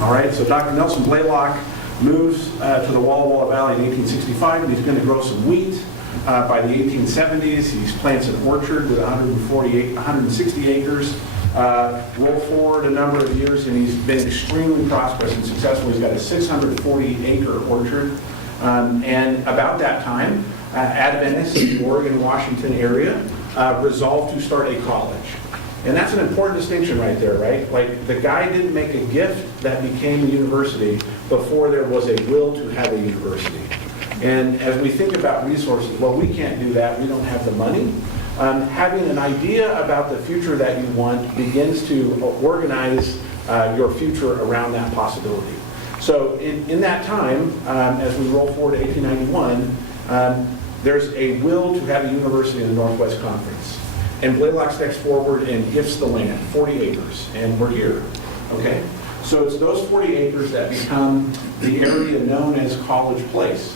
All right, so Dr. Nelson Blaylock moves to the Walla Walla Valley in 1865, and he's going to grow some wheat. By the 1870s, he plants an orchard with 160 acres. Roll forward a number of years, and he's been extremely prosperous and successful. He's got a 640-acre orchard. And about that time, Adventists in the Oregon, Washington area resolved to start a college. And that's an important distinction right there, right? Like, the guy didn't make a gift that became a university before there was a will to have a university. And as we think about resources, well, we can't do that. We don't have the money. Having an idea about the future that you want begins to organize your future around that possibility. So in that time, as we roll forward to 1891, there's a will to have a university in the Northwest Conference. And Blaylock steps forward and gifts the land, 40 acres, and we're here, okay? So it's those 40 acres that become the area known as College Place.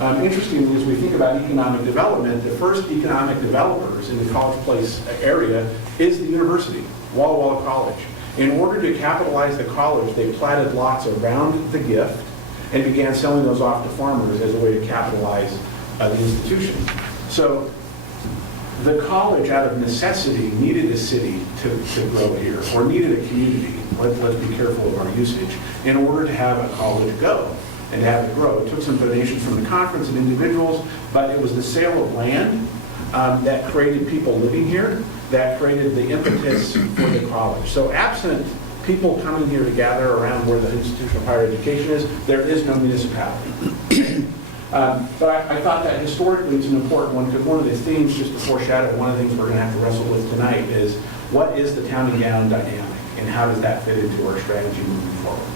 Interestingly, as we think about economic development, the first economic developers in the College Place area is the university, Walla Walla College. In order to capitalize the college, they platted lots around the gift and began selling those off to farmers as a way to capitalize the institution. So the college, out of necessity, needed a city to grow here, or needed a community. Let's be careful of our usage, in order to have a college go and to have it grow. It took some donations from the conference and individuals, but it was the sale of land that created people living here, that created the impetus for the college. So absent people coming here to gather around where the institution of higher education is, there is no municipality. But I thought that historically it's an important one, because one of the themes, just to foreshadow, one of the things we're going to have to wrestle with tonight is, what is the town and gown dynamic, and how does that fit into our strategy moving forward?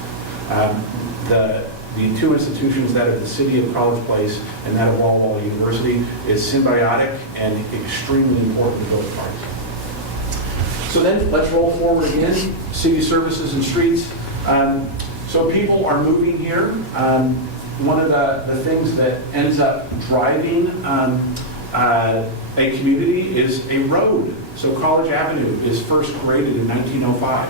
The two institutions, that of the city of College Place and that of Walla Walla University, is symbiotic and extremely important to both parties. So then let's roll forward again, city services and streets. So people are moving here. One of the things that ends up driving a community is a road. So College Avenue is first created in 1905.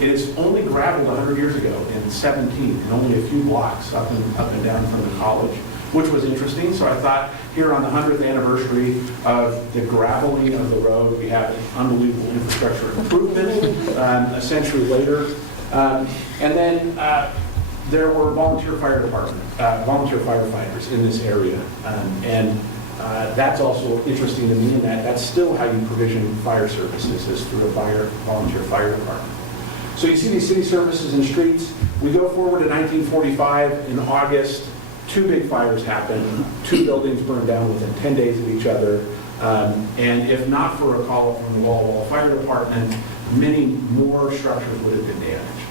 It is only gravelled 100 years ago in 17, and only a few blocks up and down from the college, which was interesting. So I thought, here on the 100th anniversary of the graveling of the road, we have an unbelievable infrastructure improvement a century later. And then there were volunteer firefighters in this area. That's also interesting to me, in that that's still how you provision fire services, is through a volunteer fire department. So you see these city services and streets. We go forward to 1945. In August, 2 big fires happened. 2 buildings burned down within 10 days of each other. And if not for a call from the Walla Walla Fire Department, many more structures would have been damaged.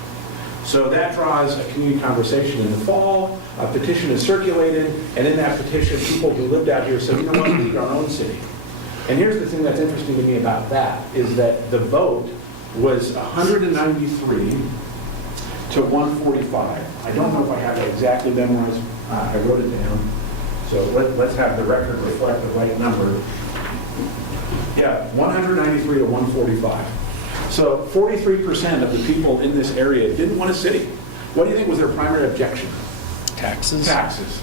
So that draws a community conversation in the fall. A petition is circulated, and in that petition, people who lived out here said, you know what, we need our own city. And here's the thing that's interesting to me about that, is that the vote was 193 to 145. I don't know if I have it exactly memorized. I wrote it down. So let's have the record reflect the right number. Yeah, 193 to 145. So 43% of the people in this area didn't want a city. What do you think was their primary objection? Taxes. Taxes.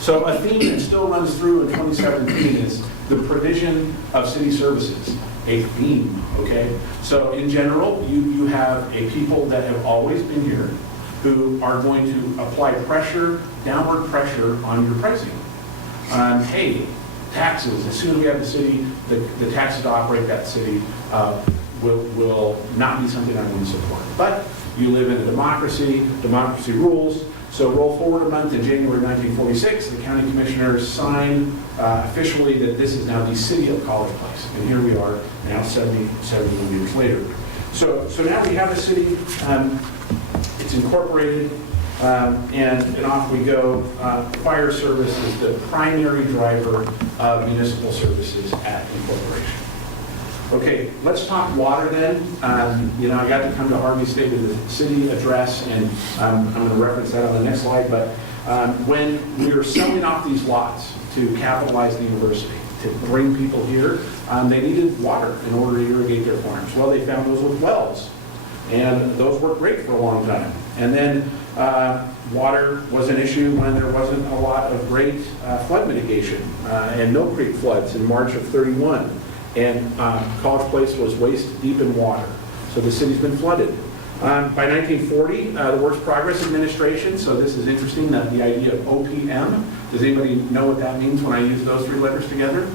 So a theme that still runs through in 2017 is the provision of city services. A theme, okay? So in general, you have a people that have always been here who are going to apply pressure, downward pressure on your pricing. Hey, taxes, as soon as we have the city, the taxes to operate that city will not be something I'm going to support. But you live in a democracy rules. So roll forward a month, in January 1946, the county commissioners sign officially that this is now the city of College Place. And here we are now 71 years later. So now we have a city, it's incorporated, and off we go. Fire service is the primary driver of municipal services at incorporation. Okay, let's talk water then. I got to come to Harvey's State of the City address, and I'm going to reference that on the next slide, but when we were selling off these lots to capitalize the university, to bring people here, they needed water in order to irrigate their farms. Well, they found those with wells. And those worked great for a long time. And then water was an issue when there wasn't a lot of great flood mitigation and Mill Creek floods in March of 31. And College Place was waist deep in water. So the city's been flooded. By 1940, the Works Progress Administration, so this is interesting, that the idea of OPM, does anybody know what that means when I use those three letters together?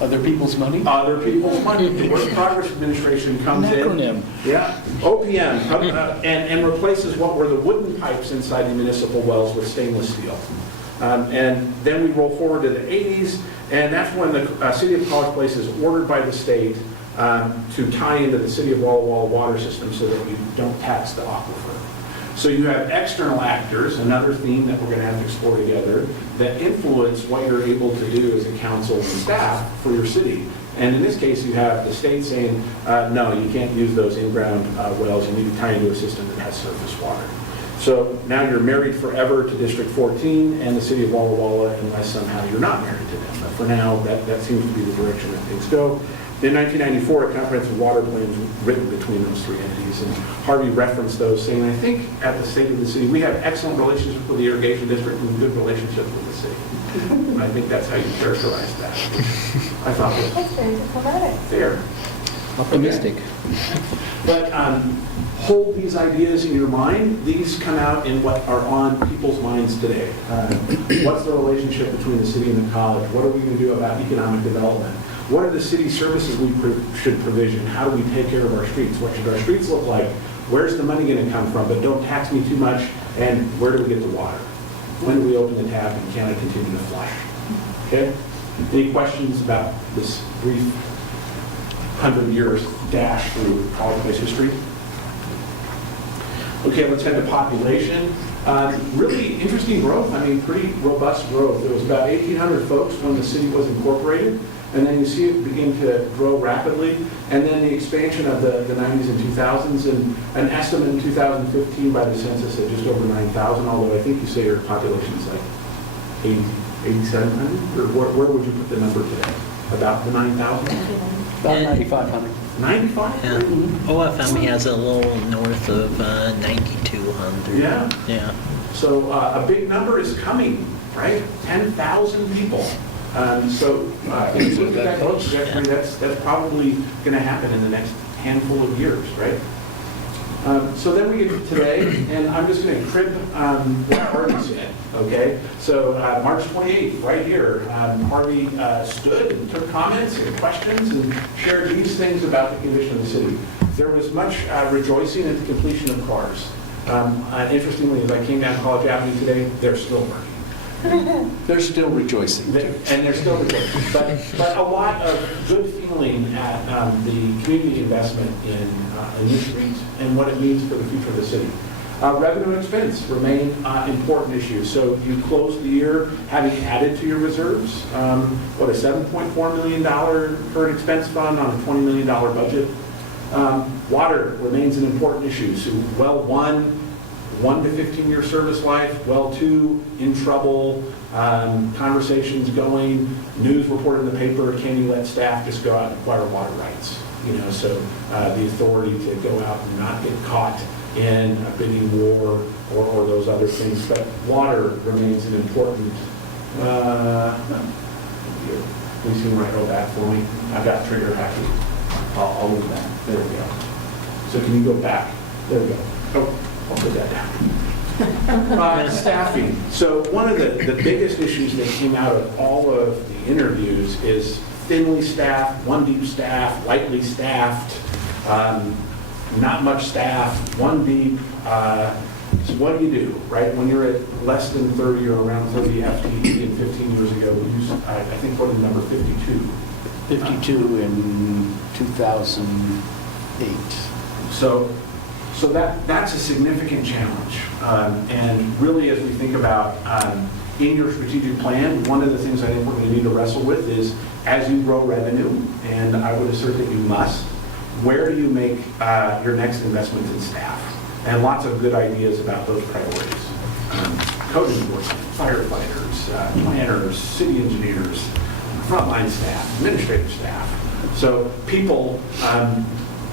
Other people's money? Other people's money. The Works Progress Administration comes in. Acronym. Yeah, OPM, and replaces what were the wooden pipes inside the municipal wells with stainless steel. And then we roll forward to the 80s, and that's when the City of College Place is ordered by the state to tie into the City of Walla Walla water system so that we don't tax the aquifer. So you have external actors, another theme that we're going to have to explore together, that influence what you're able to do as a council and staff for your city. And in this case, you have the state saying, no, you can't use those in-ground wells, you need to tie into a system that has surface water. So now you're married forever to District 14 and the City of Walla Walla, unless somehow you're not married to them. But for now, that seems to be the direction that things go. In 1994, a comprehensive water plan was written between those three entities, and Harvey referenced those, saying, I think at the state of the city, we have excellent relationships with the irrigation district and good relationships with the city. And I think that's how you characterize that, which I thought was That's very diplomatic. fair. Optimistic. Okay. But hold these ideas in your mind. These come out in what are on people's minds today. What's the relationship between the city and the college? What are we going to do about economic development? What are the city services we should provision? How do we take care of our streets? What should our streets look like? Where's the money going to come from? But don't tax me too much. And where do we get the water? When do we open the tap, and can I continue to flush? Okay? Any questions about this brief 100 years dash through College Place history? Okay, let's head to population. Really interesting growth. I mean, pretty robust growth. There was about 1,800 folks when the city was incorporated. And then you see it begin to grow rapidly. And then the expansion of the 90s and 2000s, and an estimate in 2015 by the census at just over 9,000, although I think you say your population is like 8,700? Or where would you put the number today? About the 9,000? About 9,500. 95? Yeah. OFM has a little north of 9,200. Yeah. Yeah. So a big number is coming, right? 10,000 people. So if you look at that growth trajectory, that's probably going to happen in the next handful of years, right? So then we get to today, and I'm just going to crib what Harvey said, okay? So March 28th, right here, Harvey stood and took comments and questions and shared these things about the condition of the city. There was much rejoicing at the completion of cars. Interestingly, as I came down College Avenue today, they're still working. They're still rejoicing. And they're still rejoicing. But a lot of good feeling at the community investment in this street and what it means for the future of the city. Revenue and expense remain important issues. So you close the year having added to your reserves. What, a $7.4 million current expense fund on a $20 million budget. Water remains an important issue. So well 1 to 15-year service life, well 2, in trouble, conversations going, news reported in the paper, can you let staff just go out and acquire water rights? You know, so the authority to go out and not get caught in a bidding war or those other things. But water remains an important, please can write all that for me. I've got trigger happy. I'll move that. There we go. So can you go back? There we go. Oh. I'll put that down. Staffing. So one of the biggest issues that came out of all of the interviews is thinly staffed, one deep staff, lightly staffed, not much staff, one deep. So what do you do, right? When you're at less than 30 or around 30 FTE, and 15 years ago, we used, I think, what is number 52? 52 in 2008. So that's a significant challenge. And really, as we think about in your strategic plan, one of the things I think we're going to need to wrestle with is, as you grow revenue, and I would assert that you must, where do you make your next investments in staff? And lots of good ideas about those priorities. Code enforcement, firefighters, planners, city engineers, frontline staff, administrative staff. So people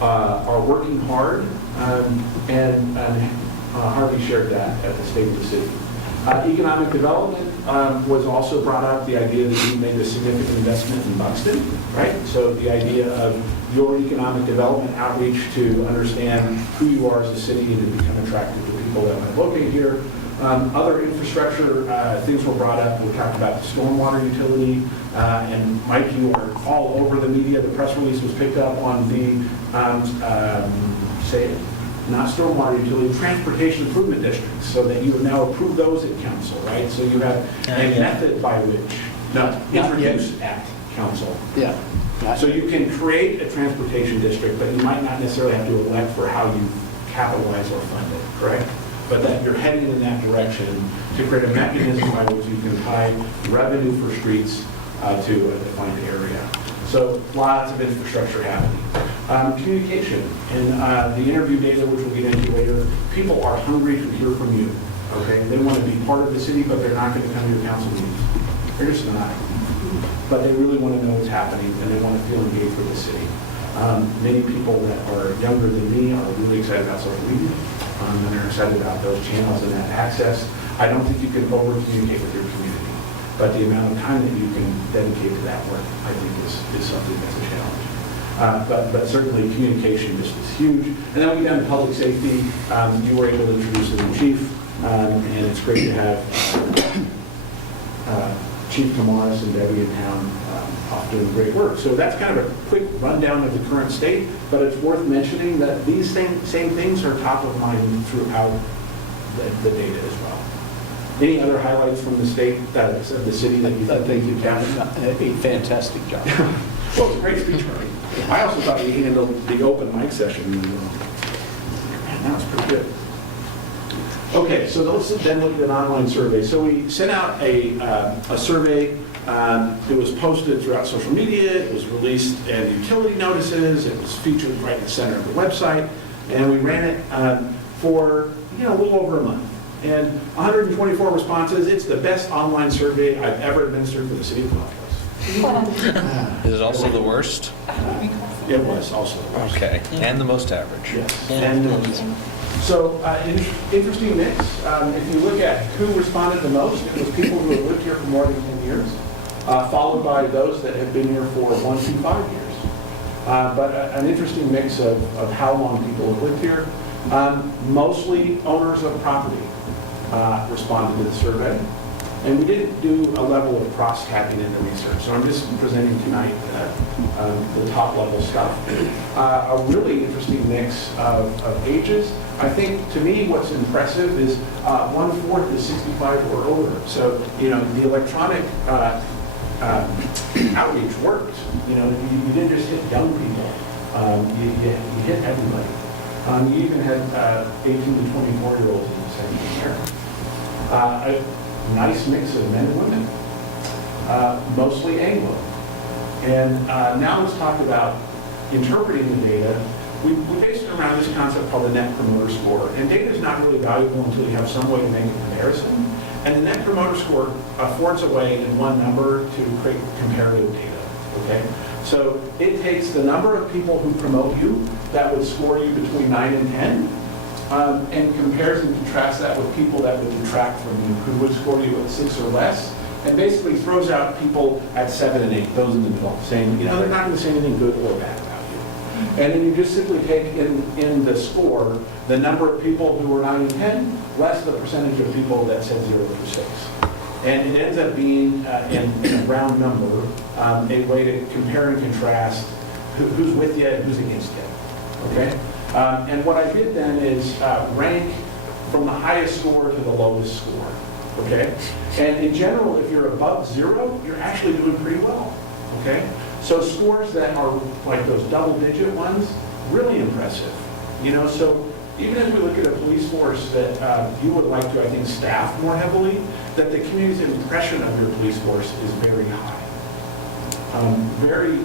are working hard And Harvey shared that at the State of the City. Economic development was also brought up, the idea that you made a significant investment in Buxton, right? So the idea of your economic development outreach to understand who you are as a city and to become attractive to people that might locate here. Other infrastructure things were brought up. We talked about the stormwater utility, and Mike, you are all over the media. The press release was picked up on the, not stormwater utility, transportation improvement districts, so that you would now approve those at council, right? So you have a method by which, introduce at council. Yeah. So you can create a transportation district, but you might not necessarily have to elect for how you capitalize or fund it, correct? But that you're heading in that direction to create a mechanism by which you can tie revenue for streets to a defined area. So lots of infrastructure happening. Communication and the interview data, which we'll get into later, people are hungry to hear from you, okay? They want to be part of the city, but they're not going to come to your council meetings. They're just not. But they really want to know what's happening, and they want to feel engaged with the city. Many people that are younger than me are really excited about social media, and they're excited about those channels and that access. I don't think you can over-communicate with your community, but the amount of time that you can dedicate to that work, I think, is something that's a challenge. But certainly communication just was huge. And then we got into public safety. You were able to introduce the new chief, and it's great to have Chief Tamaris and Debbie in town off doing great work. So that's kind of a quick rundown of the current state, but it's worth mentioning that these same things are top of mind throughout the data as well. Any other highlights from the state, of the city that you think you've done? A fantastic job. Well, it was a great speech, Harvey. I also thought he handled the open mic session really well. Man, that was pretty good. Okay, so let's then look at an online survey. So we sent out a survey. It was posted throughout social media. It was released in utility notices. It was featured right in the center of the website. And we ran it for a little over a month. And 124 responses. It's the best online survey I've ever administered for the city of Columbus. Is it also the worst? It was also the worst. Okay, and the most average. Yes. Yeah. And so, interesting mix. If you look at who responded the most, it was people who have lived here for more than 10 years, followed by those that have been here for 1 to 5 years. But an interesting mix of how long people have lived here. Mostly owners of property responded to the survey. And we didn't do a level of cross-tapping in the research, so I'm just presenting tonight the top-level stuff. A really interesting mix of ages. I think, to me, what's impressive is 1/4 is 65 or older. So, the electronic outreach worked. You didn't just hit young people. You hit everybody. You even had 18 to 24-year-olds in the same year. Nice mix of men and women, mostly Anglo. And now let's talk about interpreting the data. We based it around this concept called the Net Promoter Score. And data is not really valuable until you have some way to make a comparison. And the Net Promoter Score affords a way in one number to create comparative data, okay? So it takes the number of people who promote you that would score you between 9 and 10, and compares and contrasts that with people that would detract from you, who would score you at 6 or less, and basically throws out people at 7 and 8, those in the middle, saying, they're not going to say anything good or bad about you. And then you just simply take in the score the number of people who were 9 and 10, less the percentage of people that said 0 through 6. And it ends up being, in a round number, a way to compare and contrast who's with you and who's against you, okay? And what I did then is rank from the highest score to the lowest score, okay? And in general, if you're above 0, you're actually doing pretty well, okay? So scores that are like those double-digit ones, really impressive. So even as we look at a police force that you would like to, I think, staff more heavily, that the community's impression of your police force is very high. Very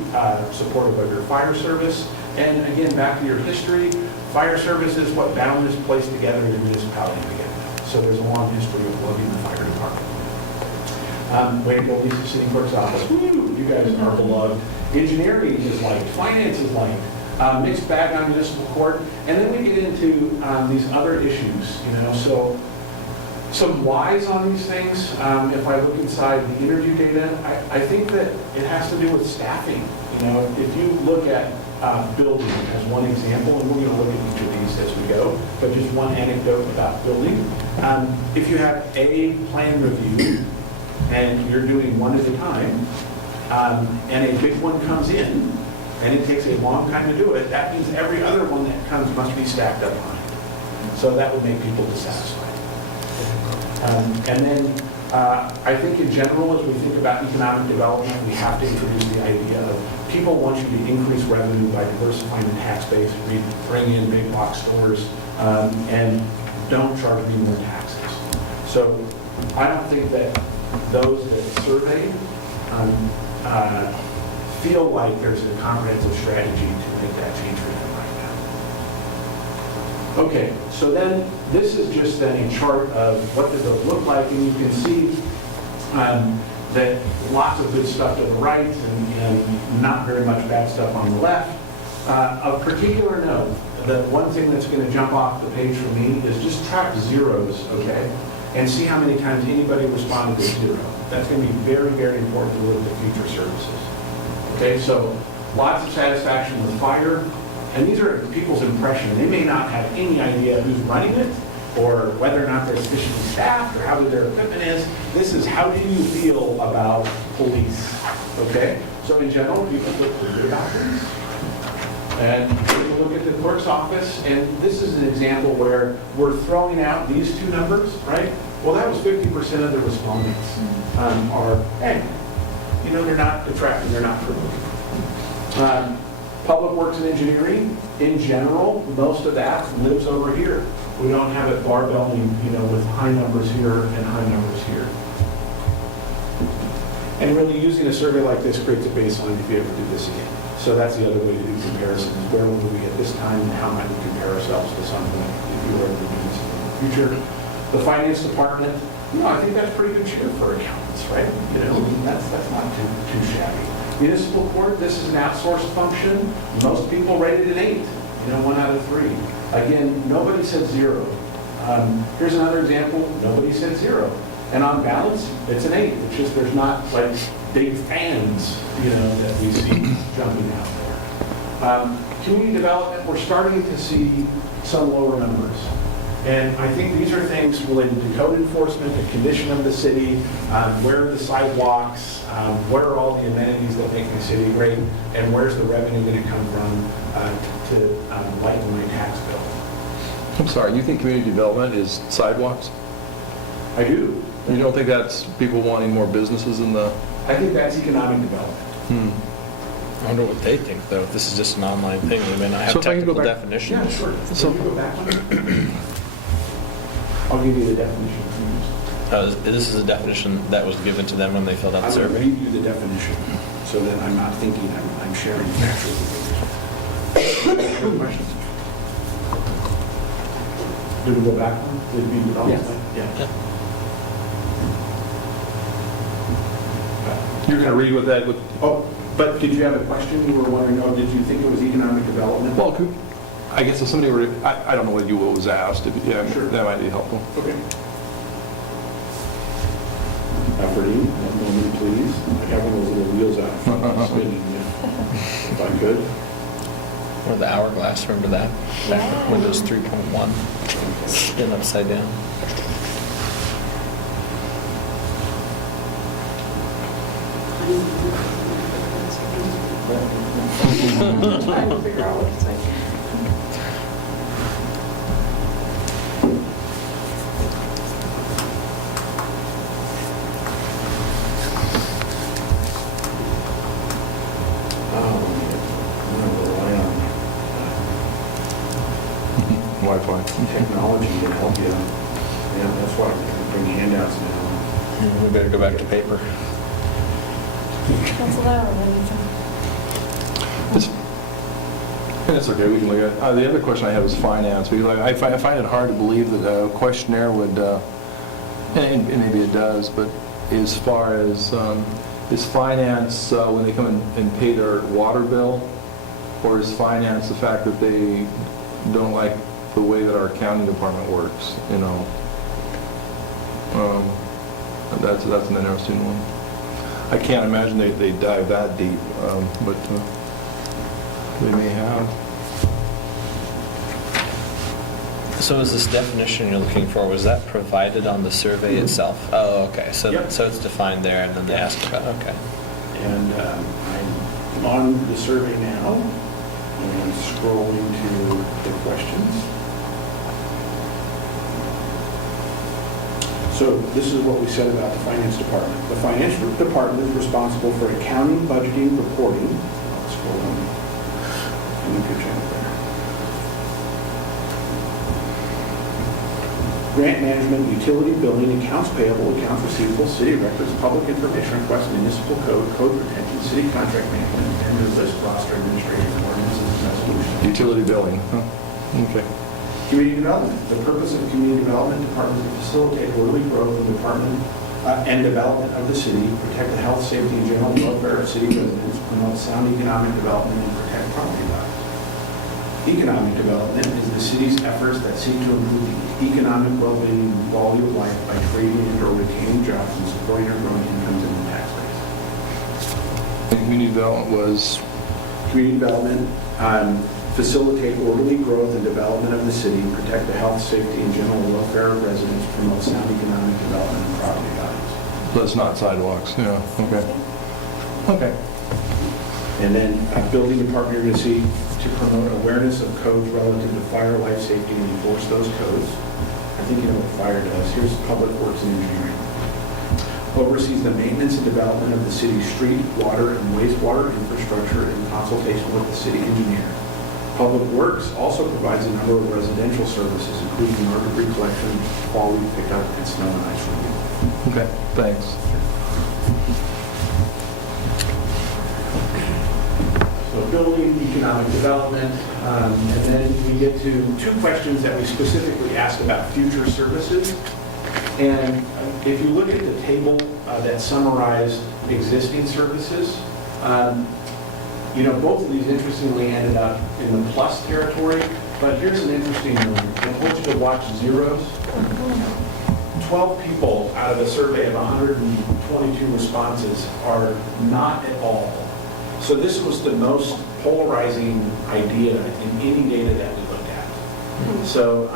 supportive of your fire service. And again, back to your history, fire service is what bound this place together in the municipality to begin with. So there's a long history of loving the fire department. Way to go, Lisa, City Clerk's office. Woo, you guys are beloved. Engineering is liked. Finance is liked. Mixed bag on municipal court. And then we get into these other issues, so some whys on these things. If I look inside the interview data, I think that it has to do with staffing. If you look at building as one example, and we're going to look at each of these as we go, but just one anecdote about building. If you have a plan review and you're doing one at a time, and a big one comes in, and it takes a long time to do it, that means every other one that comes must be stacked up on it. So that would make people dissatisfied. And then I think in general, as we think about economic development, we have to introduce the idea of people want you to increase revenue by diversifying the tax base, bring in big box stores, and don't charge me more taxes. So I don't think that those that surveyed feel like there's a comprehensive strategy to make that change for them right now. Okay, so then this is just then a chart of what does it look like, and you can see that lots of good stuff to the right and not very much bad stuff on the left. Of particular note, the one thing that's going to jump off the page for me is just track zeros, okay, and see how many times anybody responded to zero. That's going to be very, very important to look at future services. Okay, so lots of satisfaction with fire, and these are people's impression. They may not have any idea who's running it, or whether or not they're sufficiently staffed, or how good their equipment is. This is how do you feel about police, okay? So in general, people feel good about police. And take a look at the clerk's office, and this is an example where we're throwing out these two numbers, right? Well, that was 50% of the respondents are, hey, they're not attractive, they're not promoting. Public works and engineering, in general, most of that lives over here. We don't have it barbelling, with high numbers here and high numbers here. And really using a survey like this creates a baseline if you ever do this again. So that's the other way to do comparisons. Where will we be at this time, and how might we compare ourselves to something if you were ever to do this in the future? The finance department, I think that's pretty good cheer for accountants, right? That's not too shabby. Municipal court, this is an outsourced function. Most people rated an 8, 1 out of 3. Again, nobody said 0. Here's another example, nobody said 0. And on balance, it's an 8. It's just there's not like big fans, that we see jumping out there. Community development, we're starting to see some lower numbers. And I think these are things related to code enforcement, the condition of the city, where are the sidewalks, where are all the amenities that make the city great, and where's the revenue going to come from to lighten my tax bill. I'm sorry, you think community development is sidewalks? I do. You don't think that's people wanting more businesses in the... I think that's economic development. I wonder what they think, though. If this is just an online thing, they may not have So if I can go technical back- definitions. Yeah, sure. So- Can you go back one? I'll give you the definition. This is a definition that was given to them when they filled out the I'm going to survey. read you the definition, so that I'm not thinking I'm sharing factual information. Any questions? Did we go back one? Did we develop that? Yeah. You're going to read what that... Oh, but did you have a question? You were wondering, did you think it was economic development? Well, I guess if somebody were... I don't know what was asked. Yeah, Sure. That might be helpful. Okay. Efforting, one moment, please. I have one of those little wheels out front spinning, if I could. Or the hourglass, remember that? Back when Windows 3.1, spin upside down. Trying to figure out what to say. Wi-Fi. Technology to help you. Yeah, that's why we bring handouts now. We better go back to paper. Cancel that one, anything. That's okay, we can look at the other question I have is finance, because I find it hard to believe that a questionnaire would, and maybe it does, but as far as, is finance, when they come and pay their water bill, Or is finance the fact that they don't like the way that our accounting department works, you know? That's an interesting one. I can't imagine they dive that deep, but they may have. So is this definition you're looking for, was that provided on the survey itself? Oh, okay, so Yep. so it's defined there, and then they ask about, okay. And I'm on the survey now and scrolling to the questions. So this is what we said about the finance department. The finance department is responsible for accounting, budgeting, reporting. I'll scroll on. And then picture it there. Grant management, utility billing, accounts payable, accounts receivable, city records, public information requests, municipal code, code retention, city contract management, vendor list, roster administration, ordinances, and resolutions. Utility billing, huh? Okay. Community development. The purpose of community development department is to facilitate orderly growth and development of the city, protect the health, safety, and general welfare of city residents, promote sound economic development, and protect property values. Economic development is the city's efforts that seek to improve the economic well-being and quality of life by creating and or retaining jobs and supporting our growing incomes and tax base. And community development was, Community development, facilitate orderly growth and development of the city, protect the health, safety, and general welfare of residents, promote sound economic development and property values. that's not sidewalks, yeah, okay. Okay. And then building department, you're going to see to promote awareness of codes relative to fire, life safety, and enforce those codes. I think you know what fire does. Here's public works and engineering. Oversees the maintenance and development of the city's street, water, and wastewater infrastructure in consultation with the city engineer. Public Works also provides a number of residential services, including yard debris collection, quality pickup, and snow and ice removal. Okay, thanks. So building, economic development, and then we get to two questions that we specifically ask about future services. And if you look at the table that summarized existing services, you know, both of these interestingly ended up in the plus territory, but here's an interesting one. I want you to watch zeros. 12 people out of a survey of 122 responses are not at all. So this was the most polarizing idea in any data that we looked at. So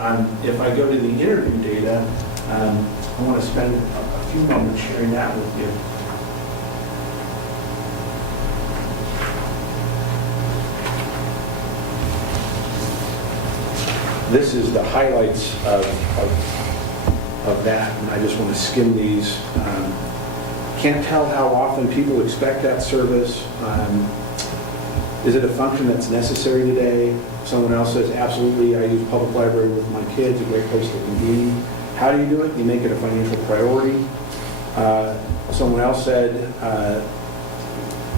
if I go to the interview data, I want to spend a few moments sharing that with you. This is the highlights of that, and I just want to skim these. Can't tell how often people expect that service. Is it a function that's necessary today? Someone else says, absolutely, I use public library with my kids, a great place to convene. How do you do it? You make it a financial priority. Someone else said,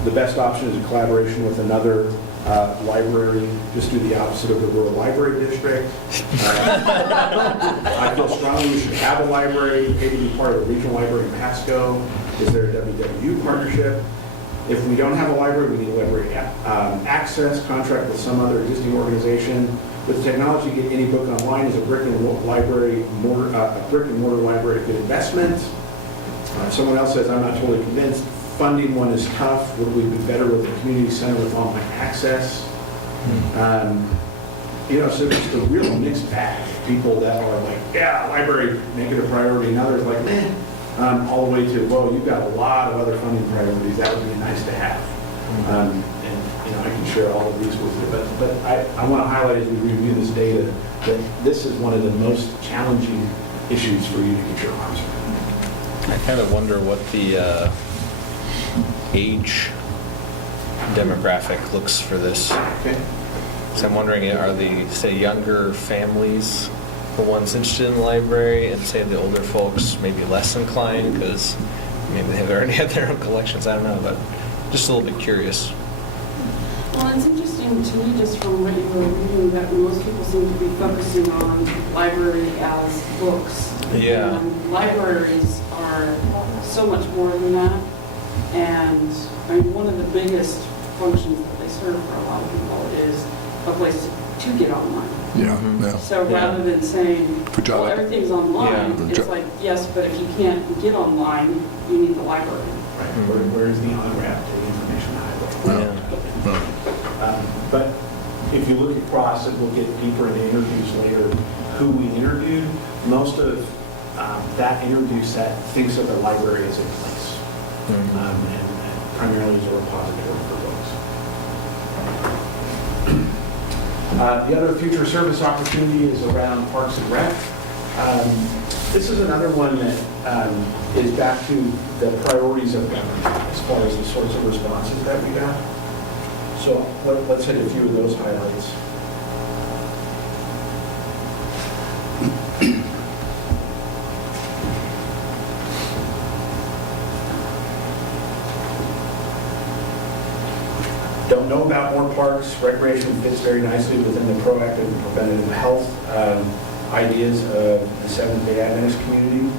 the best option is a collaboration with another library, just do the opposite of the rural library district. I feel strongly we should have a library, maybe be part of the regional library in Pasco. Is there a WWU partnership? If we don't have a library, we need library access, contract with some other existing organization. With technology, get any book online is a brick and mortar library a good investment. Someone else says, I'm not totally convinced. Funding one is tough. Would we be better with a community center with online access? You know, so just a real mixed bag. People that are like, yeah, library, make it a priority, and others like, meh. All the way to, whoa, you've got a lot of other funding priorities. That would be nice to have. And you know, I can share all of these with you. But I want to highlight as we review this data that this is one of the most challenging issues for you to get your arms around. I kind of wonder what the age demographic looks for this. Okay. So I'm wondering, are the, say, younger families the ones interested in the library, and say the older folks maybe less inclined because maybe they've already had their own collections? I don't know, but just a little bit curious. Well, it's interesting to me, just from what you were reading, that most people seem to be focusing on library as books. Yeah. And libraries are so much more than that. And I mean, one of the biggest functions that they serve for a lot of people is a place to get online. Yeah, yeah. So rather than saying, For job. well, everything's online, Yeah. it's like, yes, but if you can't get online, you need the library. Right, where's the on-ramp to the information highway? Yeah. But if you look across, and we'll get deeper into interviews later, who we interviewed, most of that interview set thinks of the library as a place, and primarily as a repository for books. The other future service opportunity is around Parks and Rec. This is another one that is back to the priorities of government as far as the sorts of responses that we got. So let's hit a few of those highlights. Don't know about more parks. Recreation fits very nicely within the proactive and preventative health ideas of the Seventh-day Adventist community.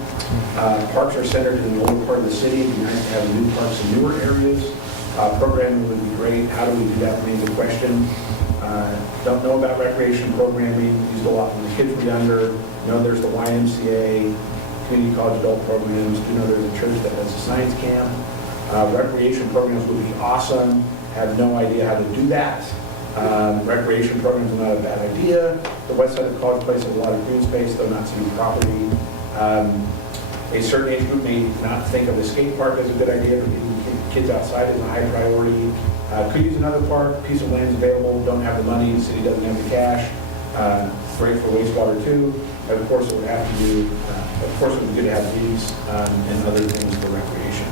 Parks are centered in the older part of the city. It'd be nice to have new parks in newer areas. Programming would be great. How do we do that remains a question. Don't know about recreation programming. Used a lot when the kids were younger. Know there's the YMCA, community college adult programs. Do know there's a church that has a science camp. Recreation programs would be awesome. Have no idea how to do that. Recreation programs are not a bad idea. The west side of College Place has a lot of green space, though not city property. A certain age group may not think of the skate park as a good idea, but kids outside is a high priority. Could use another park, piece of land's available, don't have the money, the city doesn't have the cash. Great for wastewater too. Of course, it would have to do, of course, it would be good to have these and other things for recreation.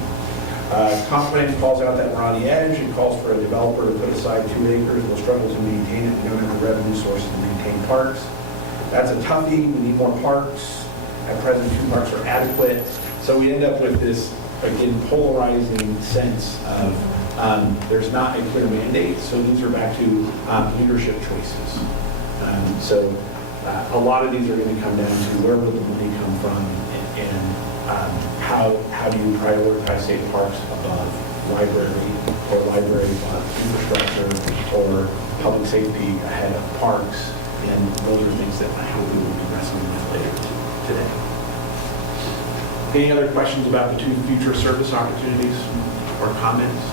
Comp plan calls out that we're on the edge. It calls for a developer to put aside 2 acres. We'll struggle to maintain it. We don't have the revenue sources to maintain parks. That's a toughie. We need more parks. At present, 2 parks are adequate. So we end up with this, again, polarizing sense of there's not a clear mandate. So these are back to leadership choices. So a lot of these are going to come down to where will the money come from and how do you prioritize, say, parks above library or library above infrastructure or public safety ahead of parks, and those are things that I hope we will be wrestling with later today. Any other questions about the 2 future service opportunities or comments?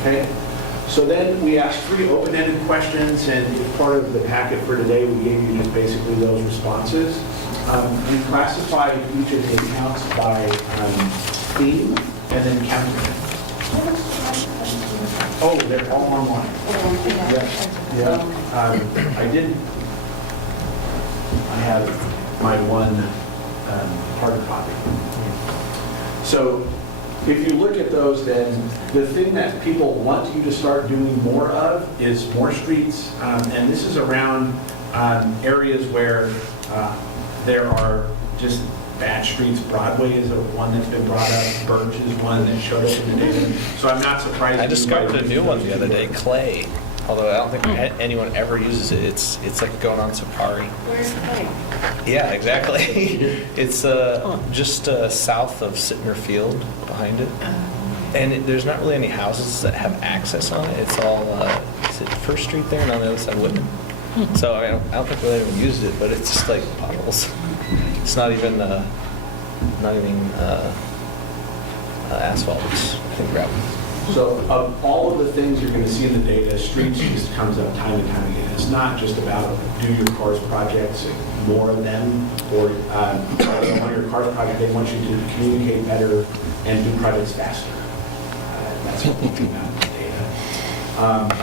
Okay. So then we asked 3 open-ended questions, and as part of the packet for today, we gave you just basically those responses. We classified each of the accounts by theme and then counted. Oh, they're all online. Yeah. I did. I have my one hard copy. So if you look at those, then the thing that people want you to start doing more of is more streets, and this is around areas where there are just bad streets. Broadway is one that's been brought up. Birch is one that showed up in the data. So I'm not surprised. I discovered a new one the other day, Clay. Although I don't think anyone ever uses it. It's like going on Safari. Where's Clay? Yeah, exactly. It's just south of Sittner Field, behind it. And there's not really any houses that have access on it. It's all, is it First Street there and on the other side Whitman? So I don't think we even used it, but it's just like potholes. It's not even asphalt, it's I think gravel. So of all of the things you're going to see in the data, streets just comes up time and time again. It's not just about do your cars projects, more of them, or on your cars project, they want you to communicate better and do projects faster. That's what we came out in the data.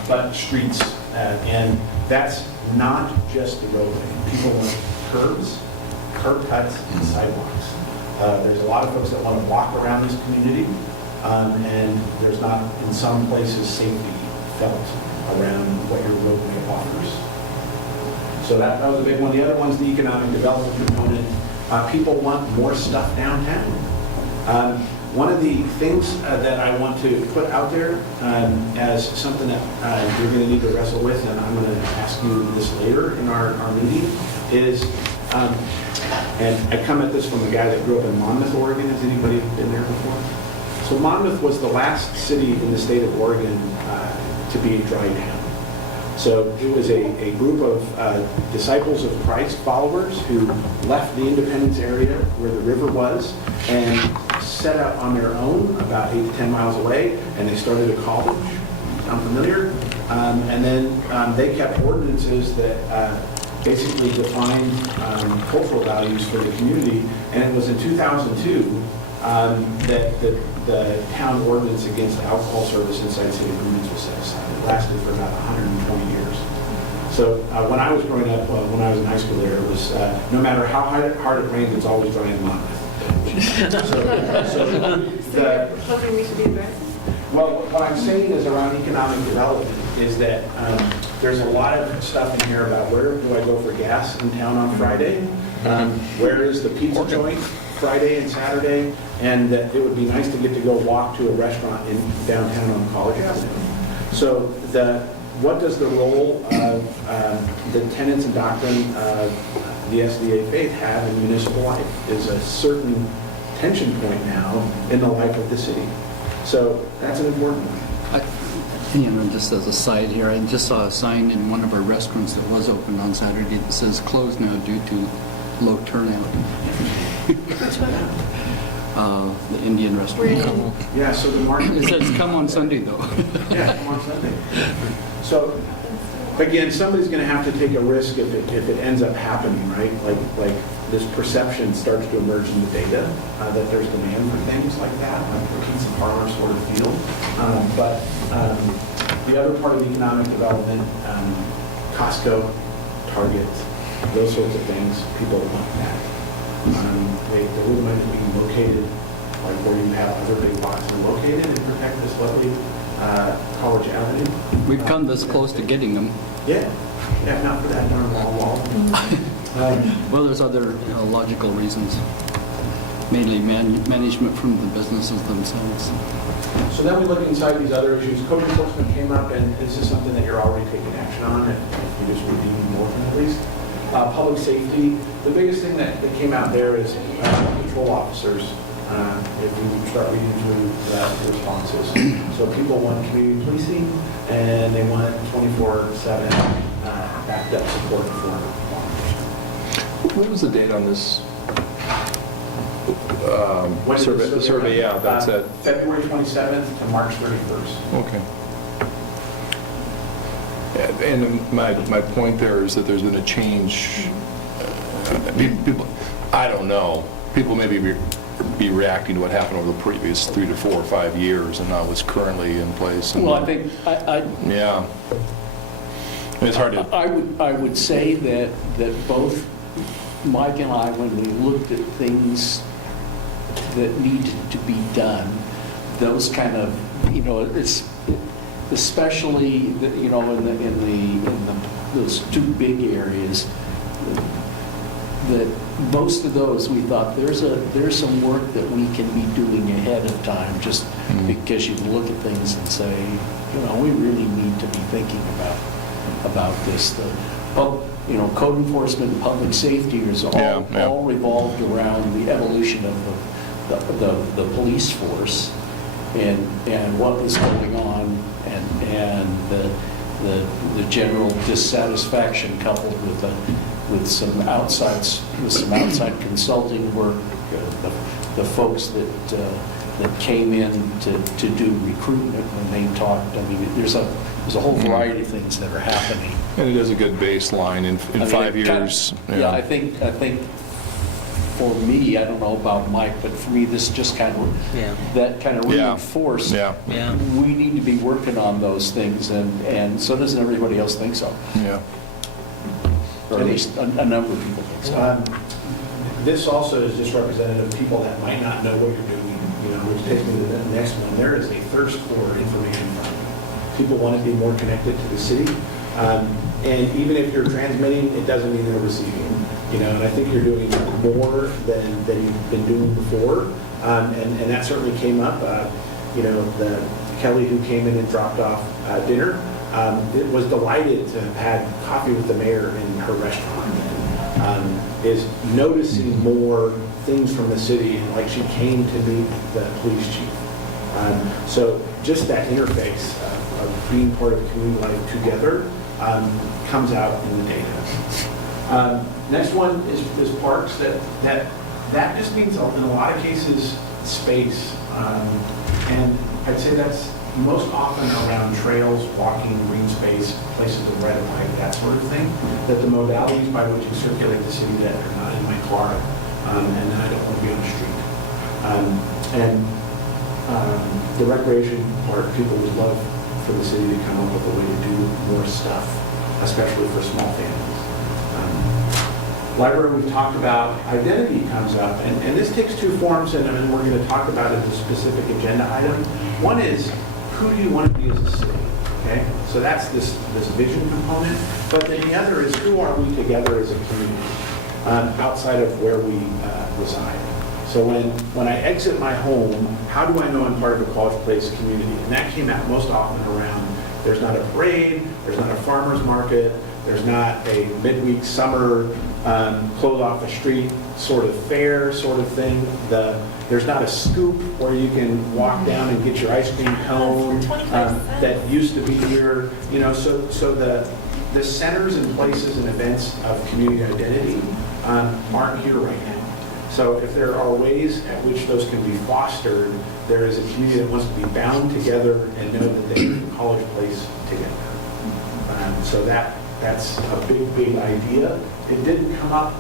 But streets, and that's not just the roadway. People want curbs, curb cuts, and sidewalks. There's a lot of folks that want to walk around this community. And there's not, in some places, safety felt around what your roadway offers. So that was a big one. The other one's the economic development component. People want more stuff downtown. One of the things that I want to put out there as something that you're going to need to wrestle with, and I'm going to ask you this later in our meeting, is, and I come at this from a guy that grew up in Monmouth, Oregon. Has anybody been there before? So Monmouth was the last city in the state of Oregon to be a dry town. So it was a group of disciples of Christ, followers, who left the Independence area where the river was and set out on their own about 8 to 10 miles away, and they started a college. Sound familiar? And then they kept ordinances that basically defined cultural values for the community. And it was in 2002 that the town ordinance against alcohol service inside city limits was set aside. It lasted for about 120 years. So when I was growing up, when I was in high school there, it was no matter how hard it rained, it's always dry in Monmouth. Hoping we should be aggressive? Well, what I'm saying is around economic development is that there's a lot of stuff in here about where do I go for gas in town on Friday? Where is the pizza joint Friday and Saturday? And that it would be nice to get to go walk to a restaurant in downtown on College Avenue. So what does the role of the tenets and doctrine of the SDA faith have in municipal life? Is a certain tension point now in the life of the city. So that's an important one. Just as a side here, I just saw a sign in one of our restaurants that was open on Saturday that says closed now due to low turnout. The Indian restaurant. Yeah, so the market. It says come on Sunday though. Yeah, come on Sunday. So, again, somebody's going to have to take a risk if it ends up happening, right? Like this perception starts to emerge in the data that there's demand for things like that, like the pizza parlor sort of feel. But the other part of economic development, Costco, Target, those sorts of things, people want that. They wouldn't mind being located like where you have other big boxes located and protect this lovely College Avenue. We've come this close to getting them. Yeah, not for that darn wall. Well, there's other logical reasons, mainly management from the businesses themselves. So then we look inside these other issues. Code enforcement came up, and this is something that you're already taking action on, if you just read more than at least. Public safety, the biggest thing that came out there is patrol officers. If you start reading through the responses. So people want community policing, and they want 24/7 backed up support for law enforcement. What was the date on this When did the survey? Yeah, that's it. February 27th to March 31st. Okay. And my point there is that there's been a change. People, I don't know. People maybe be reacting to what happened over the previous 3 to 4 or 5 years and not what's currently in place. And, Well, I think, yeah. It's hard to... I would say that both Mike and I, when we looked at things that needed to be done, those kind of, it's especially, in those two big areas, that most of those we thought there's some work that we can be doing ahead of time, just because you look at things and say, we really need to be thinking about this. Code enforcement and public safety is all revolved around the evolution of the police force and what was going on and the general dissatisfaction coupled with some outside consulting work, the folks that came in to do recruitment when they talked. I mean, there's a whole variety of things that are happening. And it is a good baseline in 5 years. I think for me, I don't know about Mike, but for me, this just kind of reinforced. Yeah. We need to be working on those things, and so doesn't everybody else think so? Yeah. Or at least a number of people think so. This also is just representative of people that might not know what you're doing, which takes me to the next one. There is a thirst for information from you. People want to be more connected to the city. And even if you're transmitting, it doesn't mean they're receiving. And I think you're doing more than you've been doing before. And that certainly came up. The Kelly who came in and dropped off dinner was delighted to have had coffee with the mayor in her restaurant. And is noticing more things from the city, like she came to meet the police chief So just that interface of being part of community life together comes out in the data. Next one is parks. That just means in a lot of cases space, and I'd say that's most often around trails, walking, green space, places of red light, that sort of thing. That the modalities by which you circulate the city that are not in my car, and then I don't want to be on the street. The recreation part, people would love for the city to come up with a way to do more stuff, especially for small families. Library, we've talked about. Identity comes up, and this takes two forms, and we're going to talk about it as a specific agenda item. One is, who do you want to be as a city? Okay, so that's this vision component. But then the other is, who are we together as a community outside of where we reside? So when I exit my home, how do I know I'm part of a College Place community? And that came out most often around, there's not a parade, there's not a farmer's market, there's not a midweek summer clothes off the street sort of fair sort of thing. There's not a scoop where you can walk down and get your ice cream cone that used to be here. So the centers and places and events of community identity aren't here right now. So if there are ways at which those can be fostered, there is a community that wants to be bound together and know that they can College Place together. So that's a big idea. It didn't come up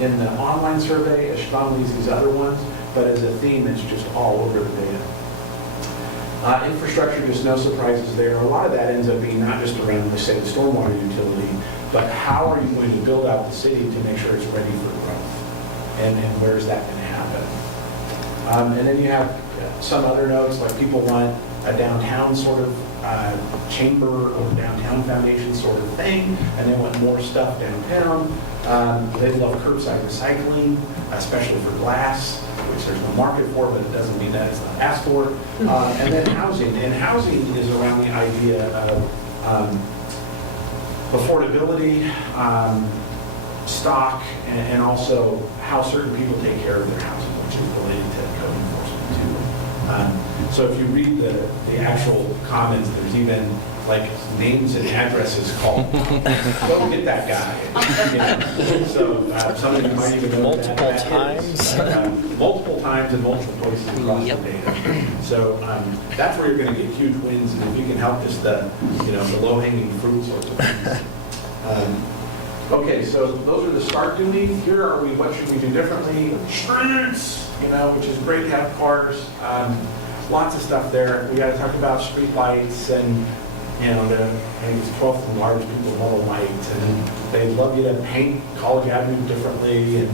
in the online survey as strongly as these other ones, but as a theme, it's just all over the data. Infrastructure, just no surprises there. A lot of that ends up being not just around, let's say, the stormwater utility, but how are you going to build out the city to make sure it's ready for growth? And where is that going to happen? And then you have some other notes, like people want a downtown sort of chamber or downtown foundation sort of thing, and they want more stuff downtown. They love curbside recycling, especially for glass, which there's no market for, but it doesn't mean that it's not asked for. And then housing. And housing is around the idea of affordability, stock, and also how certain people take care of their housing, which is related to code enforcement too. So if you read the actual comments, there's even like names and addresses called. Go get that guy. So some of you might even know Multiple times. Multiple times in multiple places across the data. So that's where you're going to get huge wins, and if you can help just the low-hanging fruit sorts of things. Okay, so those are the start doing. Here are we, what should we do differently? Streets, which is great to have cars. Lots of stuff there. We got to talk about street lights and, I think it's 12th and large people love a light, and they love you to paint College Avenue differently. And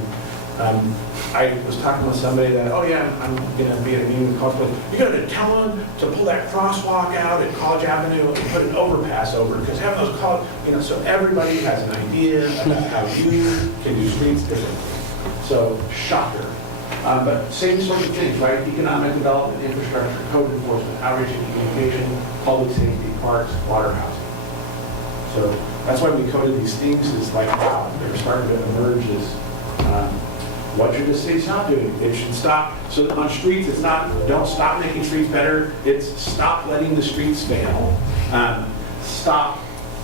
I was talking with somebody that, I'm going to be at a meeting with College Place. You got to tell them to pull that crosswalk out at College Avenue and put an overpass over, because having those college, so everybody has an idea about how you can do streets differently. So, shocker. But same sort of things, right? Economic development, infrastructure, code enforcement, outreach and communication, public safety, parks, water, housing. So that's why we coded these themes. Is like, wow, they're starting to emerge as what should the city stop doing? It should stop. So on streets, it's not don't stop making streets better. It's stop letting the streets fail. Stop,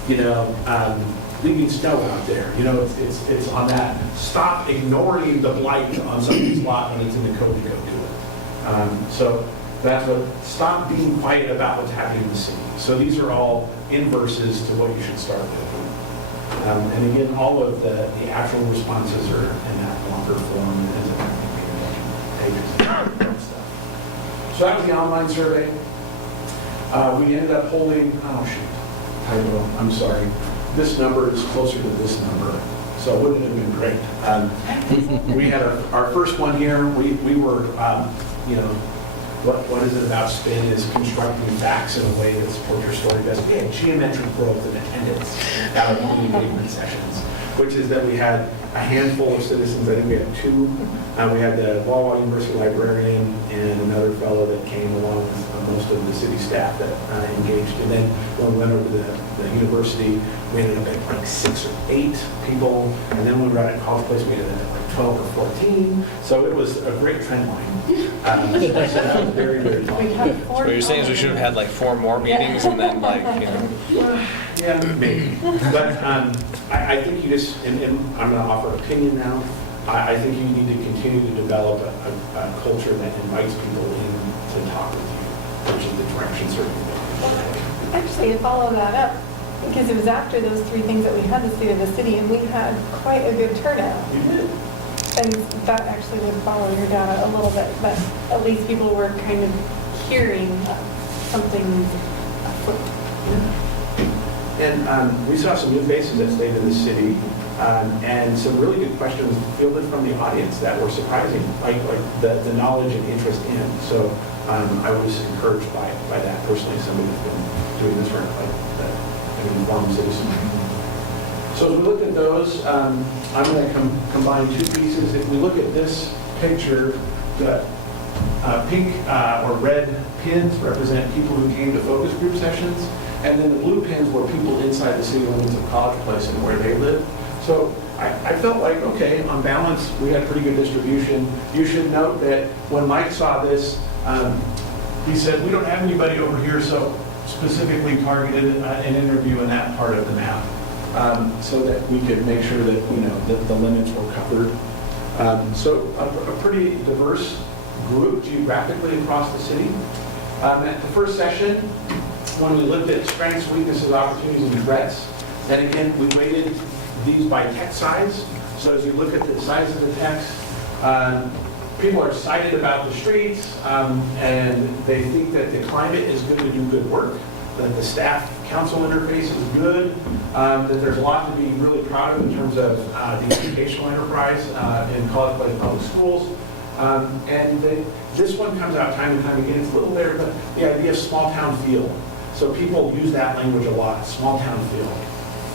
leaving snow out there. It's on that. Stop ignoring the blight on somebody's lot when it's in the code to go do it. So that's what, stop being quiet about what's happening in the city. So these are all inverses to what you should start with. And again, all of the actual responses are in that longer form as a pages and stuff. So that was the online survey. We ended up holding, typo, I'm sorry. This number is closer to this number, so wouldn't it have been great? We had our first one here. We were, what is it about spin is constructing facts in a way that supports your story best. We had geometric growth in attendance out of community engagement sessions. which is that we had a handful of citizens. I think we had two. We had the Walla University librarian and another fellow that came along with most of the city staff that engaged. And then when we went over to the university, we ended up at like 6 or 8 people. And then when we were out at College Place, we ended up at like 12 or 14. So it was a great trend line. So that was very, very fun. So what you're saying is we should have had like 4 more meetings and then like, you know. Yeah, maybe. But I think you just, and I'm going to offer opinion now, I think you need to continue to develop a culture that invites people in to talk with you, which is the direction certainly. Actually, to follow that up, because it was after those 3 things that we had the State of the City, and we had quite a good turnout. You did. And that actually would follow your data a little bit, but at least people were kind of hearing something afoot. And we saw some new faces at State of the City, and some really good questions fielded from the audience that were surprising, like the knowledge and interest in. So I was encouraged by that personally, somebody who's been doing this for an informed citizen. So as we look at those, I'm going to combine 2 pieces. If we look at this picture, the pink or red pins represent people who came to focus group sessions, and then the blue pins were people inside the city limits of College Place and where they live. So I felt like, okay, on balance, we had pretty good distribution. You should note that when Mike saw this, he said, we don't have anybody over here, so specifically targeted an interview in that part of the map, so that we could make sure that, that the limits were covered. So a pretty diverse group geographically across the city. At the first session, when we looked at strengths, weaknesses, opportunities, and threats, and again, we weighted these by text size. So as you look at the size of the text, people are excited about the streets, and they think that the climate is going to do good work, that the staff council interface is good, that there's a lot to be really proud of in terms of the educational enterprise in College Place Public Schools. And this one comes out time and time again. It's a little there, but the idea of small town feel. So people use that language a lot, small town feel.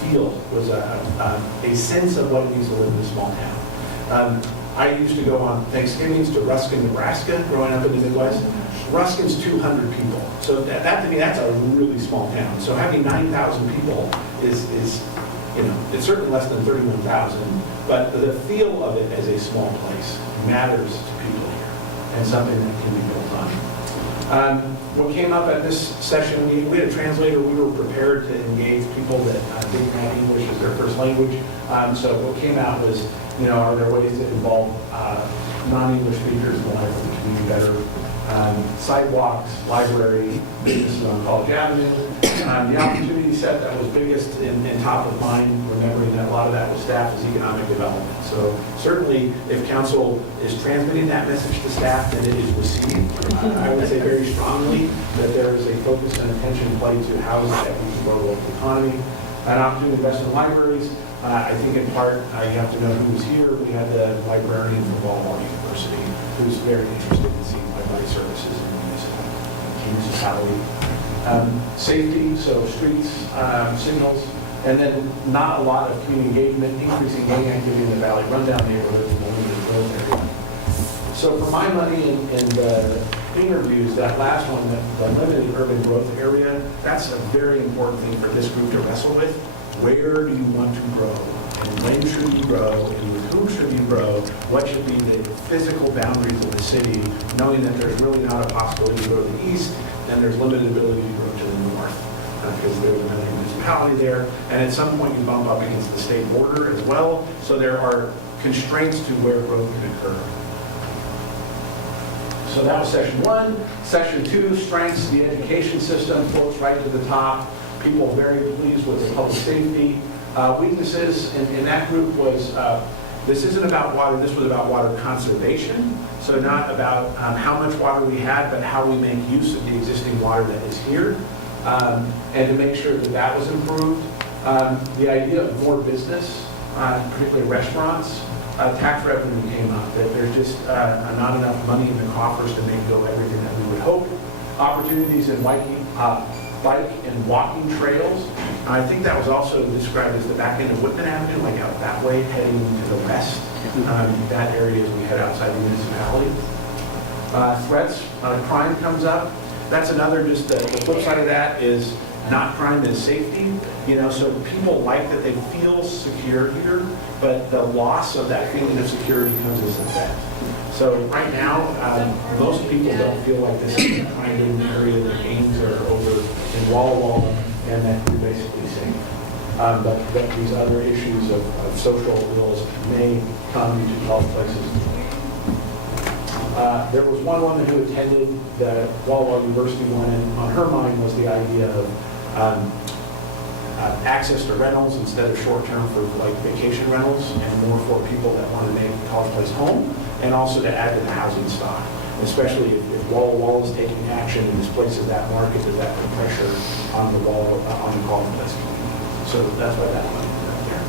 Feel was a sense of what it means to live in a small town. I used to go on Thanksgivings to Ruskin, Nebraska, growing up in the Midwest. Ruskin's 200 people. So that to me, that's a really small town. So having 9,000 people is it's certainly less than 31,000, but the feel of it as a small place matters to people here and something that can be built on. What came up at this session, we had a translator. We were prepared to engage people that didn't have English as their first language. So what came out was, are there ways to involve non-English speakers in the life of the community better? Sidewalks, library, businesses on College Avenue. The opportunity set that was biggest and top of mind, remembering that a lot of that was staff, is economic development. So certainly, if council is transmitting that message to staff, then it is received. I would say very strongly that there is a focus and attention played to how that we can grow the local economy. An opportunity to invest in libraries. I think in part, you have to know who was here. We had the librarian from Walla University, who's very interested in seeing library services in the municipality. Safety, so streets, signals, and then not a lot of community engagement, increasing gang activity in the Valley Rundown neighborhood and the limited growth area. So for my money in the interviews, that last one, the limited urban growth area, that's a very important thing for this group to wrestle with. Where do you want to grow? And when should you grow? And with whom should you grow? What should be the physical boundaries of the city, knowing that there's really not a possibility to go to the east, and there's limited ability to grow to the north, because there's another municipality there. And at some point, you bump up against the state border as well. So there are constraints to where growth can occur. So that was session 1. Session 2, strengths, the education system, floats right to the top. People very pleased with the public safety. Weaknesses in that group was, this isn't about water, this was about water conservation. So not about how much water we had, but how we make use of the existing water that is here, and to make sure that that was improved. The idea of more business, particularly restaurants, tax revenue came up, that there's just not enough money in the coffers to make go everything that we would hope. Opportunities in bike and walking trails. I think that was also described as the back end of Whitman Avenue, like out that way, heading to the west. That area as we head outside the municipality. Threats, crime comes up. That's another, just the flip side of that is not crime is safety. You know, so people like that they feel secure here, but the loss of that feeling of security comes as a threat. So right now, most people don't feel like this is the kind of area that gangs are over in Walla Walla and that you're basically safe. But that these other issues of social ills may come to college places. There was one woman who attended the Walla Walla University one, and on her mind was the idea of access to rentals instead of short-term for like vacation rentals, and more for people that want to make College Place home, and also to add to the housing stock, especially if Walla Walla is taking action and displaces that market, that put pressure on the College Place community. So that's why that money is out there.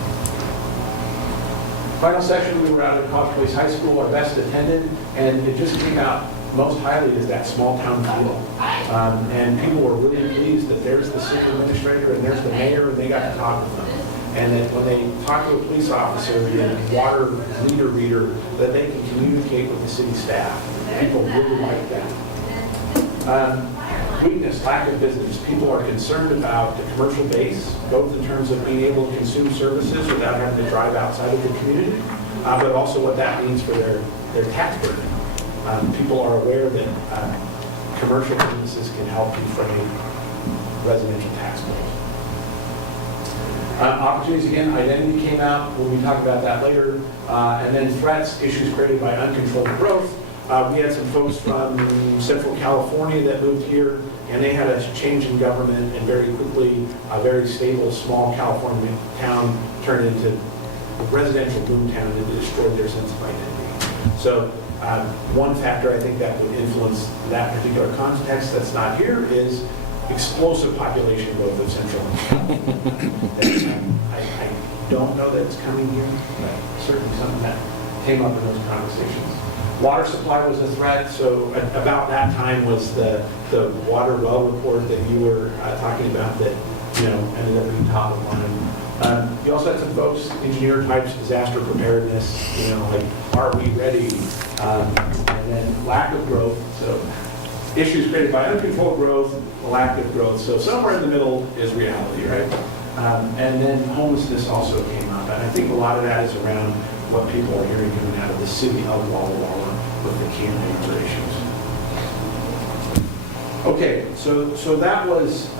Final session, we were out at College Place High School, our best attended, and it just came out most highly is that small town feel. And people were really pleased that there's the city administrator and there's the mayor, and they got to talk with them. And that when they talk to a police officer and water meter reader, that they can communicate with the city staff. People really like that. Weakness, lack of business. People are concerned about the commercial base, both in terms of being able to consume services without having to drive outside of the community, but also what that means for their tax burden. People are aware that commercial businesses can help defray residential tax bills. Opportunities, again, identity came out. We'll talk about that later. And then threats, issues created by uncontrolled growth. We had some folks from Central California that moved here, and they had a change in government, and very quickly, a very stable, small California town turned into a residential boom town and destroyed their sense of identity. So one factor I think that would influence that particular context that's not here is explosive population growth of Central I don't know that it's coming here, but certainly something that came up in those conversations. Water supply was a threat, so about that time was the water well report that you were talking about that, you know, ended up being top of mind. You also had some folks, engineer types, disaster preparedness, you know, like, are we ready? And then lack of growth, so issues created by uncontrolled growth, lack of growth. So somewhere in the middle is reality, right? And then homelessness also came up. And I think a lot of that is around what people are hearing coming out of the city of Walla Walla with the campaign issues. Okay, so that was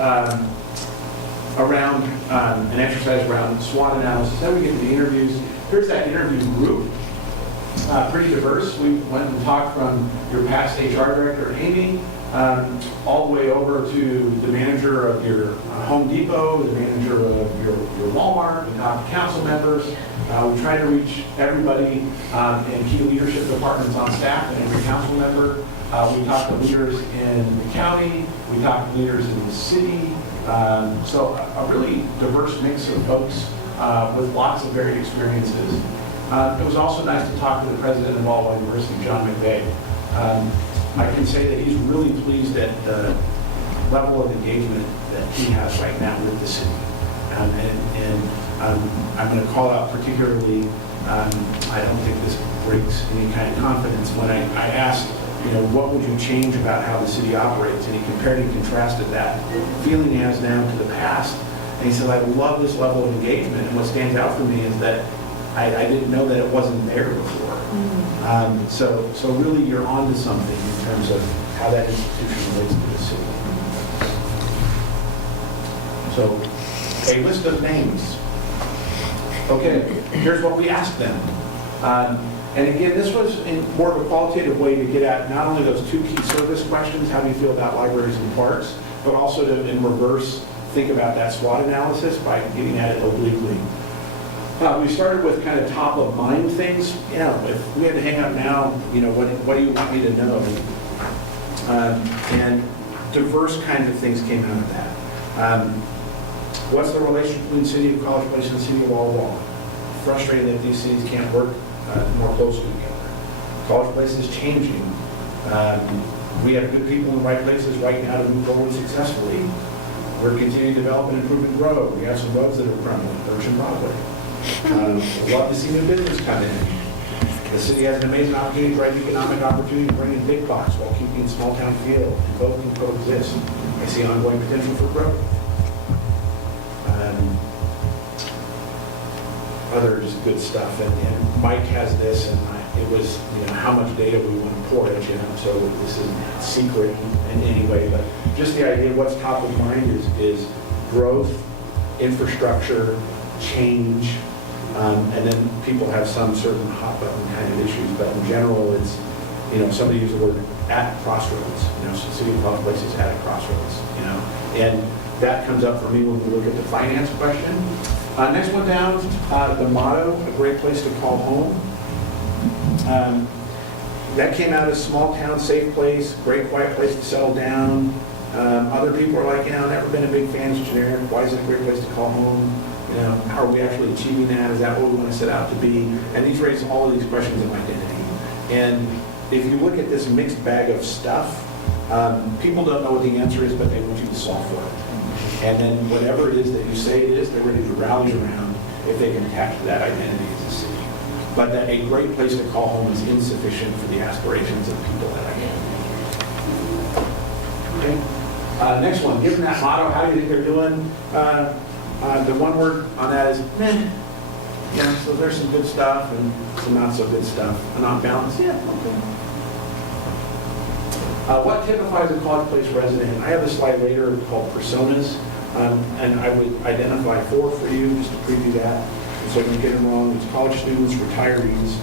around an exercise around SWOT analysis. Then we get to the interviews. Here's that interview group. Pretty diverse. We went and talked from your past HR director, Amy, all the way over to the manager of your Home Depot, the manager of your Walmart. We talked to council members. We tried to reach everybody in key leadership departments on staff and every council member. We talked to leaders in the county. We talked to leaders in the city. So a really diverse mix of folks with lots of varied experiences. It was also nice to talk to the president of Walla Walla University, John McVeigh. I can say that he's really pleased at the level of engagement that he has right now with the city. I'm going to call out particularly, I don't think this breaks any kind of confidence, when I asked, you know, what would you change about how the city operates? And he compared and contrasted that feeling he has now to the past. And he said, I love this level of engagement. And what stands out for me is that I didn't know that it wasn't there before. So really you're onto something in terms of how that institution relates to the city. So a list of names. Okay, here's what we asked them. And again, this was in more of a qualitative way to get at not only those two key service questions, how do you feel about libraries and parks, but also to, in reverse, think about that SWOT analysis by getting at it obliquely. We started with kind of top of mind things. You know, if we had to hang up now, you know, what do you want me to know? And diverse kinds of things came out of that. What's the relationship between the City of College Place and the City of Walla Walla? Frustrating that these cities can't work more closely together. College Place is changing. We have good people in the right places right now to move forward successfully. We're continuing to develop and improve and grow. We have some roads that are crumbling, Birch and Broadway. We'd love to see new business come in. The city has an amazing opportunity to drive economic opportunity to bring in big box while keeping small town feel, and both can coexist. I see ongoing potential for growth. Other just good stuff, and Mike has this, and it was, how much data we want to pour at you, so this isn't secret in any way, but just the idea, what's top of mind is growth, infrastructure, change, and then people have some certain hot button kind of issues, but in general, it's, somebody used the word at crossroads, so city of College Place is at a crossroads, and that comes up for me when we look at the finance question. Next one down, the motto, a great place to call home. That came out as small town, safe place, great quiet place to settle down. Other people are like, never been a big fan, it's generic. Why is it a great place to call home? How are we actually achieving that? Is that what we want to set out to be? And these raise all of these questions of identity. And if you look at this mixed bag of stuff, people don't know what the answer is, but they want you to solve for it. And then whatever it is that you say it is, they're ready to rally around if they can attach to that identity as a city. But that a great place to call home is insufficient for the aspirations of people that identity. Okay. Next one, given that motto, how do you think they're doing? The one word on that is meh. Yeah, so there's some good stuff and some not so good stuff. And on balance, yeah, okay. What typifies a College Place resident? I have a slide later called personas, and I would identify 4 for you just to preview that. And so I don't get them wrong. It's college students, retirees,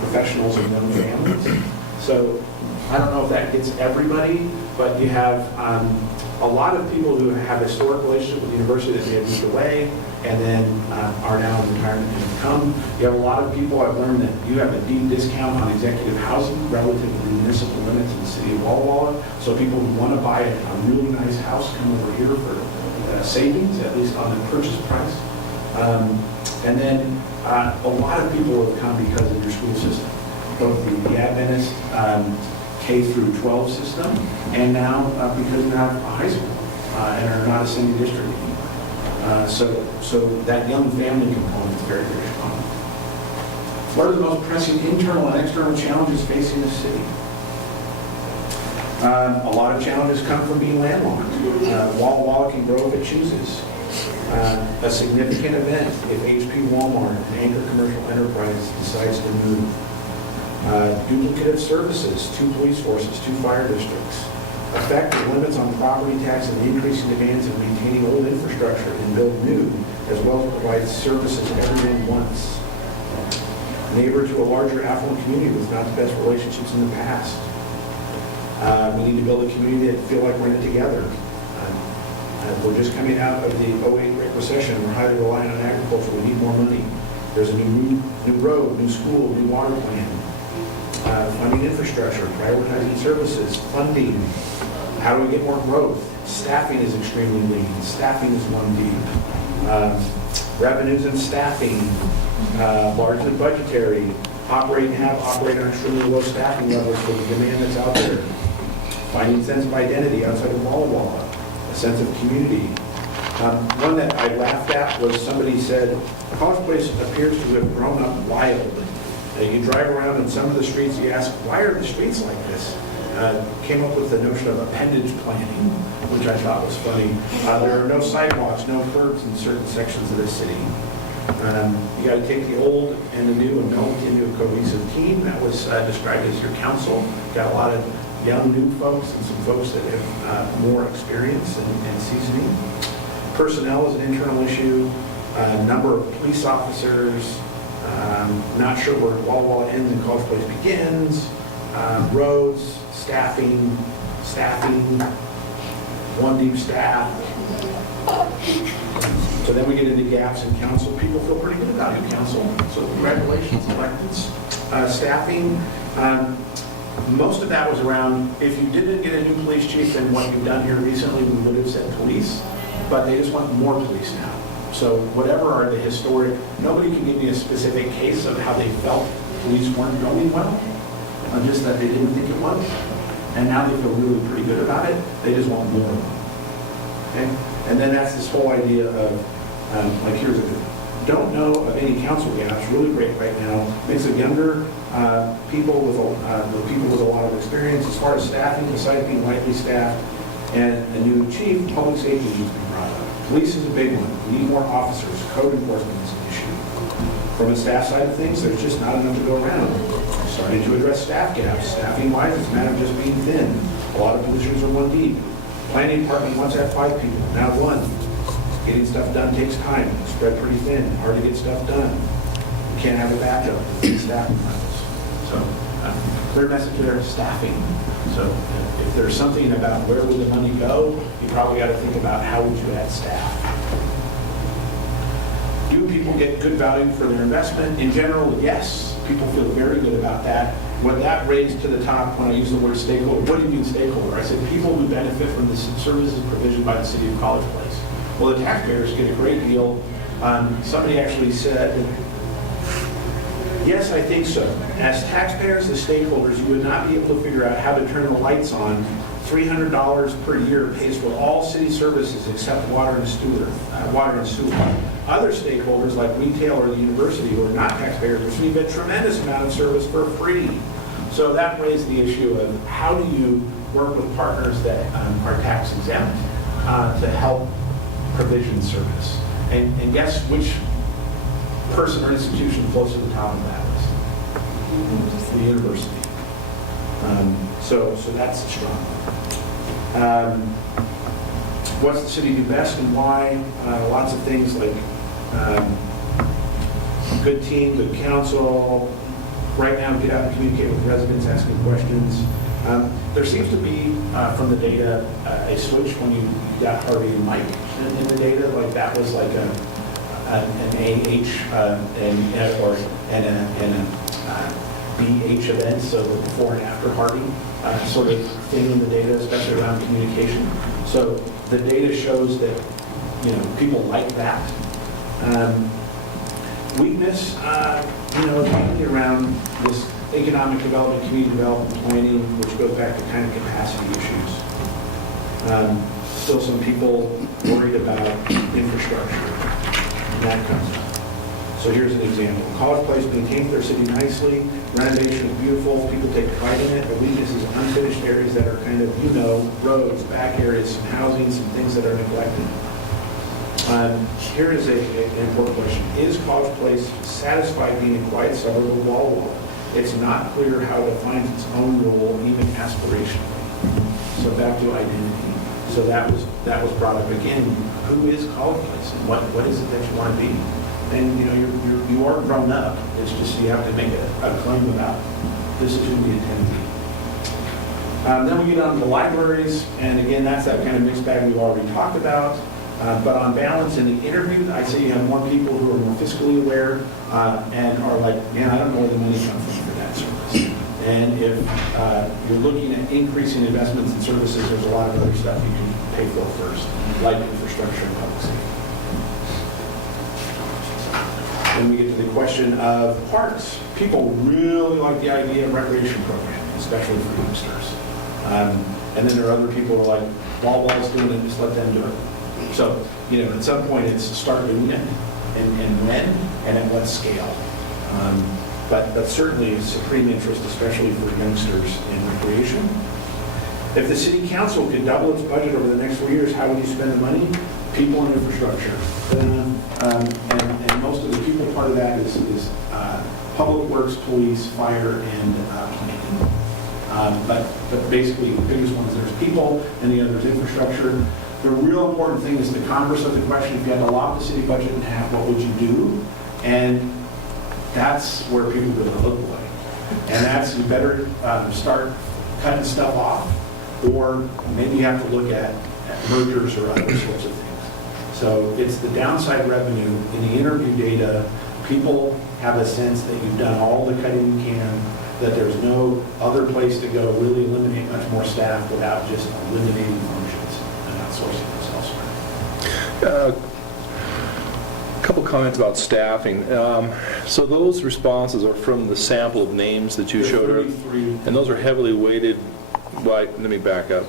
professionals, and young families. So I don't know if that gets everybody, but you have a lot of people who have a historic relationship with the university that may have moved away and then are now in retirement and have come. You have a lot of people, I've learned that you have a deep discount on executive housing relative to the municipal limits in the city of Walla Walla. So people who want to buy a really nice house come over here for savings, at least on the purchase price. And then a lot of people have come because of your school system, both the Adventist K through 12 system, and now because you have a high school and are not a city district anymore. So that young family component is very, very strong. What are the most pressing internal and external challenges facing the city? A lot of challenges come from being landlocked. Walla Walla can grow if it chooses. A significant event if HP Walmart, an anchor commercial enterprise, decides to move. Duplicative services, 2 police forces, 2 fire districts. Effective limits on property tax and increasing demands in maintaining old infrastructure and build new, as well as provide services everyone wants. Neighbor to a larger affluent community with not the best relationships in the past. We need to build a community that feel like we're in it together. We're just coming out of the 2008 Great Recession. We're highly reliant on agriculture. We need more money. There's a new road, new school, new water plan. Funding infrastructure, prioritizing services, funding. How do we get more growth? Staffing is extremely lean. Staffing is one deep. Revenues and staffing, largely budgetary. Operate on extremely low staffing levels for the demand that's out there. Finding a sense of identity outside of Walla Walla, a sense of community. One that I laughed at was somebody said, College Place appears to have grown up wild. You drive around in some of the streets, you ask, why are the streets like this? Came up with the notion of appendage planning, which I thought was funny. There are no sidewalks, no curbs in certain sections of the city. You got to take the old and the new and meld into a cohesive team. That was described as your council. Got a lot of young new folks and some folks that have more experience and seasoning. Personnel is an internal issue. Number of police officers. Not sure where Walla Walla ends and College Place begins. Roads, staffing, one deep staff. So then we get into gaps in council. People feel pretty good about your council. So congratulations, electeds. Staffing. Most of that was around, if you didn't get a new police chief, then what you've done here recently, we would have said police, but they just want more police now. So whatever are the historic, nobody can give me a specific case of how they felt police weren't going well, just that they didn't think it was. And now they feel really pretty good about it. They just want more. Okay? And then that's this whole idea of, like here's a, don't know of any council gaps, really great right now, mix of younger people with a lot of experience as far as staffing, besides being lightly staffed, and a new chief, public safety needs to be brought up. Police is a big one. We need more officers. Code enforcement is an issue. From a staff side of things, there's just not enough to go around. Starting to address staff gaps. Staffing wise, it's a matter of just being thin. A lot of positions are one deep. Planning department once had 5 people, now 1. Getting stuff done takes time. Spread pretty thin. Hard to get stuff done. You can't have a backup with staffing levels. So, clear message there, staffing. So if there's something about where would the money go, you probably got to think about how would you add staff. Do people get good value for their investment? In general, yes. People feel very good about that. What that raised to the top when I use the word stakeholder, what do you mean stakeholder? I said people who benefit from the services provisioned by the city of College Place. Well, the taxpayers get a great deal. Somebody actually said, yes, I think so. As taxpayers, as stakeholders, you would not be able to figure out how to turn the lights on. $300 per year pays for all city services except water and sewer. Other stakeholders like retail or the university who are not taxpayers receive a tremendous amount of service for free. So that raised the issue of how do you work with partners that are tax exempt to help provision service. And guess which person or institution floats to the top of that list? The university. So that's a strong one. What's the city do best and why? Lots of things like good team, good council. Right now, get out and communicate with residents, asking questions. There seems to be, from the data, a switch when you got Harvey and Mike in the data. Like that was like an AH and a BH event, so the before and after Harvey sort of thing in the data, especially around communication. So the data shows that people like that. Weakness, mainly around this economic development, community development planning, which goes back to kind of capacity issues. Still some people worried about infrastructure, and that comes up. So here's an example. College Place maintains their city nicely. Renovation is beautiful. People take pride in it. The weakness is unfinished areas that are kind of, roads, back areas, some housing, some things that are neglected. Here is an important question. Is College Place satisfied being a quiet suburb of Walla Walla? It's not clear how it defines its own role, even aspirationally. So back to identity. So that was brought up again. Who is College Place? And what is it that you want to be? And you are grown up. It's just you have to make a claim about this is who we intend to be. Then we get on to the libraries, and again, that's that kind of mixed bag we've already talked about. But on balance, in the interview, I say you have more people who are more fiscally aware and are like, man, I don't know where the money comes from for that service. And if you're looking at increasing investments in services, there's a lot of other stuff you can pay for first, like infrastructure and public safety. Then we get to the question of parks. People really like the idea of recreation programming, especially for youngsters. And then there are other people who are like, Walla Walla's doing it, just let them do it. So, at some point it's start doing it, and when, and at what scale. But certainly is supreme interest, especially for youngsters in recreation. If the city council could double its budget over the next 4 years, how would you spend the money? People and infrastructure. And most of the people part of that is public works, police, fire, and planning. But basically the biggest one is there's people and the other is infrastructure. The real important thing is the converse of the question, if you had to lop the city budget in half, what would you do? And that's where people go, oh boy. And that's, you better start cutting stuff off, or maybe you have to look at mergers or other sorts of things. So it's the downside revenue. In the interview data, people have a sense that you've done all the cutting you can, that there's no other place to go, really eliminate much more staff without just eliminating functions and outsourcing this elsewhere. A couple comments about staffing. So those responses are from the sample of names that you showed her, and those are heavily weighted by, let me back up.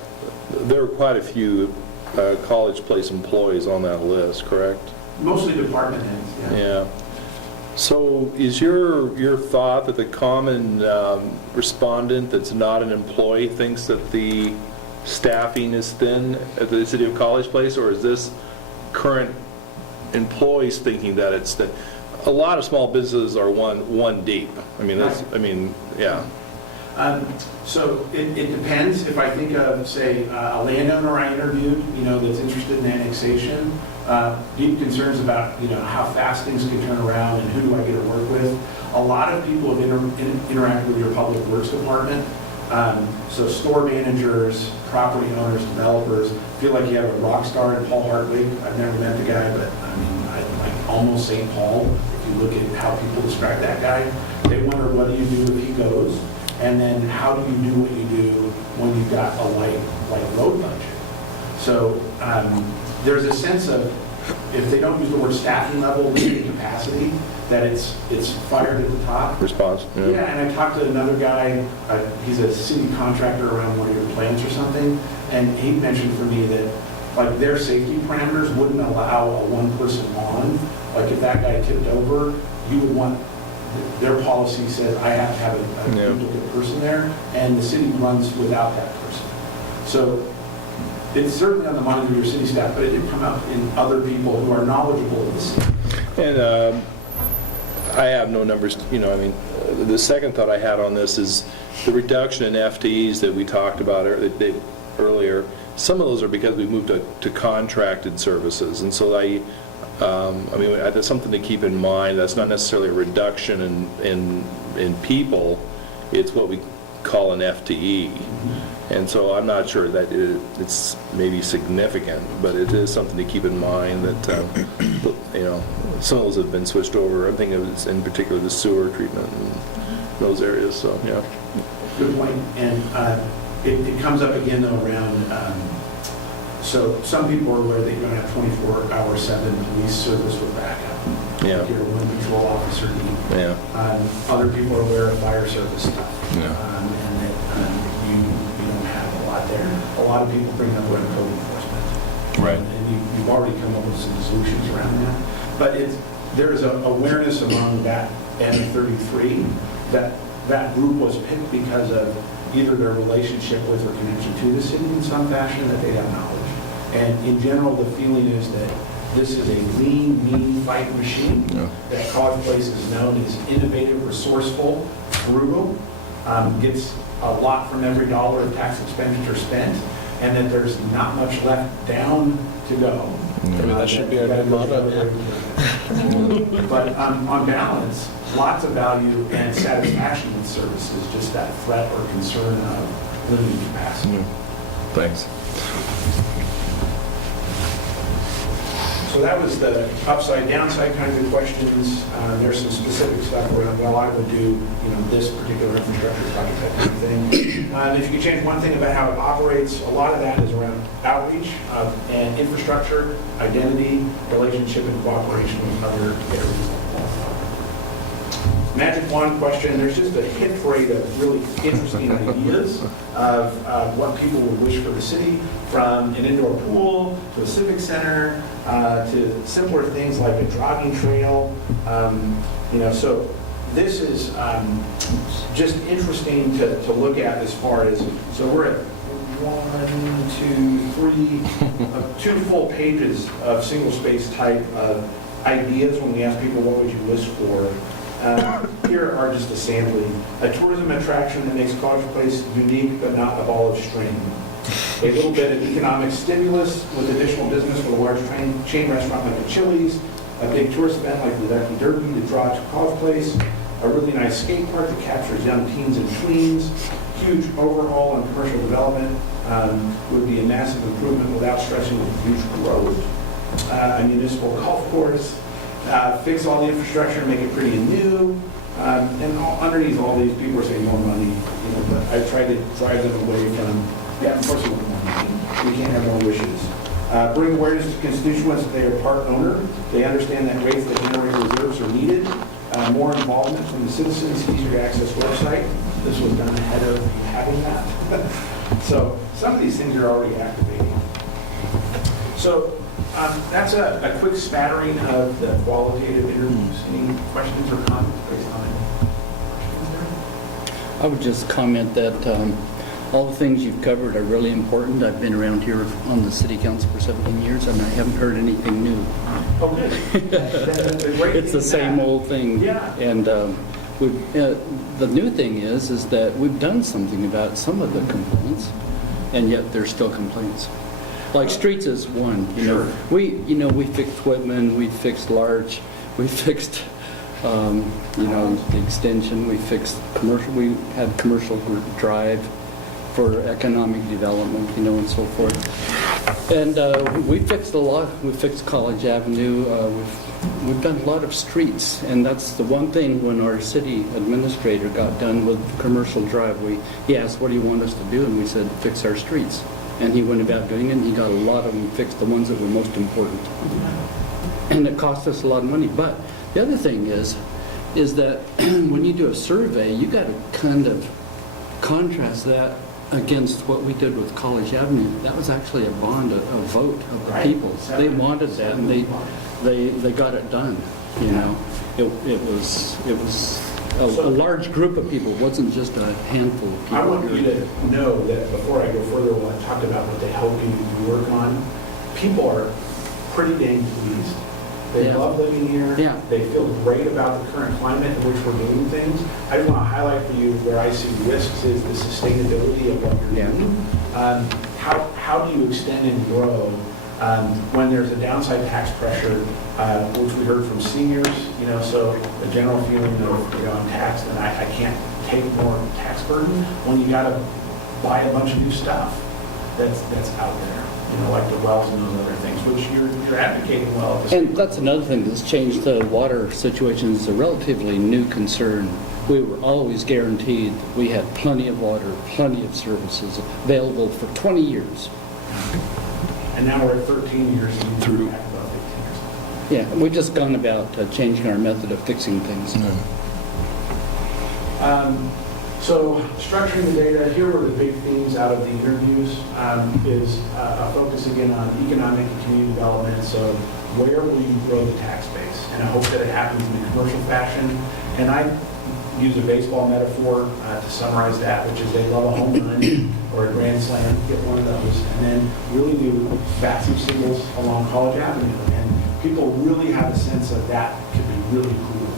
There were quite a few College Place employees on that list, correct? Mostly department heads, yeah. Yeah. So is your thought that the common respondent that's not an employee thinks that the staffing is thin at the City of College Place, or is this current employees thinking that it's thin? A lot of small businesses are one deep. I mean, yeah. So it depends. If I think of, say, a landowner I interviewed, that's interested in annexation, deep concerns about, how fast things can turn around and who do I get to work with. A lot of people have interacted with your public works department. So store managers, property owners, developers, feel like you have a rock star in Paul Hartwig. I've never met the guy, but I like almost St. Paul. If you look at how people describe that guy, they wonder what do you do if he goes, and then how do you do what you do when you've got a light road budget. So there's a sense of, if they don't use the word staffing level, limited capacity, that it's fired at the top. Response. Yeah, and I talked to another guy, he's a city contractor around one of your plants or something, and he mentioned for me that like their safety parameters wouldn't allow a one person on. Like if that guy tipped over, you would want, their policy says I have to have a duplicate person there, and the city runs without that person. So it's certainly on the mind of your city staff, but it did come out in other people who are knowledgeable of the city. And I have no numbers, the second thought I had on this is the reduction in FTEs that we talked about earlier. Some of those are because we moved to contracted services, and so that's something to keep in mind. That's not necessarily a reduction in people, it's what we call an FTE. And so I'm not sure that it's maybe significant, but it is something to keep in mind that, some of those have been switched over. I'm thinking of, in particular, the sewer treatment and those areas, so, yeah. Good point. And it comes up again, though, around, so some people are aware that you're going to have 24/7 police service with backup. Yeah. Like your one patrol officer need. Yeah. Other people are aware of fire service stuff. Yeah. And that you don't have a lot there. A lot of people bring up around code enforcement. Right. And you've already come up with some solutions around that. But there is an awareness among that N33 that group was picked because of either their relationship with or connection to the city in some fashion, that they have knowledge. And in general, the feeling is that this is a lean, mean fight machine. Yeah. That College Place is known as innovative, resourceful, frugal, gets a lot from every dollar of tax expenditure spent, and that there's not much left down to go. Maybe that should be our new motto. But on balance, lots of value and satisfaction with services, just that threat or concern of limited capacity. Thanks. So that was the upside, downside kinds of questions. There's some specific stuff around, well, I would do, this particular infrastructure project, that kind of thing. If you could change one thing about how it operates, a lot of that is around outreach and infrastructure, identity, relationship, and cooperation with other areas. Magic wand question, there's just a hit parade of really interesting ideas of what people would wish for the city, from an indoor pool to a civic center to simpler things like a jogging trail. So this is just interesting to look at as far as, so we're at 2 full pages of single-space type of ideas when we ask people what would you wish for. Here are just a sampling. A tourism attraction that makes College Place unique but not a ball of string. A little bit of economic stimulus with additional business with a large chain restaurant like a Chili's. A big tourist event like the Lucky Derby to draw to College Place. A really nice skate park that captures young teens and tweens. Huge overhaul and commercial development would be a massive improvement without stressing with huge growth. A municipal golf course. Fix all the infrastructure and make it pretty and new. And underneath all these, people are saying more money, but I try to drive them away from, of course we want more money. We can't have more wishes. Bring awareness to constituents that they are part owner. They understand that rates that generate reserves are needed. More involvement from the citizens, easier to access website. This was done ahead of having that. So some of these things are already activating. So that's a quick smattering of the qualitative interviews. Any questions or comments based on it? I would just comment that all the things you've covered are really important. I've been around here on the city council for 17 years, and I haven't heard anything new. Oh, good. That's a great It's the thing. same old thing. Yeah. And the new thing is that we've done something about some of the complaints, and yet there's still complaints. Like streets is one. Sure. We fixed Whitman, we fixed Larch, we fixed the extension, we fixed commercial. We had commercial drive for economic development, and so forth. And we fixed a lot. We fixed College Avenue. We've done a lot of streets, and that's the one thing when our city administrator got done with commercial drive, he asked, what do you want us to do? And we said, fix our streets. And he went about doing it, and he got a lot of them fixed, the ones that were most important. And it cost us a lot of money. But the other thing is that when you do a survey, you got to kind of contrast that against what we did with College Avenue. That was actually a bond, a vote of the Right. people. They wanted that, and they got it done. It was a large group of people. It wasn't just a handful of people. I want you to know that before I go further, when I talked about what they hope you work on, people are pretty dang pleased. They Yeah. love living here. Yeah. They feel great about the current climate in which we're doing things. I just want to highlight for you where I see risks is the sustainability of what you're Yeah. doing. How do you extend and grow when there's a downside tax pressure, which we heard from seniors, so the general feeling of, I'm taxed and I can't take more tax burden when you got to buy a bunch of new stuff that's out there, like the wells and those other things, which you're advocating well. At the same And that's another thing that's changed. The water situation is a relatively new concern. We were always guaranteed that we had plenty of water, plenty of services available for 20 years. And now we're at 13 years and we're Through. back about 15 years. Yeah, we've just gone about changing our method of fixing things. So structuring the data, here were the big themes out of the interviews, is a focus again on economic and community development. So where will you grow the tax base? And I hope that it happens in a commercial fashion. And I use a baseball metaphor to summarize that, which is they love a home run or a grand slam, get one of those, and then really do bats and singles along College Avenue. And people really have a sense of that could be really cool.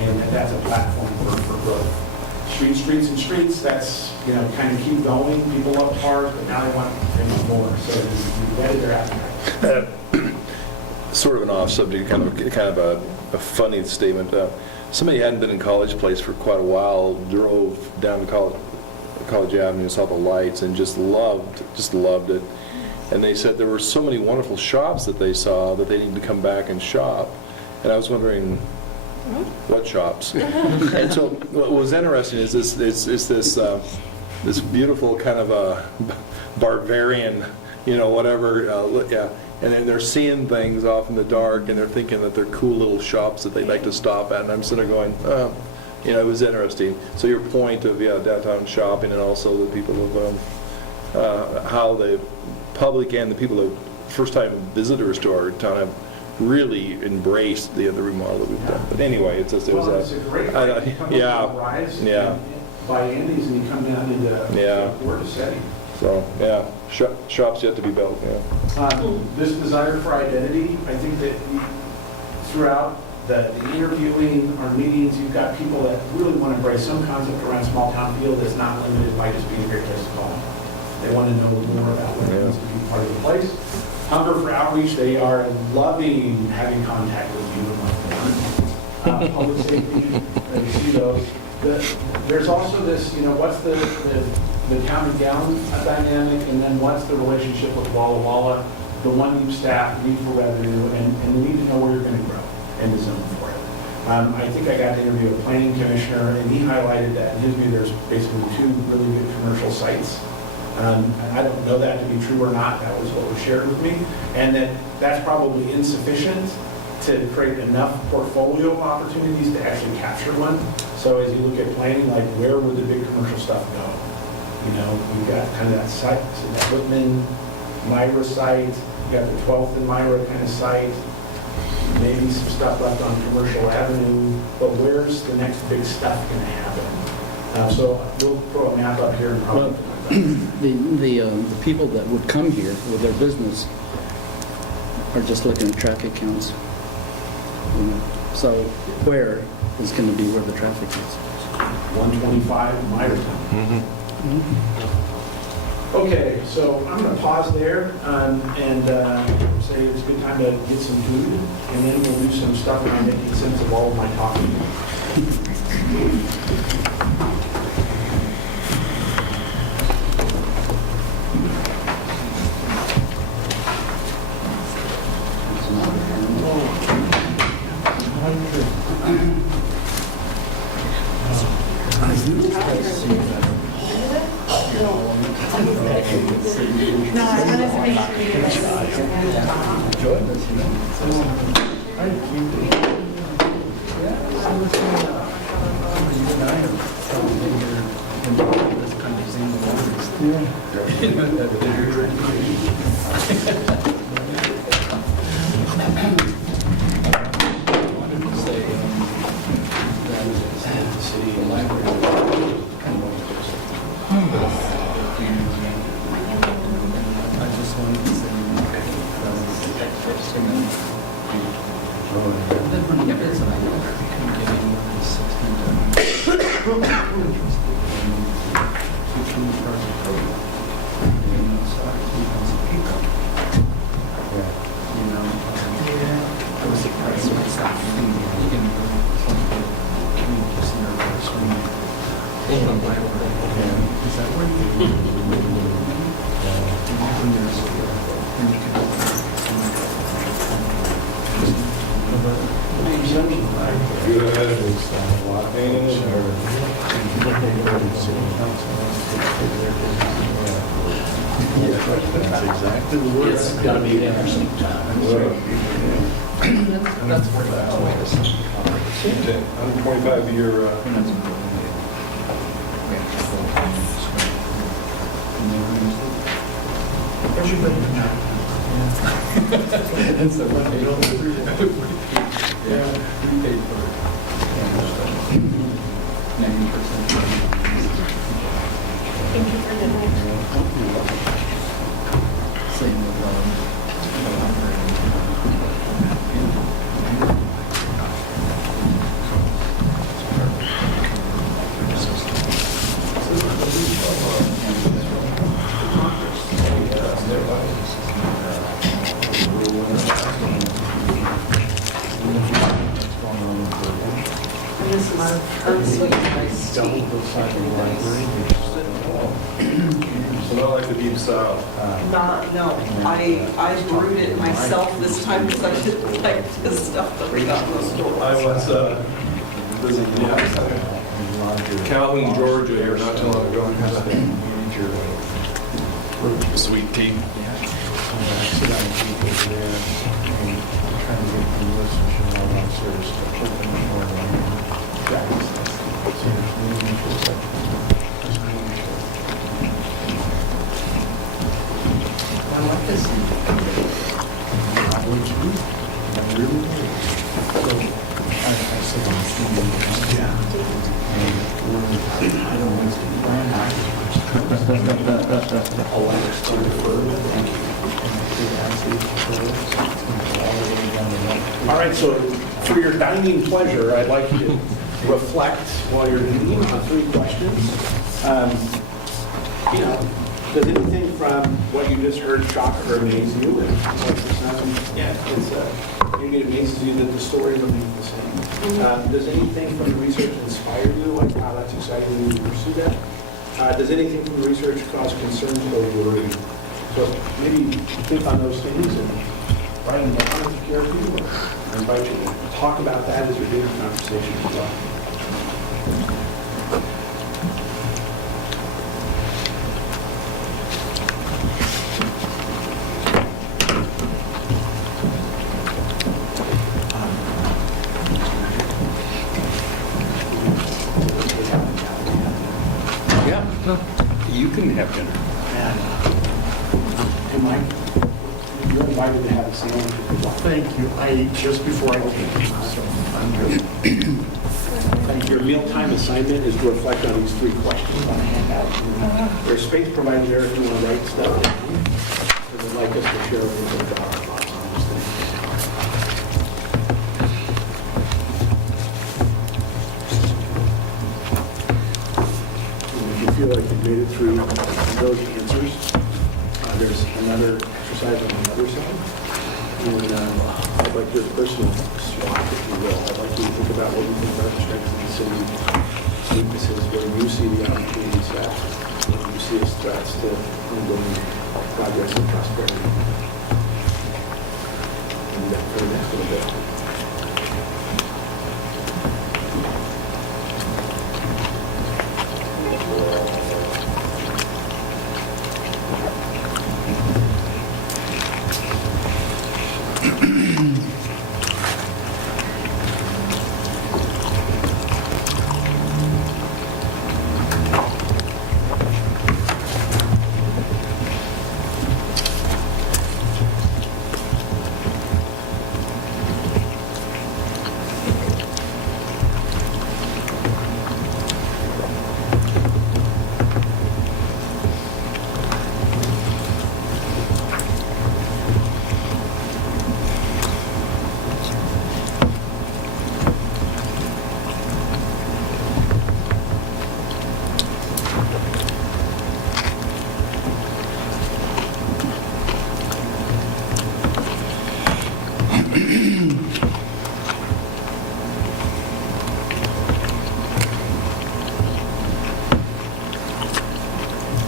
And that's a platform for growth. Streets and streets, that's, kind of keep going. People love cars, but now they want more. So you whetted their appetite. Sort of an off subject, kind of a funny statement. Somebody hadn't been in College Place for quite a while, drove down to College Avenue, saw the lights, and just loved it. And they said there were so many wonderful shops that they saw that they needed to come back and shop. And I was wondering, what shops? And so what was interesting is this beautiful kind of a barbarian, whatever, yeah. And then they're seeing things off in the dark, and they're thinking that they're cool little shops that they'd like to stop at. And I'm sort of going, it was interesting. So your point of downtown shopping, and also the people of how the public and the people that first-time visitors to our town have really embraced the remodel that we've done. But anyway, it's a It's a great ride. You come up yeah, to Rise yeah. by Andy's and you come down into Florida City. So yeah, shops yet to be built. Yeah. This desire for identity, I think that throughout the interviewing, our meetings, you've got people that really want to embrace some concept around small town feel that's not limited by just being a great place to call. They want to know more about what it means to be part of the place. Hunger for outreach, they are loving having contact with you and what they're doing. Public safety, you see those. There's also this, what's the town and gown dynamic, and then what's the relationship with Walla Walla, the one you staff, need for revenue, and we need to know where you're going to grow and the zone for it. I think I got to interview a planning commissioner, and he highlighted that in his view there's basically 2 really good commercial sites. I don't know that to be true or not. That was what was shared with me. And that's probably insufficient to create enough portfolio opportunities to actually capture one. So as you look at planning, like where would the big commercial stuff go? We've got kind of that site, so that Whitman, Myra site, you got the 12th and Myra kind of site, maybe some stuff left on Commercial Avenue, but where's the next big stuff going to happen? So we'll throw a map up here and probably. The people that would come here with their business are just looking at traffic counts. You know, so where is going to be where the traffic is? 125 Myra. Okay, so I'm going to pause there and say it's a good time to get some food, and then we'll do some stuff around making sense of all of my talking. No, I wanted to make sure you guys Enjoy this, you know. It's gotta be interesting. That's 125-year. Thank you for the night. Same with So not like the deep south. No, I brewed it myself this time because I didn't like this stuff that we got in the store. I was visiting Calhoun, Georgia here not too long ago. Sweet tea. All right, so for your dining pleasure, I'd like you to reflect while you're eating on 3 questions. Does anything from what you just heard shock or amaze you? And maybe it amazes you that the stories remain the same. Does anything from the research inspire you, like how that's exciting you to pursue that? Does anything from the research cause concern or worry? So maybe think on those things and write them down if you care to, or I invite you to talk about that as you're doing the conversation as well. Yeah, you can have dinner. And Mike, you're invited to have a sandwich if you'd like. Thank you. I ate just before I came, so I'm good. Your mealtime assignment is to reflect on these 3 questions on a handout. There's space provided there if you want to write stuff down. If you'd like us to share with you our thoughts on these things. And if you feel like you've made it through those answers, there's another exercise on the other side. And I'd like your personal SWOT, if you will. I'd like you to think about what you think are the strengths of the city, weaknesses, where you see the opportunities at, where you see as threats to ongoing progress and prosperity. And that for the next little bit.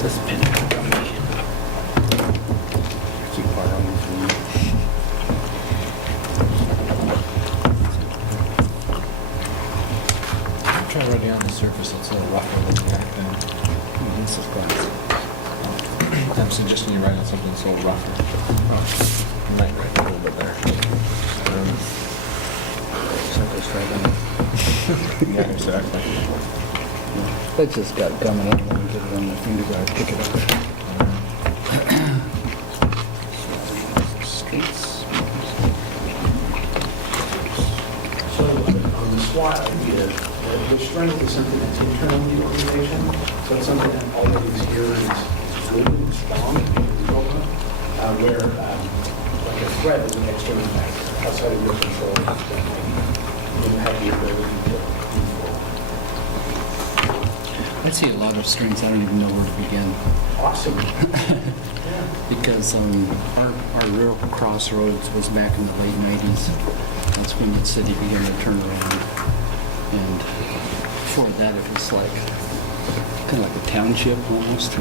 This pin got me. Keep borrowing from you. Try writing on the surface, it's a little rougher than the back then. This is glass. I'm suggesting you write on something that's a little rougher. You might write a little bit there. Something's right on. Yeah, exactly. It just got gum and I don't want to get it on my finger, I pick it up. Streets. So on the SWOT idea, the strength is something that's internal in the organization. So it's something that already is here and is good and strong and can build on. Where like a threat is an external factor outside of your control that might impact the ability to move forward. I see a lot of strengths, I don't even know where to begin. Awesome. Because our real crossroads was back in the late 90s. That's when the city began to turn around. And before that, it was like, kind of like a township almost. I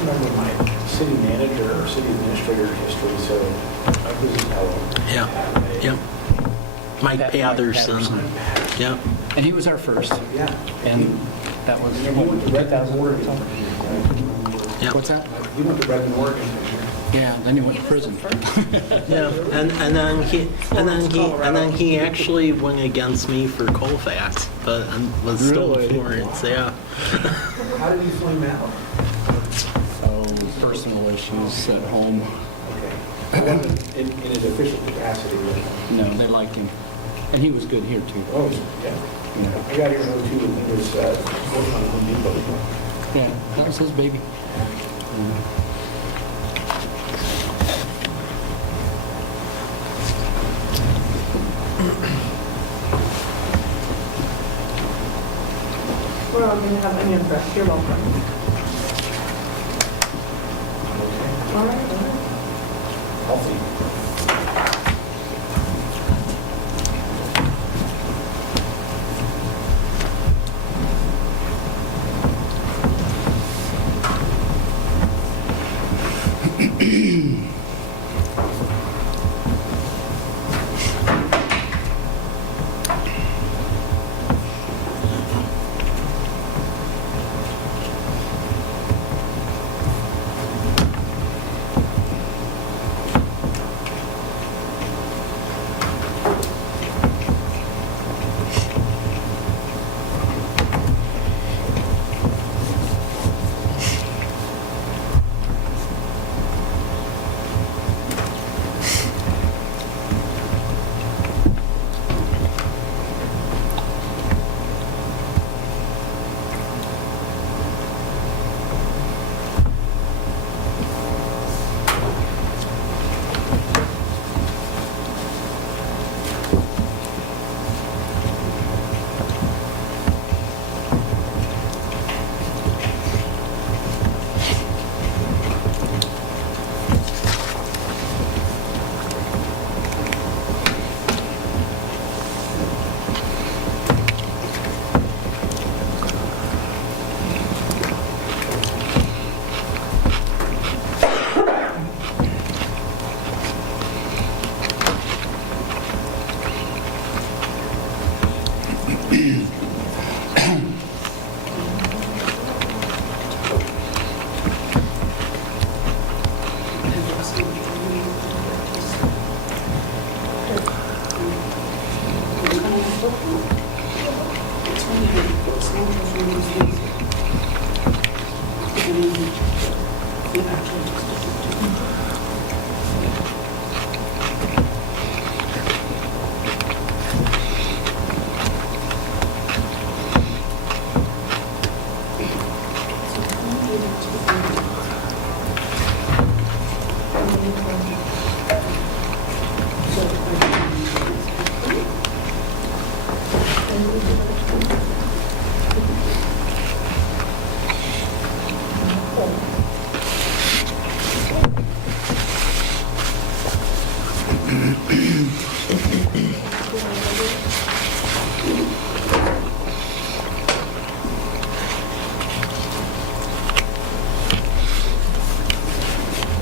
remember my city manager or city administrator history, so Mike was in Pelham. Yeah, yep. Mike Patterson. Yep. And he was our first. Yeah. And that was, And he went to Redmond, Oregon. Yep. what's that? He went to Redmond, Oregon. Yeah, then he went to prison. Yeah, and then he actually went against me for Colfax, but was still in Really? Florence. Yeah. How did you flame out? Personal issues at home. Okay. It wasn't in his official capacity. No, they liked him. And he was good here too. Oh, yeah. I got here in 02 and he was working on Home Depot. Yeah, that was his baby. We're all going to have onion breath. You're welcome. All right, all right. Healthy.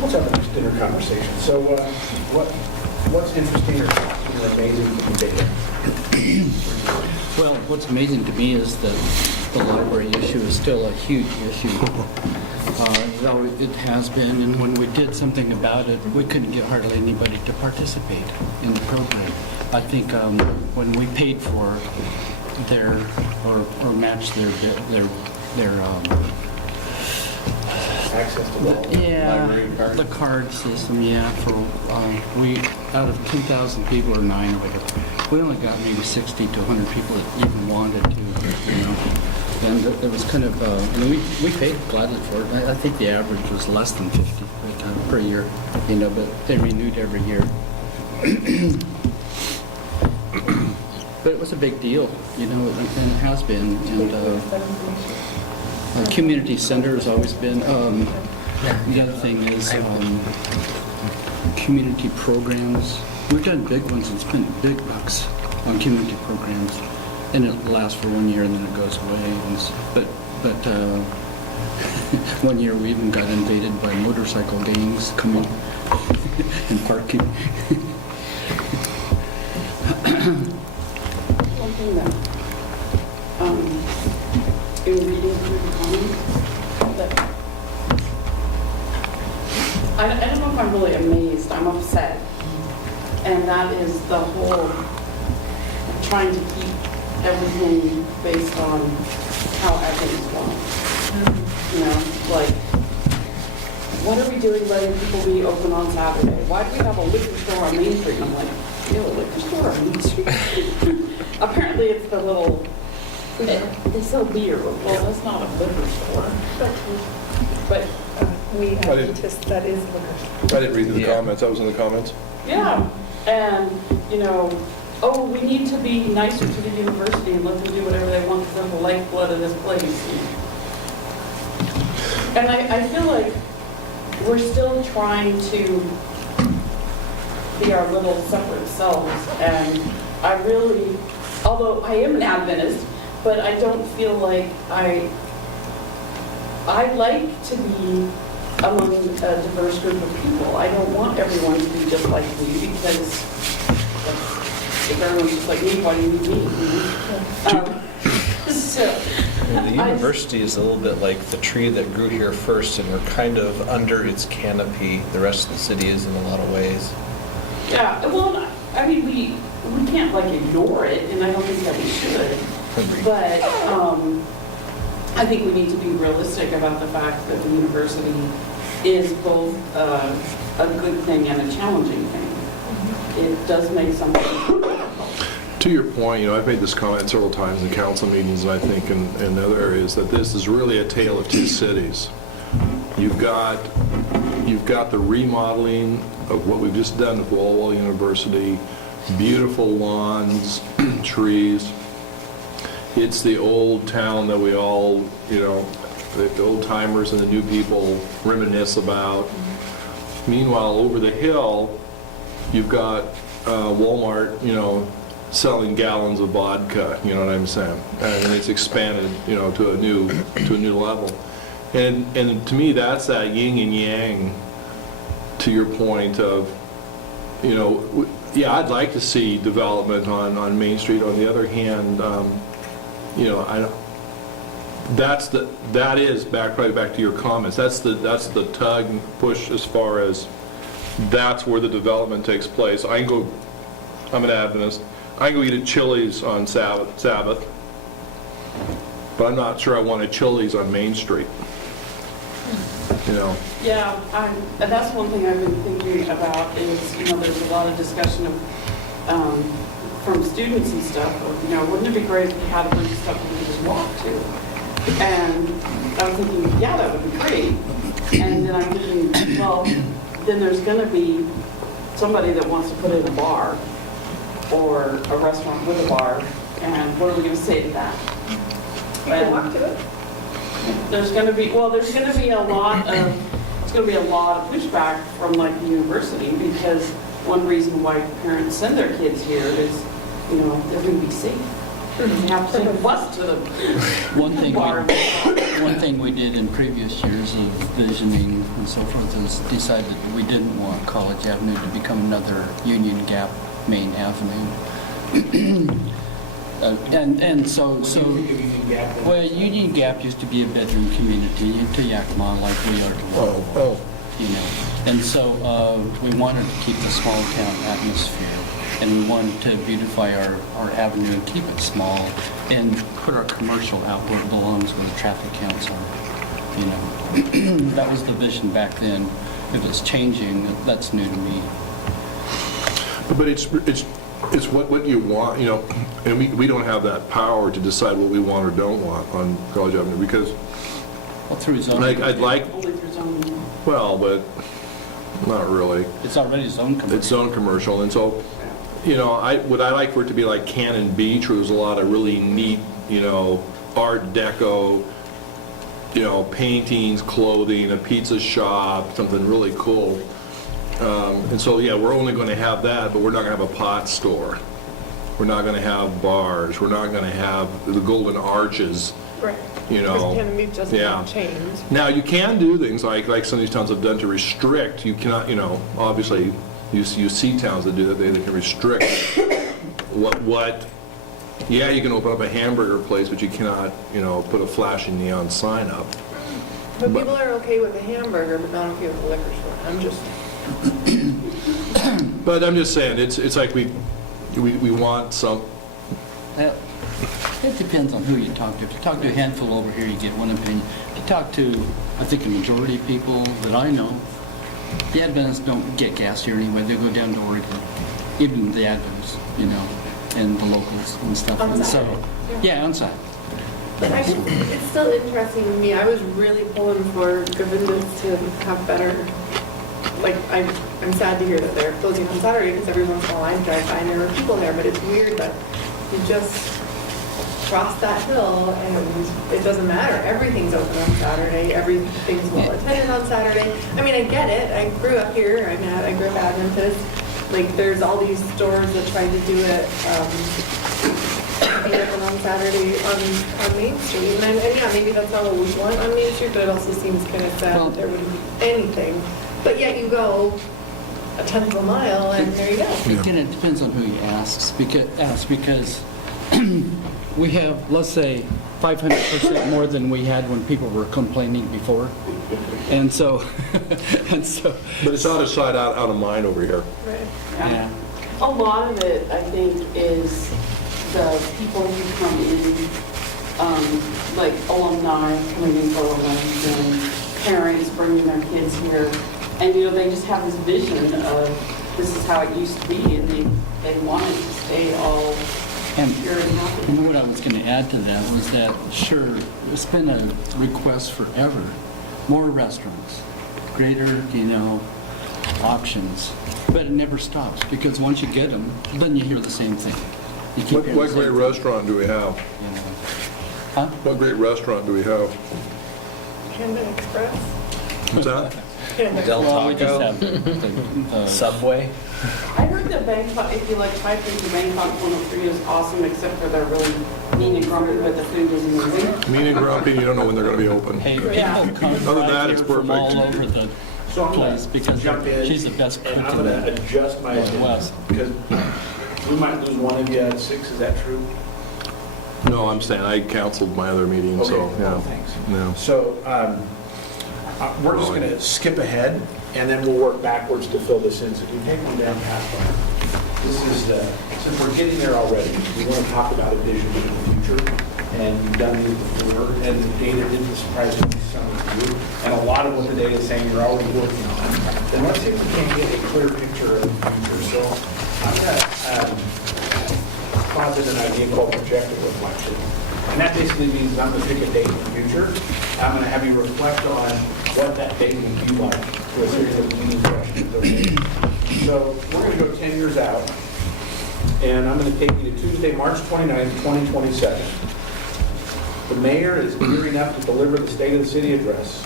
Let's have a nice dinner conversation. So what's interesting or shocking or amazing today? Well, what's amazing to me is that the library issue is still a huge issue. Though it has been, and when we did something about it, we couldn't get hardly anybody to participate in the program. I think when we paid for their, or matched their Access to all library cards? the card system, for, we, out of 10,000 people or 9 or whatever, we only got maybe 60 to 100 people that even wanted to, And it was kind of, we paid gladly for it. I think the average was less than 50 per year, but they renewed every year. But it was a big deal, and it has been. And community center has always been. The other thing is community programs. We've done big ones and spent big bucks on community programs. And it lasts for 1 year and then it goes away. But one year we even got invaded by motorcycle gangs coming and parking. One thing that, in reading through the comments, that I don't know if I'm really amazed, I'm upset. And that is the whole trying to keep everything based on how Athens want. What are we doing letting people be open on Saturday? Why do we have a liquor store on Main Street? And I'm like, a liquor store on Main Street? Apparently it's the little, they sell beer. Well, that's not a liquor store. But We I didn't- just, that is liquor. I didn't read through the Yeah. comments, that was in the comments. yeah, and, we need to be nicer to the university and let them do whatever they want because they're the lifeblood of this place. And I feel like we're still trying to be our little separate selves. And I really, although I am an Adventist, but I don't feel like I like to be among a diverse group of people. I don't want everyone to be just like me because if everyone's just like me, why do you need me? The university is a little bit like the tree that grew here first, and we're kind of under its canopy. The rest of the city is in a lot of ways. Yeah, well, I mean, we can't ignore it, and I don't think that we should. Agreed. But I think we need to be realistic about the fact that the university is both a good thing and a challenging thing. It does make something difficult. To your point, I've made this comment several times in council meetings, and I think in other areas, that this is really a tale of two cities. You've got the remodeling of what we've just done at Walla University, beautiful lawns, trees. It's the old town that we all, the old timers and the new people reminisce about. Meanwhile, over the hill, you've got Walmart, selling gallons of vodka, you know what I'm saying? And it's expanded, to a new level. And to me, that's that yin and yang, to your point of, I'd like to see development on Main Street. On the other hand, you know, that is probably back to your comments, that's the tug and push as far as that's where the development takes place. I'm an Adventist, I can go eat at Chili's on Sabbath, but I'm not sure I want a Chili's on Main Street, you know. Yeah, and that's one thing I've been thinking about is, you know, there's a lot of discussion of, from students and stuff, of, you know, wouldn't it be great if we had a bunch of stuff we could just walk to? And I was thinking, yeah, that would be great. And then I'm thinking, well, then there's going to be somebody that wants to put in a bar or a restaurant with a bar, and what are we going to say to that? You can walk to it. There's going to be a lot of pushback from like the university, because one reason why parents send their kids here is, you know, they're going to be safe. They have to take a bus to the One thing we did in previous years of visioning and so forth is decide that we didn't want College Avenue to become another Union Gap Main Avenue. And so, well, Union Gap used to be a bedroom community to Yakima like we are tomorrow. You know, and so we wanted to keep the small town atmosphere, and we wanted to beautify our avenue and keep it small, and put our commercial out where it belongs, where the traffic counts are. You know, that was the vision back then. If it's changing, that's new to me. But it's what you want, you know, and we don't have that power to decide what we want or don't want on College Avenue, because Through zoning. I'd like, only through zoning. well, but not really. It's already zone commercial. It's zone commercial, and so, you know, would I like for it to be like Cannon Beach, where there's a lot of really neat, you know, Art Deco, you know, paintings, clothing, a pizza shop, something really cool. And so, yeah, we're only going to have that, but we're not going to have a pot store. We're not going to have bars. We're not going to have the Golden Arches. Right. You know, Because Cannon Beach doesn't yeah. have chains. Now, you can do things like some of these towns have done to restrict. You cannot, you know, obviously, you see towns that do that. They can restrict what. Yeah, you can open up a hamburger place, but you cannot, you know, put a flashing neon sign up. But people are okay with a hamburger, but not okay with a liquor store. I'm just. But I'm just saying, it's like we want some. It depends on who you talk to. If you talk to a handful over here, you get one opinion. If you talk to, I think, a majority of people that I know, the Adventists don't get gas here anyway. They go down to Oregon, even the Adventists, you know, and the locals and stuff. On And Saturday. so, yeah, on Saturday. But actually, it's still interesting to me. I was really pulling for Govindas to have better, like, I'm sad to hear that they're closing on Saturday, because every once in a while I drive by and there are people there, but it's weird that you just cross that hill and it doesn't matter. Everything's open on Saturday. Everything's well attended on Saturday. I mean, I get it. I grew up here. I grew up Adventist. Like, there's all these stores that try to do it, be open on Saturday on Main Street. And yeah, maybe that's not what we want on Main Street, but it also seems kind of sad that there wouldn't be anything. But yet you go a tenth of a mile and there you go. Again, it depends on who you ask because we have, let's say, 500% more than we had when people were complaining before. And so, But it's out of sight, out of mind over here. Right. yeah. A lot of it, I think, is the people who come in, like alumni coming in for alumni, and parents bringing their kids here. And, you know, they just have this vision of this is how it used to be, and they want it to stay all pure and happy. And what I was going to add to that was that, sure, it's been a request forever. More restaurants, greater, you know, options. But it never stops, because once you get them, then you hear the same thing. You keep hearing What the great same restaurant do we have? thing, you know. Huh? What great restaurant do we have? Panda Express. What's that? Del Well, we just Taco, have the Subway. I heard that Bangkok, if you like type into Bangkok 103 is awesome, except for they're really mean and grumpy, but the food is amazing. Mean and grumpy, you don't know when they're going to be open. Hey, Yeah. people come Other than that, right it's here from all perfect. over the So I'm place gonna because jump in, she's the best cook and I'm in gonna the adjust my West. because we might lose one of you at 6, is that true? No, I'm saying I canceled my other meeting, so, Okay, yeah. thanks. No. So we're just going to skip ahead, and then we'll work backwards to fill this in. So if you take one down past one, this is, since we're getting there already, we want to talk about a vision for the future, and we've done these before, and the data didn't surprise me, some of you, and a lot of what the data is saying you're already working on. Then let's see if we can get a clear picture of the future. So I'm going to posit an idea called projective reflection. And that basically means I'm going to pick a date in the future. I'm going to have you reflect on what that date will be like through a series of meaning questions. Okay? So we're going to go 10 years out, and I'm going to take you to Tuesday, March 29th, 2027. The mayor is gearing up to deliver the State of the City address.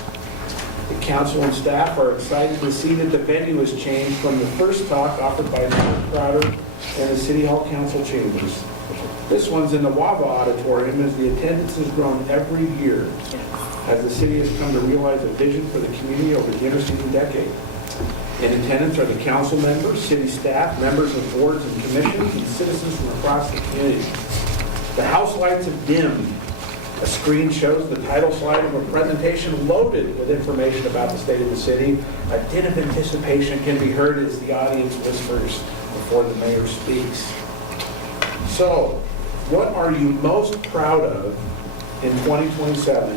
The council and staff are excited to see that the venue has changed from the first talk offered by Mayor Crowder and the City Hall Council chambers. This one's in the Wawa Auditorium as the attendance has grown every year as the city has come to realize a vision for the community over the interceding decade. In attendance are the council members, city staff, members of boards and commissions, and citizens from across the community. The house lights have dimmed. A screen shows the title slide of a presentation loaded with information about the state of the city. A din of anticipation can be heard as the audience whispers before the mayor speaks. So, what are you most proud of in 2027?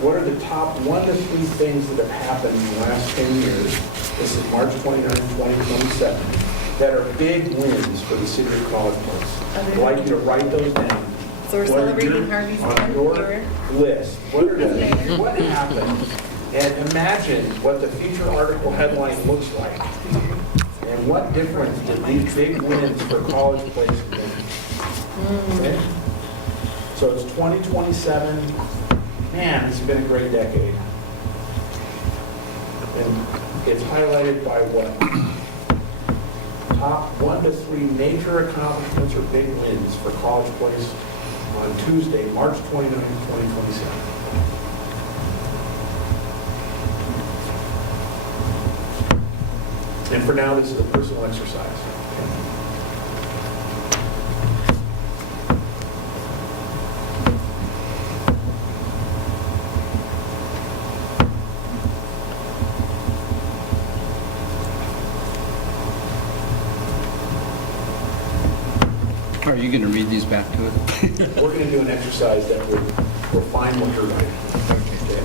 What are the top 1 to 3 things that have happened in the last 10 years? This is March 29, 2027, that are big wins for the city of College Place. I'd like you to write those down. So we're celebrating Harvey's on 10th your year. list. What happened? And imagine what the feature article headline looks like. And what difference did these big wins for College Place make? Okay? So it's 2027. Man, it's been a great decade. And it's highlighted by what? Top 1 to 3 major accomplishments or big wins for College Place on Tuesday, March 29, 2027. And for now, this is a personal exercise. Are you going to read these back to it? We're going to do an exercise that will refine what you're writing. Okay.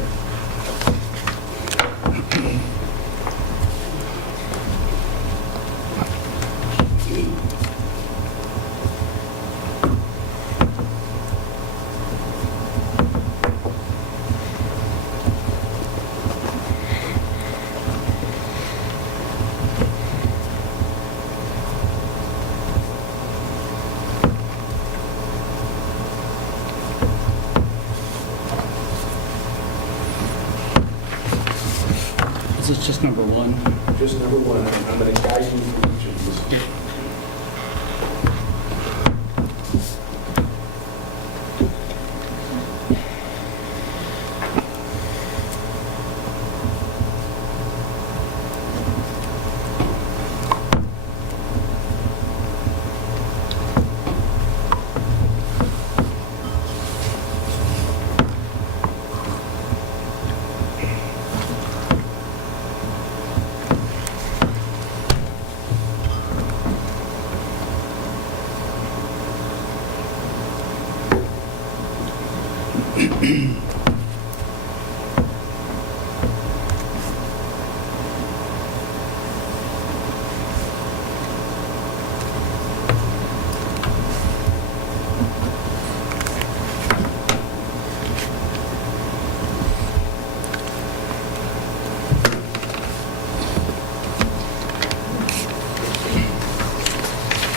Is this just number 1? Just number 1, I'm going to guide you through each of these.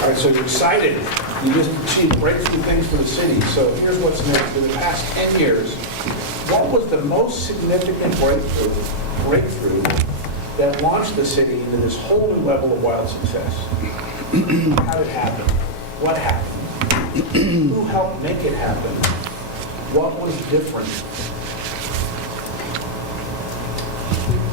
All right, so you're excited. You just achieved breakthrough things for the city. So here's what's next. In the past 10 years, what was the most significant breakthrough that launched the city into this whole new level of wild success? How did it happen? What happened? Who helped make it happen? What was different?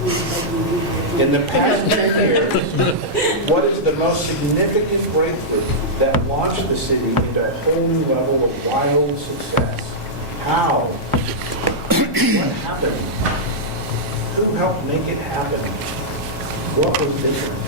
In the past 10 years, what is the most significant breakthrough that launched the city into a whole new level of wild success? How? What happened? Who helped make it happen? What was different?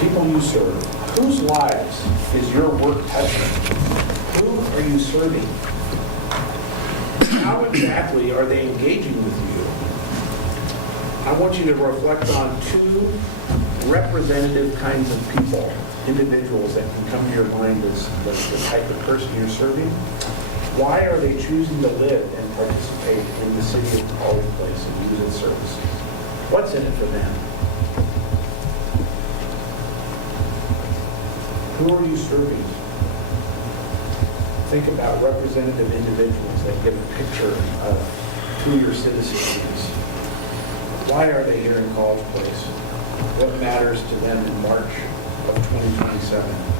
People you serve, whose lives is your work touching? Who are you serving? How exactly are they engaging with you? I want you to reflect on two representative kinds of people, individuals that can come to your mind as the type of person you're serving. Why are they choosing to live and participate in the city of Holly Place and use its services? What's in it for them? Who are you serving? Think about representative individuals that give a picture of who your citizen is. Why are they here in College Place? What matters to them in March of 2027?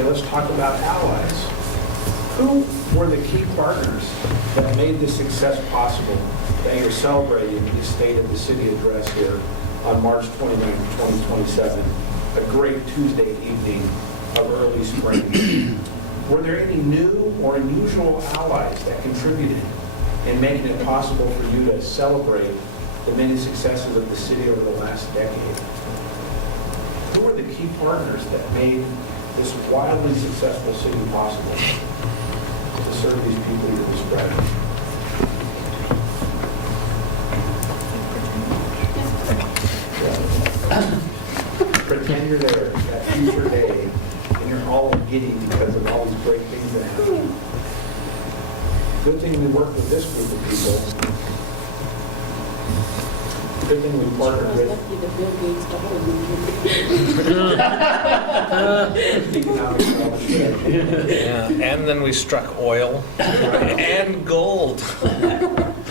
Let's talk about allies. Who were the key partners that made this success possible that you're celebrating the State of the City address here on March 29, 2027, a great Tuesday evening of early spring? Were there any new or unusual allies that contributed in making it possible for you to celebrate the many successes of the city over the last decade? Who were the key partners that made this wildly successful city possible to serve these people you're describing? Pretend you're there, that future day, and you're all giddy because of all these great things that happen. Good thing we work with this group of people. Good thing we partnered with. Yeah, and then we struck oil and gold.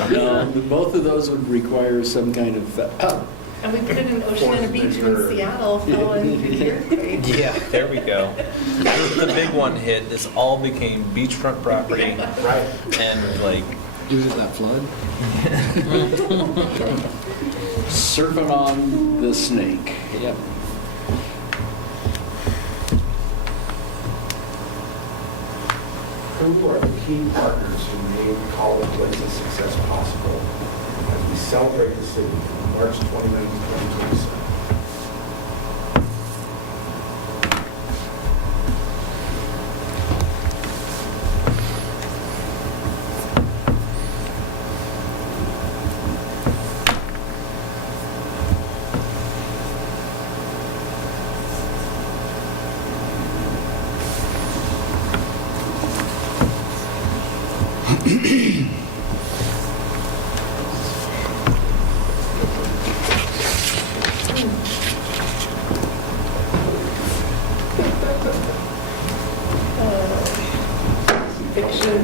No, both of those would require some kind of, And we put it in Ocean and a Beach when Seattle fell into the earthquake. Yeah, there we go. The big one hit. This all became beachfront property. Right. And like, Due to that flood? surfing on the snake. Yep. Who are the key partners who made College Place's success possible as we celebrate the city on March 29, 2027? Fiction.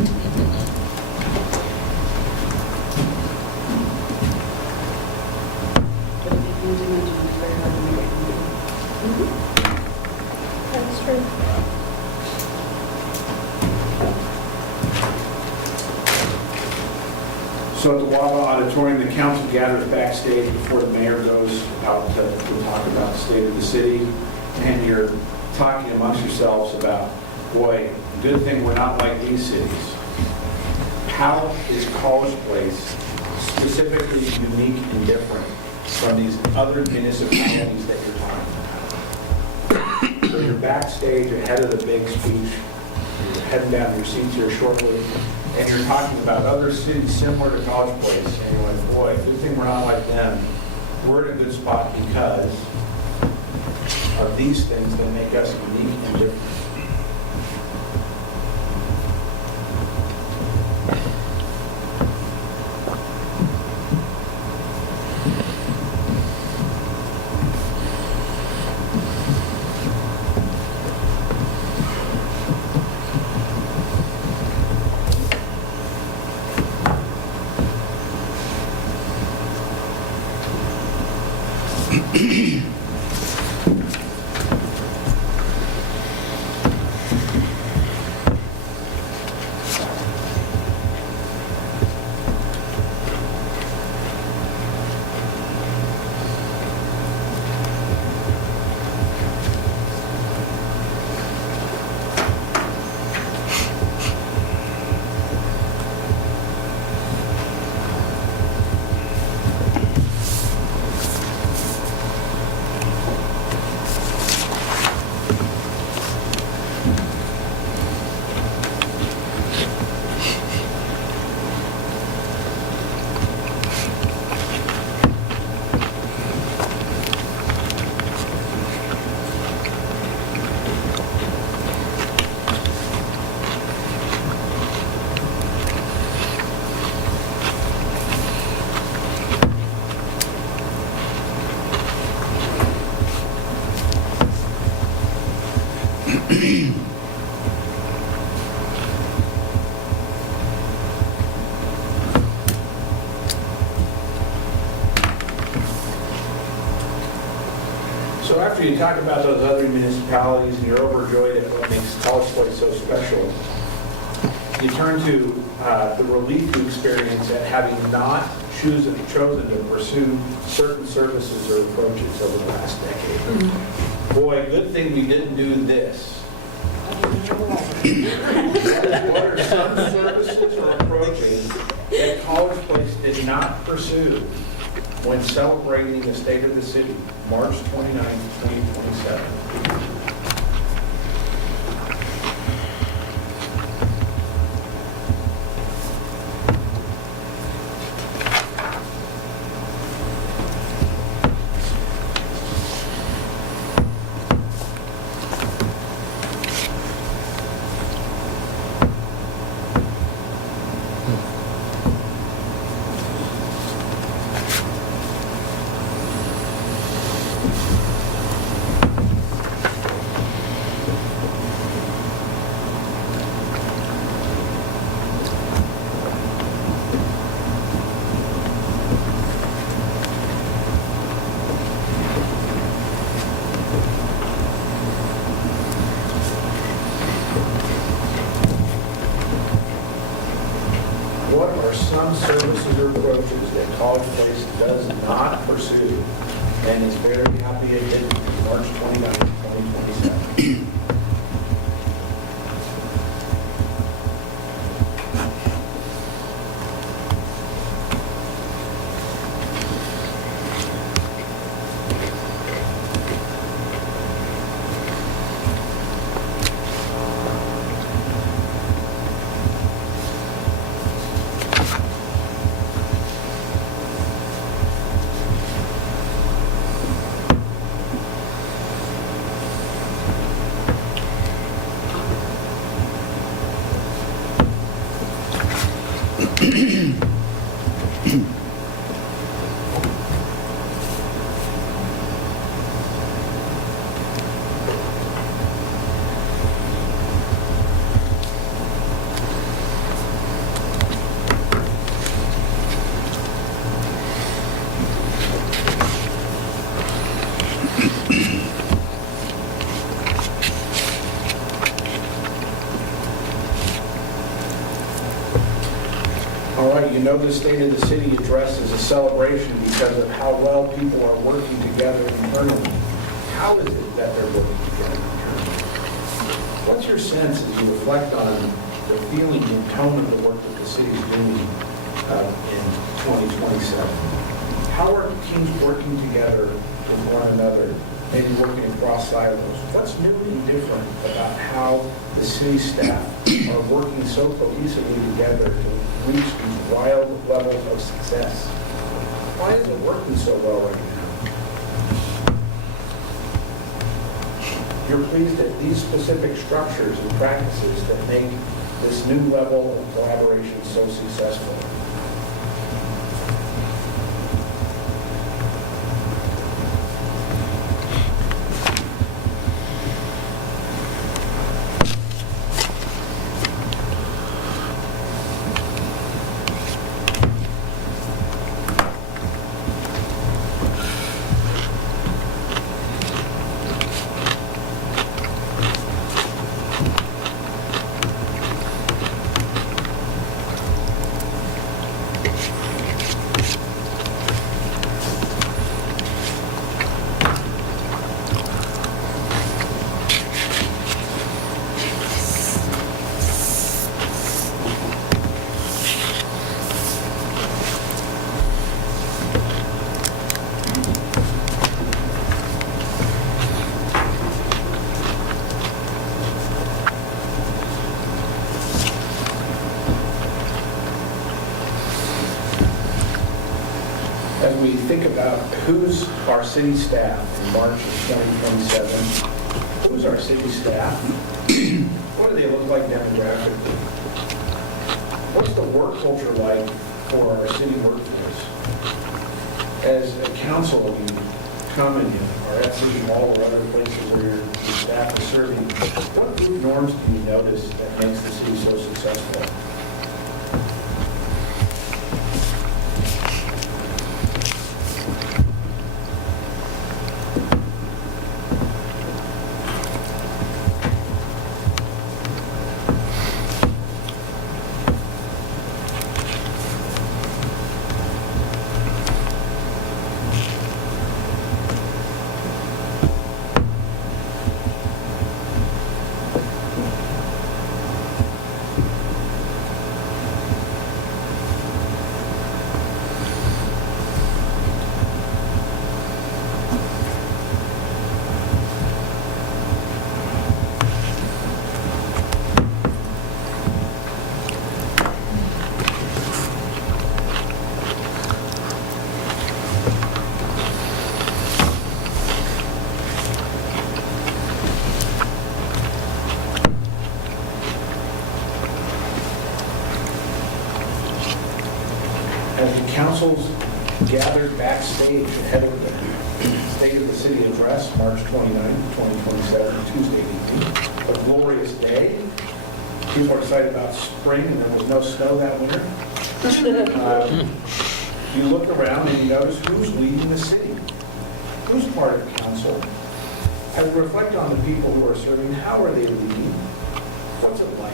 But if you do mention it's very hard to make it. That's true. So at the Wawa Auditorium, the council gathers backstage before the mayor goes out to talk about the state of the city. And you're talking amongst yourselves about, boy, good thing we're not like these cities. How is College Place specifically unique and different from these other municipalities that you're talking about? So you're backstage ahead of the big speech, you're heading down to your seats here shortly, and you're talking about other cities similar to College Place, and you're like, boy, good thing we're not like them. We're in a good spot because of these things that make us unique and different. So after you talk about those other municipalities and you're overjoyed at what makes College Place so special, you turn to the relief you experience at having not chosen to pursue certain services or approaches over the last decade. Boy, good thing we didn't do this. What are some services or approaches that College Place did not pursue when celebrating the state of the city, March 29, 2027? What are some services or approaches that College Place does not pursue and is very happy it did March 29, 2027? All right, you know the State of the City address is a celebration because of how well people are working together internally. How is it that they're working together internally? What's your sense as you reflect on the feeling and tone of the work that the city's doing in 2027? How are teams working together with one another, maybe working across silos? What's new and different about how the city staff are working so cohesively together to reach these wild levels of success? Why is it working so well right now? You're pleased at these specific structures and practices that make this new level of collaboration so successful. As we think about who's our city staff in March of 2027, who's our city staff? What do they look like demographically? What's the work culture like for our city workforce? As a council, when you come and you are at City Hall or other places where your staff is serving, what group norms do you notice that makes the city so successful? As the councils gathered backstage ahead of the State of the City address, March 29, 2027, Tuesday evening, a glorious day. People are excited about spring, and there was no snow that winter. You look around and you notice who's leading the city, who's part of the council. As we reflect on the people who are serving, how are they leading? What's it like?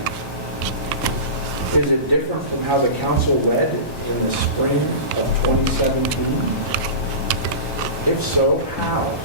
Is it different from how the council led in the spring of 2017? If so, how?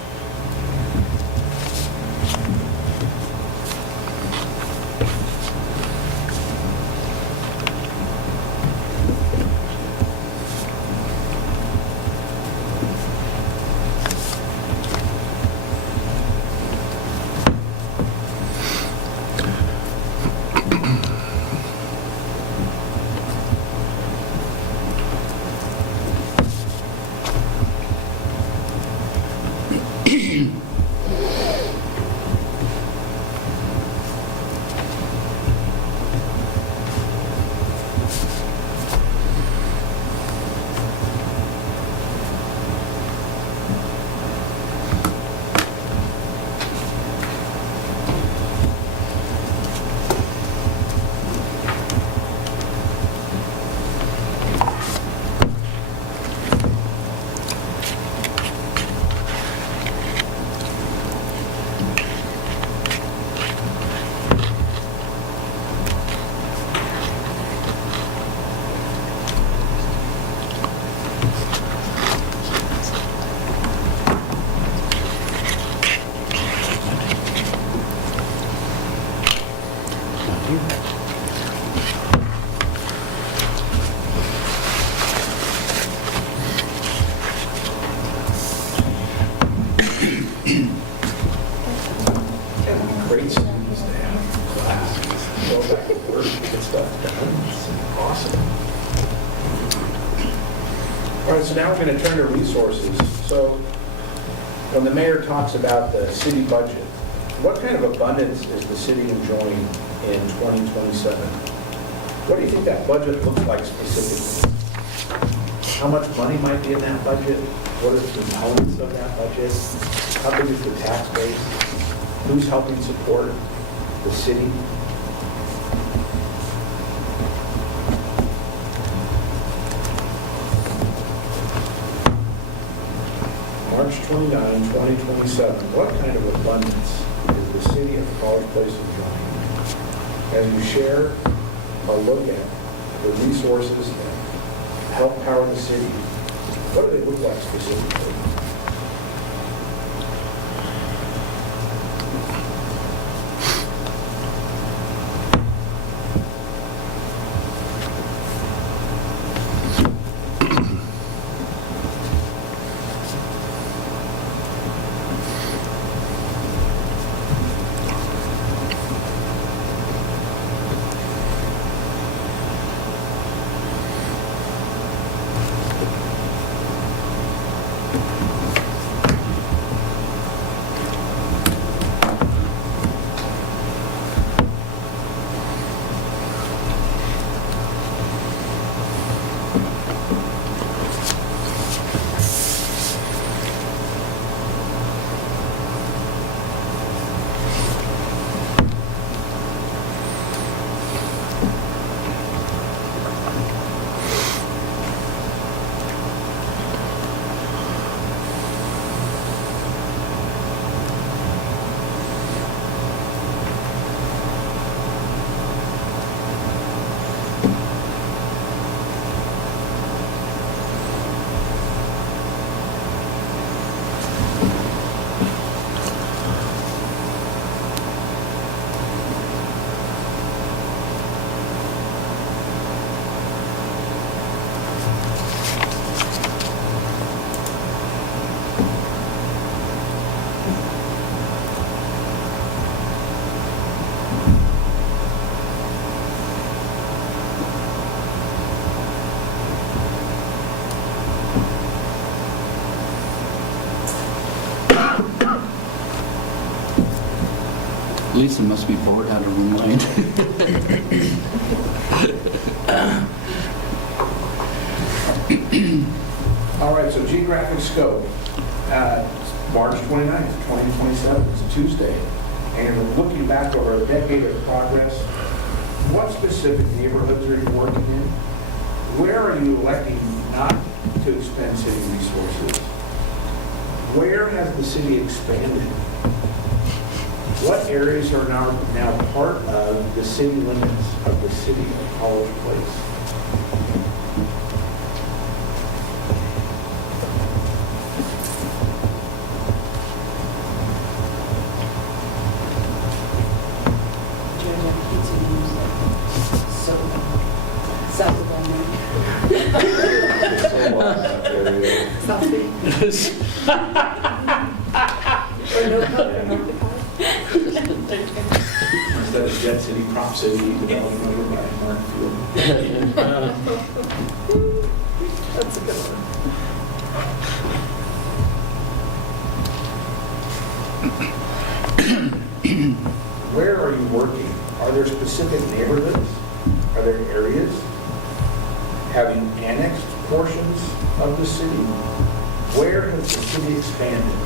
great students to have in class. Go back to work, get stuff done. It's awesome. All right, so now we're going to turn to resources. So when the mayor talks about the city budget, what kind of abundance is the city enjoying in 2027? What do you think that budget looks like specifically? How much money might be in that budget? What are the components of that budget? How big is the tax base? Who's helping support the city? March 29, 2027, what kind of abundance is the city of College Place enjoying? As you share a look at the resources that help power the city, what do they look like specifically? Lisa must be bored out of her mind. All right, so geographic scope, March 29th, 2027, it's a Tuesday. And looking back over a decade of progress, what specific neighborhoods are you working in? Where are you electing not to expend city resources? Where has the city expanded? What areas are now part of the city limits of the city of College Place? Instead of Jet City, Prop City, development over by Mark Field. That's a good one. Where are you working? Are there specific neighborhoods? Are there areas having annexed portions of the city? Where has the city expanded?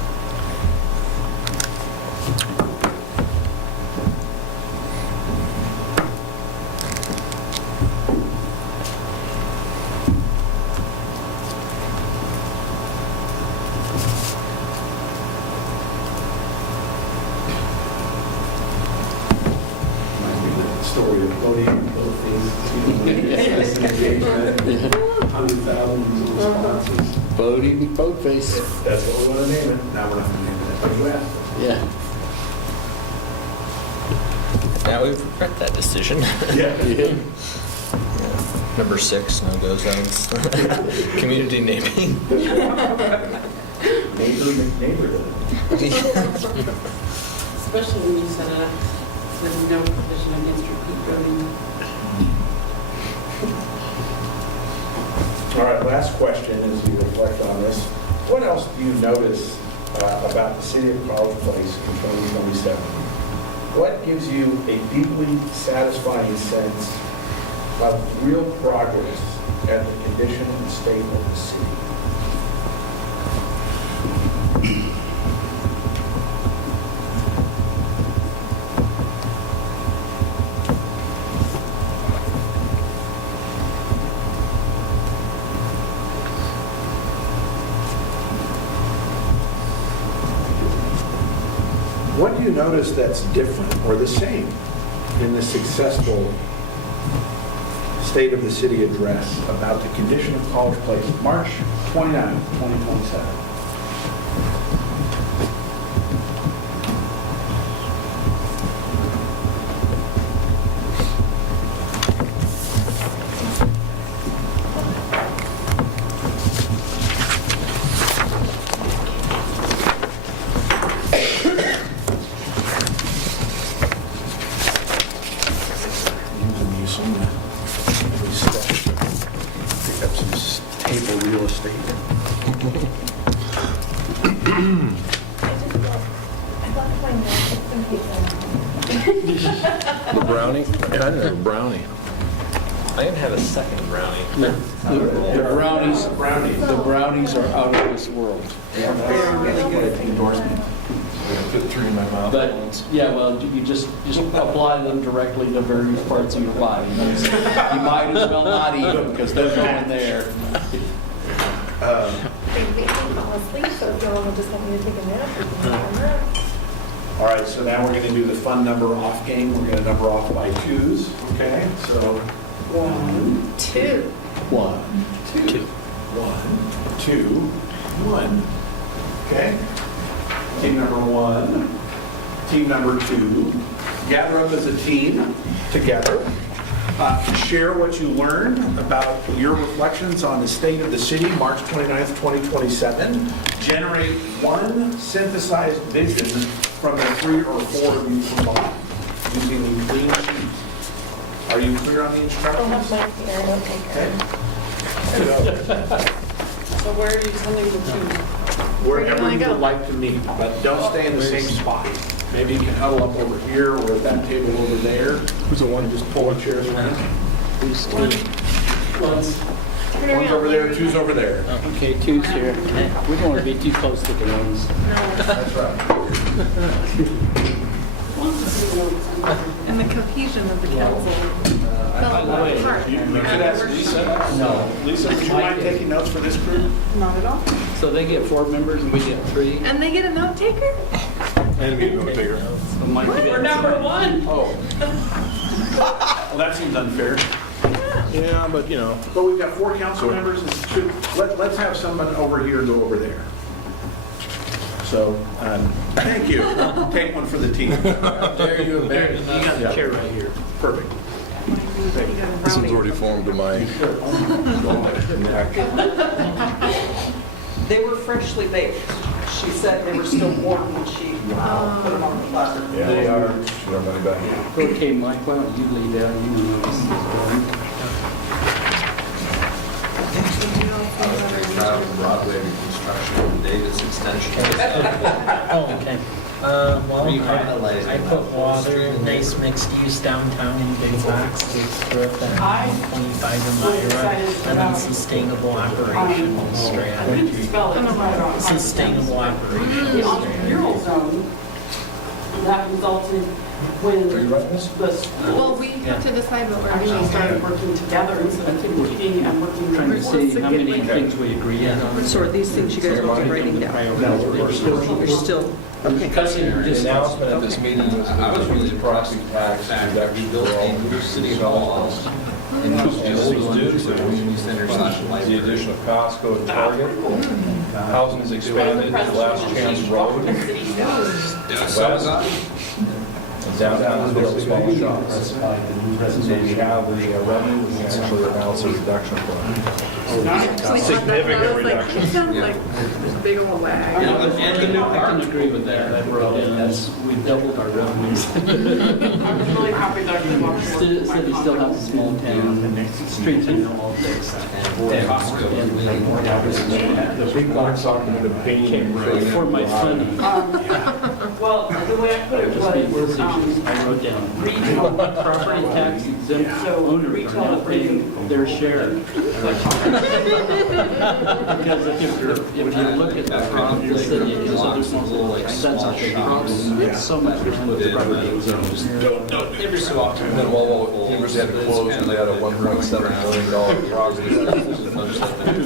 Story of voting, both things, engagement, 100,000 responses. Voting, vote face. That's what we want to name it. Now we're not going to name it, but you asked. Yeah. Now we regret that decision. Yeah. Number 6 now goes on. Community naming. Neighborhood. Especially when you set it up with no provision against repeat voting. All right, last question as you reflect on this. What else do you notice about the city of College Place in 2027? What gives you a deeply satisfying sense of real progress at the condition and state of the city? What do you notice that's different or the same in the successful State of the City address about the condition of College Place, March 29, 2027? Using these on every step. Pick up some table real estate. The brownie? Yeah, I didn't have a brownie. I can have a second brownie. The brownies are out of this world. Endorsement. Fit 3 in my mouth. But, yeah, well, you just apply them directly to various parts of your body. You might as well not eat them because they're going there. They can fall asleep, so if you all just want me to take a nap, we can take a nap. All right, so now we're going to do the fun number off game. We're going to number off by twos, okay? So 1, 2. 1, 2. 1, 2, 1. Okay? Team number 1, team number 2. Gather up as a team together. Share what you learned about your reflections on the state of the city, March 29th, 2027. Generate one synthesized vision from the 3 or 4 of you combined using the clean sheet. Are you clear on the I'll have instructions? my finger, I'll take Okay. So where are you telling the team? Wherever wanna you go? would like to meet, but don't stay in the same spot. Maybe you can huddle up over here or at that table over there. Who's the one? Just pull the chairs around. One's Turn around. over there, 2's over there. Okay, 2's here. We don't want to be too close to the ones. That's right. And the cohesion of the council fell apart. You could ask Lisa. No. Lisa, would you mind taking notes for this group? Not at all. So they get 4 members and we get 3. And they get a note taker? And we go bigger. So Mike, you We're get number 1. Oh. Well, that seems unfair. Yeah, but you know. But we've got 4 council members. Let's have someone over here go over there. So, thank you. Take one for the team. There you got the chair right here. Perfect. This one's already formed to my neck. They were freshly baked. She said they were still warm when she put them on the platter. Yeah, they are. Should our money back here. Okay, Mike, why don't you lead out? You know this is going. Broadway reconstruction, Davis extension. Oh, okay. Well, Revitalizing I put water, nice mixed use downtown in big boxes, growth at 125 in Myra, and then sustainable operation strategy. Spell it right on. Sustainable operation The strategy. entrepreneurial zone, that resulted when the Well, we have to decide what we're actually doing. started working together instead of competing and working. Trying to see how many things we agree on. So are these things you guys will be writing down? You're still, okay. The announcement at this meeting was I was really impressed property with the tax fact that we reduction built for all a new city hall in And what was due to community center slash the library. addition of Costco and Target. Housing is expanded to Last Chance Road. Yeah, so was I. And Downtown is built small shops. So we have the revenue, we can actually announce a reduction for them. Significant reduction. It sounds like a big old wag. I can agree with that. I wrote in, we doubled our revenues. I was really happy that you walked City still has a small town, streets are all fixed. The big black sock and the painting. For my son, Well, the way I put it just be was, facetious, I wrote down, retail, property tax exempt So, owners are retail not paying their share. Because if you look at the problem in the city, it is other that's a big problem. It's so much land with property zones. Every so often. And then Walwall University had to close and they had a $1.7 million property.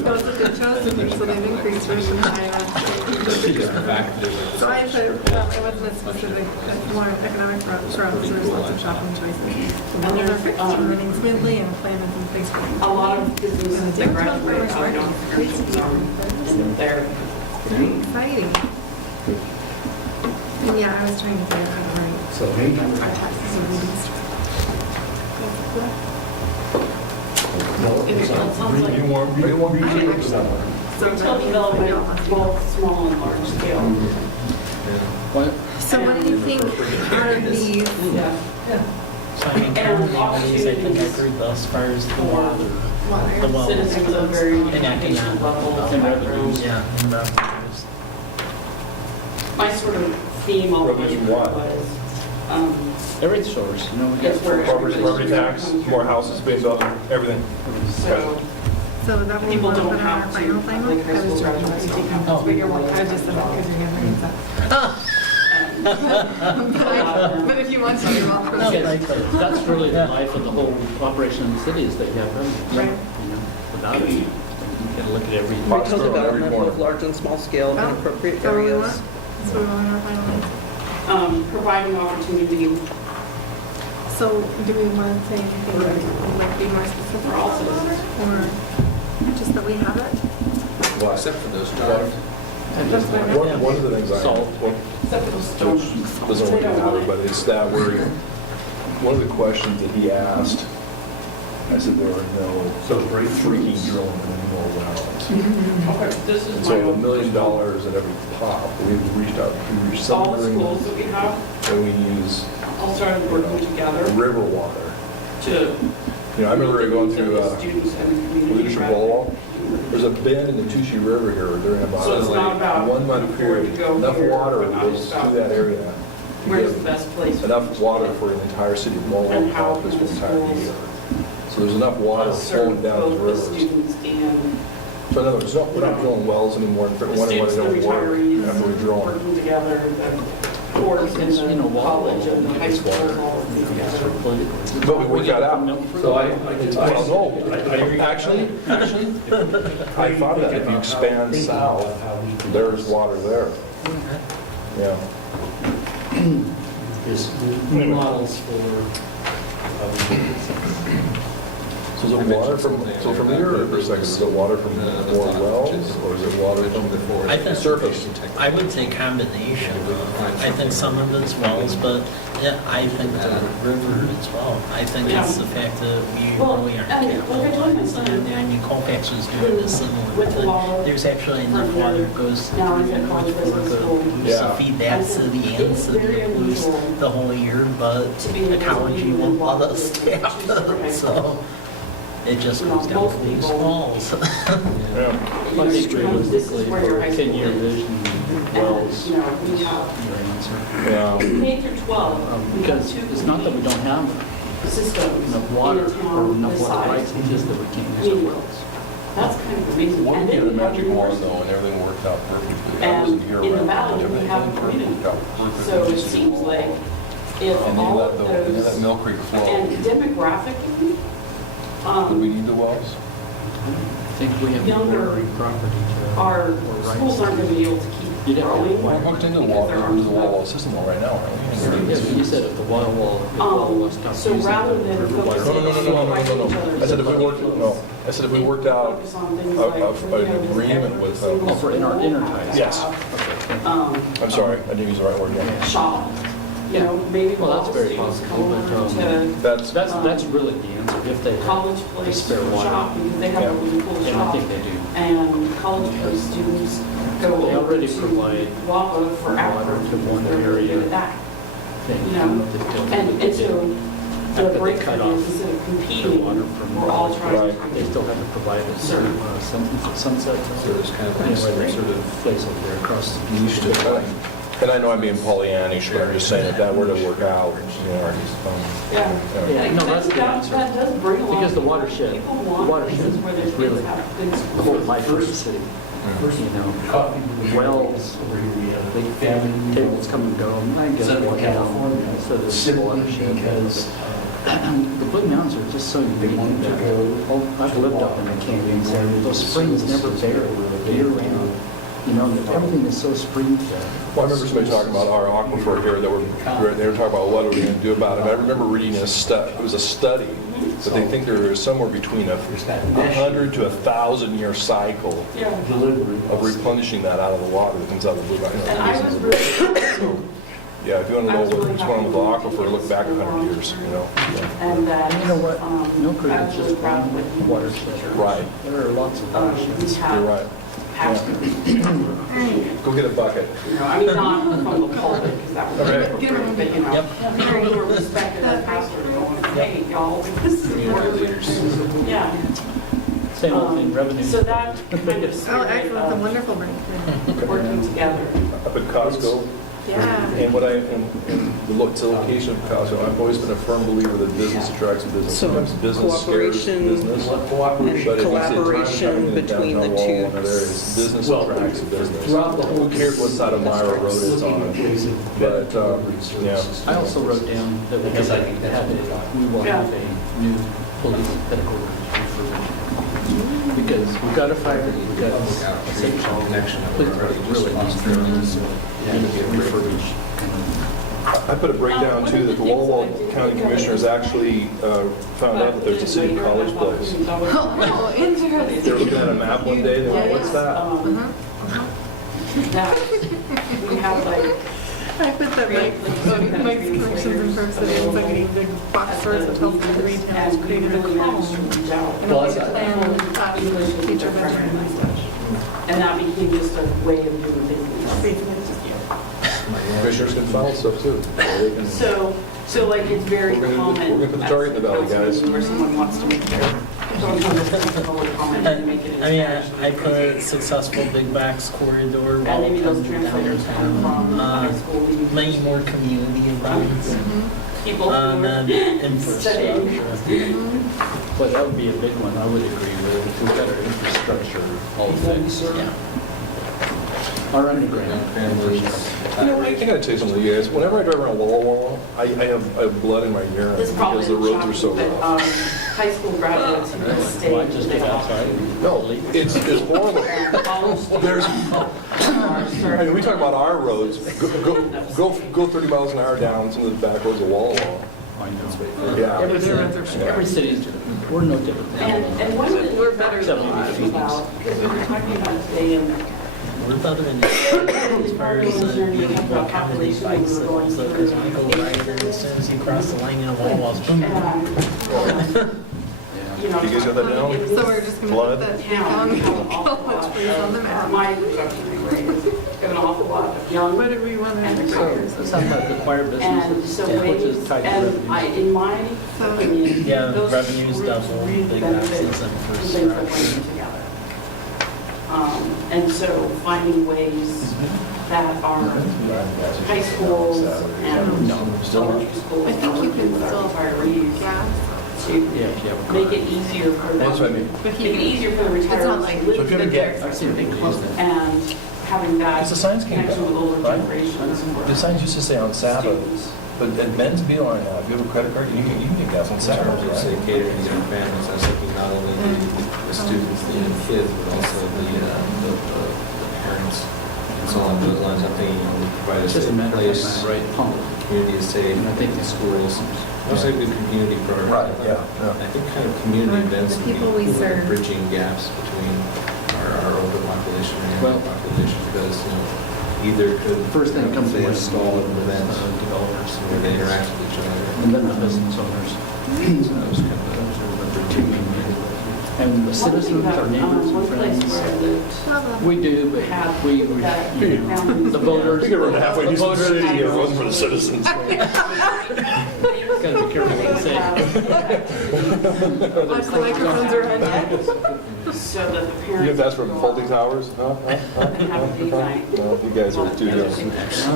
Chose a good choice, so they've increased tuition higher. So I put, it wasn't a specific, more economic for us, so there's lots of shopping choices. And they're fixed, running smoothly, and a plan is in place for them. a lot of businesses that graduate out of there. Very exciting. And yeah, I was trying to get it right. So, Our taxes are reduced. It sounds like So retail development, both small and large scale. What? So what do you think out of these? So I mean, communities, I think I heard thus far as the water. The well. Citizens of very And educational economic levels. And revenues. Yeah. and revenues. My sort of theme all the way Revenues through what? was, Every source, you know, we is where got property tax, more houses being built, everything. So So is that what we people want to don't put on our have final to, final? like high school graduates, don't have Oh. to figure what I just said that because you're getting that. But if you want to, you're welcome. That's really the life of the whole operation in the city is that you have revenues. Right. You know, without it, you gotta look at every. Retail Development, both large and small scale, in Well, appropriate so we areas. want, so we want our final answer. providing opportunity So do we want to say anything like be more specific For all about water? citizens. Or just that we have it? Well, Except for those one of the things Salt. except for those stones. doesn't really matter, but it's that where, one of the questions that he asked, I said there are no freaking drilling any more wells. Okay, this is So my, $1 million at every pop, we've reached all the some, schools that we have, and we use all started working together river water. to. You know, I remember going through the students and community. Leadership Wall. There's a bend in the Touchy River here during So it's not about about a 1 month period. where to go Enough here, water but not goes about through that area to Where's the give best place? enough water for the entire city of Walwall And how Park this can the entire schools year. So there's enough water flowing serve down the both the rivers. students and So in other words, we're not drilling wells anymore, and the wondering why students, they the don't work retirees, after we drill them. working together, the boards in It's, you know, the college and the high It's schools water. all working together. But we worked that out. So Well, no, actually, I thought that if you expand south, there's water there. Yeah. There's models for. So is it water from, so from your perspective, is it water from more wells, or is it water from I the think, surface? I would say combination. I think some of it's wells, but yeah, I think the river as well. I think it's the fact that we Well, really aren't and careful. like I told my son, And I mean, Colfax is doing this similar. with the law, There's actually enough water goes through now he's the at college business school. to Yeah. feed that city and It's city very at least unusual the whole year, but to be able to ecology be won't let involved us with tap two separate high it, so it just You know, goes down most to these people- walls. Yeah. I think realistically, This is where your for high a school 10-year is. vision, And, wells, you know, we have your answer. Yeah. K through 12. we have Because two it's not that we don't have systems enough water in a or town enough this water size. rights, it's just that we can't use our wells. That's kind of amazing. One And thing then the we have magic more was though, and everything worked out perfectly. I And wasn't here in the when valley, we everything have a community. worked out perfectly. So it seems like if And they all let of the, they let those, Mill Creek flow. and demographically, Do we need the wells? I think we have Younger more property to. our or rights schools aren't going to be able to keep You'd have to- growing. We're hooked into the because wall, there into the aren't wall enough. system right now, aren't we? Yeah, but you said if the wall was stopped So using rather it, than river No, water- focusing no, no, no, no, no, no, no. I said if we worked, no, I said if we worked out Focus on things a- like, a- you an know, agreement every with, single Oh, for in our school inner has ties. to Yes. have, I'm sorry, I didn't use the right word yet. Shop, you know, maybe Well, allow that's very students to possible, come but, over to That's really the answer, if they college have place spare to water. shop, because they have a really cool And I shop. think they do. And college place students go They over already to provide Wawa for water hours. to one They're really area. good at that, Thing, you know? And so After the they break cut is off instead of the competing, water from we're all trying They to. still have to provide it Sure. to Sunset. So there's kind of Anyway, some there's sort of place over there across. niche to it. And I know I'm being Pollyannish, but I'm just saying if that were to work out, you know, Yeah. Yeah, And no, that's the that answer. does bring a lot. Because the of people. watershed, People the want watershed places where their is kids really have good the whole schools. life of the city. You know, wells, big family tables come and go, and I guess Southern one California, down instead of the simply watershed. because The Blue Mountains are just so unique that, I've lived up in the canyons, and those springs never vary year round. You know, everything is so spring-fed. Well, I remember somebody talking about our aquifer here, they were talking about what are we going to do about it. I remember reading it was a study, that they think there is somewhere between a 100 to 1,000-year cycle Yeah. of replenishing that out of the water that comes out of the Blue Mountains. And I was really, So, yeah, if you want to know what's going on with the aquifer, look back 100 years, you know. and that. You know what? No Creek I was is really just proud of one what he watershed. Right. There are lots of We watersheds. have You're right. passionate. Go get a bucket. You know, I mean, not from the pulpit, because that would Okay. be great, but you know, Yep. people who are respected as pastors going, hey, y'all, this is important. Yeah. Same old thing, revenue. So that kind of Oh, spirit excellent, that's a of wonderful breakthrough. working together. Up at Costco, Yeah. and what it's the location of Costco, I've always been a firm believer that business attracts business. So Sometimes business scares cooperation business. and But if you see a time collaboration coming in between downtown the Wall two. and other areas, business Well, attracts business. throughout the whole- Who cares what side of Myra Road it's on? But, yeah. I also wrote down that we Because I think that's we will have a new police headquarters refurbishment. Because we've got a fire, we've got a safe call, police really needs to refurbish. I put a breakdown too, that the Walla County Commissioners actually found out that there's a city college place. Oh, interesting. They were looking at a map one day, they were like, what's that? That we have like. I put that Mike's Connections in person, it was like a big box stores that tells the retailers created a column. And Well, like that's- plan future bedroom and stuff. And that became just a way of doing business. Basically, it's just, Commissioners can file stuff too. So like it's very We're gonna- common. we're gonna put the target in the valley, guys. Where someone wants to make their, public comment and make it. I mean, I put successful big backs corridor, And maybe those welcome translators come from high school. many more community events, People who and are then studying. infrastructure. But that would be a big one, I would agree with, if we've got our infrastructure all fixed. Yeah. Our underground. Families. You know, I gotta tell you something, you guys, whenever I drive around Walla Walla, I have blood in my urine This probably because the roads are so shocking, but, rough. high school graduates who just stay. Well, I just stayed outside. No, it's horrible. There's, I mean, we talk about our roads, go 30 miles an hour down some of the back roads of Walla Walla. I know. Yeah. Every city's, we're no different. And one of the We're better than about, because we were talking about today and We're better in as far as municipal county bike sales, because we go right in as soon as you cross the line in a wall, walls, boom. you know. You guys got that down? so we're just gonna Blood? put that down, let's freeze on the map. My production rate is an awful lot of young. What do we want to And do? So, let's talk about the choir And business, so which ways, is tied to and I, revenue. in my opinion. Yeah, those revenues groups double, really big benefit access and from first things that structure. bring them together. And so finding ways that our high schools and elementary schools. I think you can with our still, retirees yeah, to Yeah, if you have a make car. it easier for them. That's what I mean. but Make it easier for the it's not retirees like, to live So if you're gonna get- I've seen big close. and having that Because the signs came connection with down, older right? generations. The signs used to say on Sabbath, Students. but at Men's Meal right now, if you have a credit card, you can get gas on Saturday, I would say right? catering to families, I was thinking not only the students, the kids, but also the parents and so on those lines. I'm thinking, we provide a It's just a safe matter of place, time, right? Pump. community is safe, And I think the schools. Also a good community program. Right, yeah. I think kind of community events. The would be people we cool, serve. Bridging gaps between our older population and Well- younger population, because, either could. First thing that comes to they mind. install an event developers where they interact with each other. And then the business owners. So that was kind of And the citizens, our neighbors and One place friends. where I lived We do, but had we, that you know, families the voters. We could run halfway the decent voters city have- here, if it wasn't for the citizens. Gotta be careful what you say. Watch the microphones are on. So that the You parents. have to ask for faulty towers? Huh? And have a date night. No, you guys are too young. No,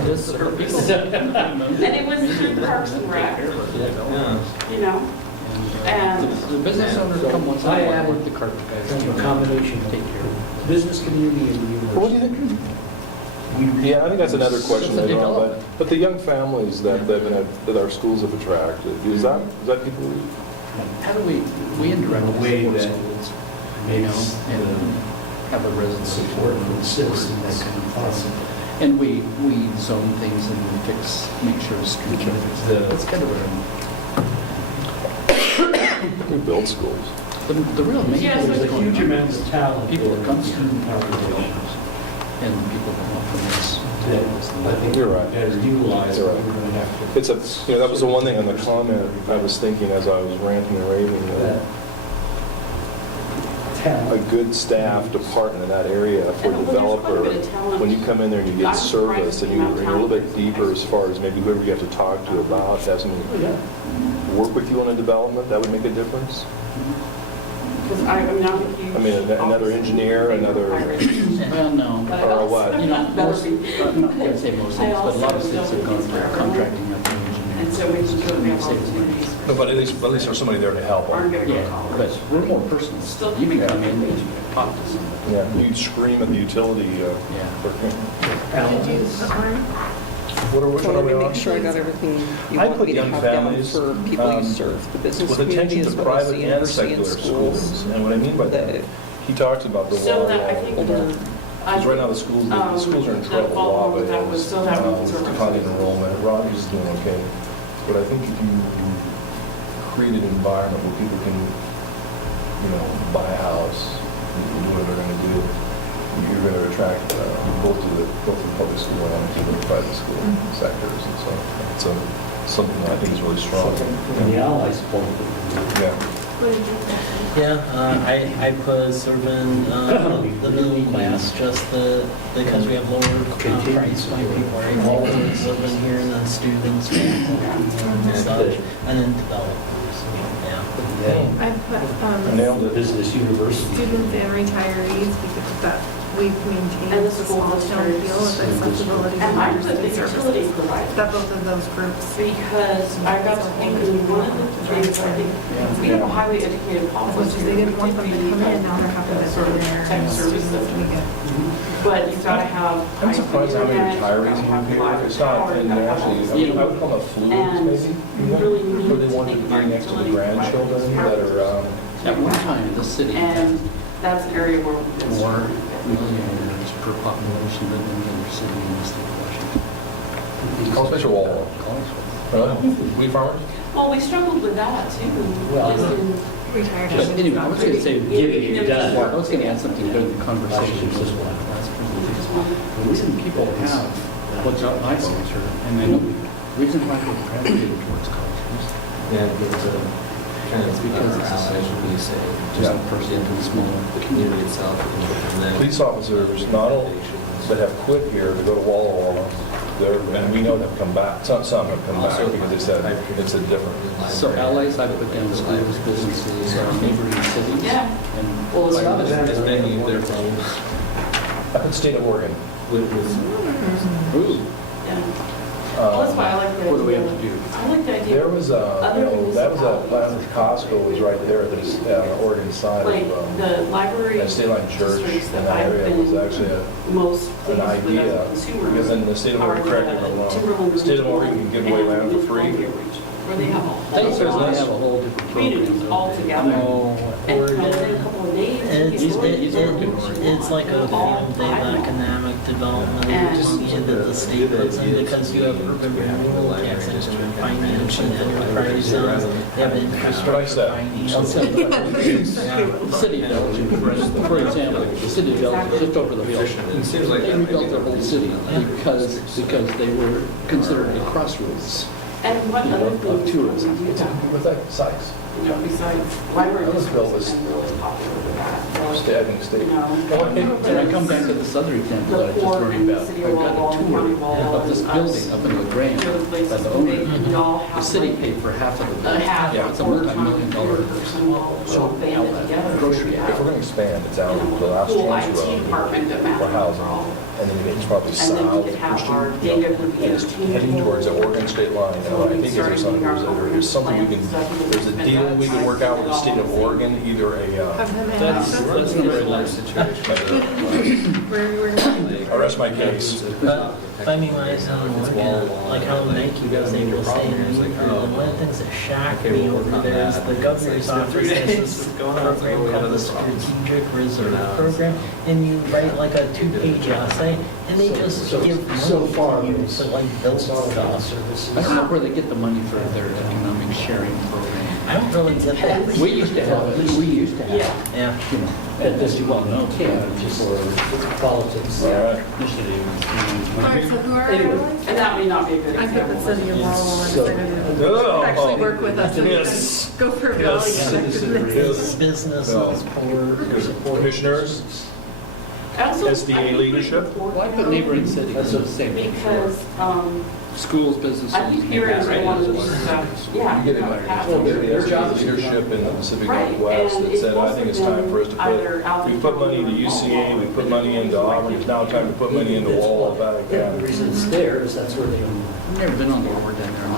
this is for people. And it was through Parks and Rec, Yeah. you know, and The business owners come once in a while, work the carpet guys. A combination of Take care of it. business community and university. What do you think? Yeah, I think that's another question It's a later on, development. but the young families that our schools have attracted, is that people who? How do we indirectly way support that schools, you know, and have a resident Support from the citizens, that kind of thing. And we zone things and we make sure the streets are fixed. That's kind of We build schools. the real main Yes, thing there's is a going Huge on. amounts of talent. People that come here. Student populations. And people that want from this. That I think You're right. better utilized, You're we're right. going to have to. It's that was the one thing on the comment I was thinking as I was ranting and raving, that a Talent. good staff department in that area for And a there's quite a developer, bit of talent. when you come in there and you get I'm surprised service and the you're amount of a little bit talent deeper as far as maybe whoever you have to talk to about, has them work with you on a development, that would make a difference. because I'm not a huge. I mean, another engineer, another, Well, no. But I or also what? am You know, not most, developing. I'm not gonna say most I cities, but a lot of also cities have don't gone think it's for for contracting out the And engineers. so we just don't have opportunities. No, but at least there's somebody there to help Aren't gonna go to Yeah, college. but we're more personal. Still- You can come in and talk to somebody. Yeah, you'd scream at the utility. Yeah. Did you, What are we So let me make sure I got everything you I want put me to young have down families, for people you um, serve. The business with community attention as to well as private the and university and secular schools. schools. And what I mean by that, he talks about the So law. that, I think, Because right now the schools are in the trouble, fall law one, that was still having conservative. declining enrollment. Rogers is doing okay. But I think if you create an environment where people can, buy a house, and do what they're going to do, you're going to attract both to the public school and to the private school sectors. And so it's something that I think is really strong. From the allies' point of view. Yeah. what did you think? Yeah, I put sort of in the middle class, just because we have lower price point people are able to live in here, and then students, and such, and then developers, yeah. I put Nailed The business university. students and retirees because that we've maintained And the the school small town districts. feel of accessibility And I and put the university utility services. provider. That both of those groups. Because I got to thinking, one of the things I think, we have a highly educated populace. Which is they didn't want them to come in, now they're having to Sort go of there. tech and services. we get- But you've got to have. I'm surprised how many internet, retirees you've got to move have here. It's not, power, and you've got to have actually, I would call them fluids And maybe. you really need Where they to want to think be about next to the utility grandchildren providers. that are, At one time, the city had And that's an area where it's. more millionaires per population than any other city in the state of Washington. College or Walmart? Wheat farmers? Well, we struggled with that too. Well, At least in- Retired. But anyway, I was going to say, Giving it done. I was going to add something good to the conversation. This one. The reason people have what I volunteer, and I know the reason why they're gravitating towards colleges Yeah, it's a kind of is because it's a allies, would you say, just Yeah. a person in small the community itself, and then. Police officers, not only that have quit here to go to Walla Walla, and we know they've come back, some have come back because they said it's a different. So allies, I put down schools, businesses, neighboring cities. Yeah. And Well, it's not As many, they're from, I put state of Oregon. with, Ooh, Yeah. Well, that's why I like the idea. what do we have to do? I like the idea. There was that was a plant, Costco was right there at the Oregon side Like of, the library. that State Line Church districts in that that I've area been was actually most an pleased with idea. as a consumer. Because in the state of Oregon, are correct me if I'm wrong, Timberland state of Oregon can give away and land for free. Columbia region, Where they have a They whole certainly lot have a of whole different communities program. all together. No, And Oregon. within a couple of days. It's, you get He's really working good. on it. it's like a field day of economic development And- money that the state puts in because you have urban renewal tax finance and enterprise, they have infrastructure finance. The city of Belgium, for example, the city of Belgium, just over the hill, It seems like they that might be rebuilt their the whole city because they were considered a crossroads. And what other Of things tourism. do we do that? With that size. You know, besides library Ellisville districts was have been really popular with that. So, Stabbing state. you know, And I come back to this other example that I just learned about. I got a tour of this building up in LaGrange by the owner. The city paid for half of the building. Yeah. It's a multi-million-dollar grocery If outlet. we're gonna expand, it's out the last Cool chance IT department that for matters. housing. And then it's probably And then we south, could have Christian, our data would be and it's heading interchangeable. towards the Oregon state line. So I we think started there's something, doing our there's something we can, there's a deal we can work out with the state of Oregon, either a, Have him in. That's not very nice. Where we were going. arrest my case. I mean, when I was in Oregon, like how Nike was able to say, one of the things that shocked me over there is the governor's office has this program called the Strategic Reserve Program, and you write like a 2-page essay, and they just give money to you to like build stuff. I don't know where they get the money for their economic sharing program. I don't really get that. We used to have it, Yeah. you know, as you well know, just for politics All right. initiatives. All right, so who are our Anyway. allies? And that may not be a good I put example. this in your wall and decided Oh. to actually work with us and Yes. go for a valley effectiveness. Businesses, poor. Commissioners, I also- SDA leadership. Why put neighboring cities? That's the same. Because, Schools, businesses. I think here is one of those, yeah. You get their job leadership in the Pacific Northwest that said, I think it's time for us to put, we put money into UCA, we put money into Auburn, it's now time to put money into Walla Valley The County. reason it's there is that's where they own. I've never been on the board down there. I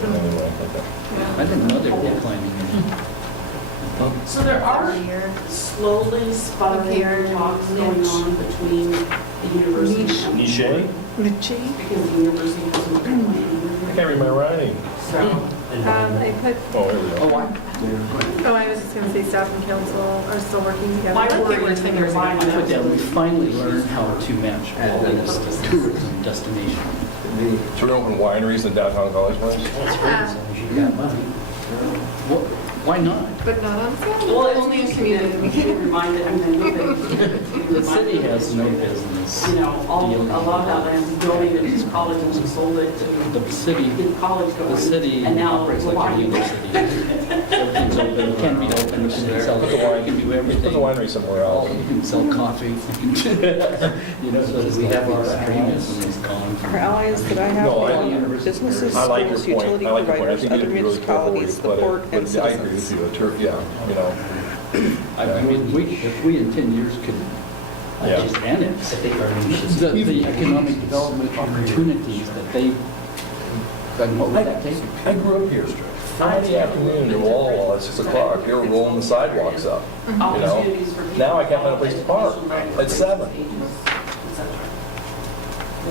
don't know. Anyway, I didn't know they were climbing. So there are slowly sputtering talks going on between the university and Niche? Mitchie. because the university has moved their plan. I can't read my writing. So, I put, Oh, here we go. oh, I was just gonna say staff and council are still working together. my I think worry we're is that 10 they're years buying ago. I put down, we finally learned how to match all this tourism destination. So we're gonna open wineries in downtown College Place? That's great, as long as you got money. What, why not? But not on Saturday. well, it's Only in only that we community. get reminded, I mean, I know they. The city has no business. You know, a lot of that land was donated to college and we sold it to The city, get college going. the city And now operates we're like a buying university. Everything's open, it can be open, you can sell, Put the you wine, can do put the everything. winery somewhere else. You can sell coffee, you can, you know, so we have our extremism is gone. Our allies that I have No, are businesses, I like your schools, point, utility I like your point. I providers, think you other need to be really careful where you municipalities, the put port, it. and But I agree with citizens. you, yeah, you know. I mean, if we in 10 years could Yeah. just annex I think our niche is. the economic development opportunities that they, then what would that take? I grew up here. Friday afternoon in Walla at 6 o'clock, they were rolling the sidewalks up, you know? Opportunities for people. Now I can't find a place to park at 7.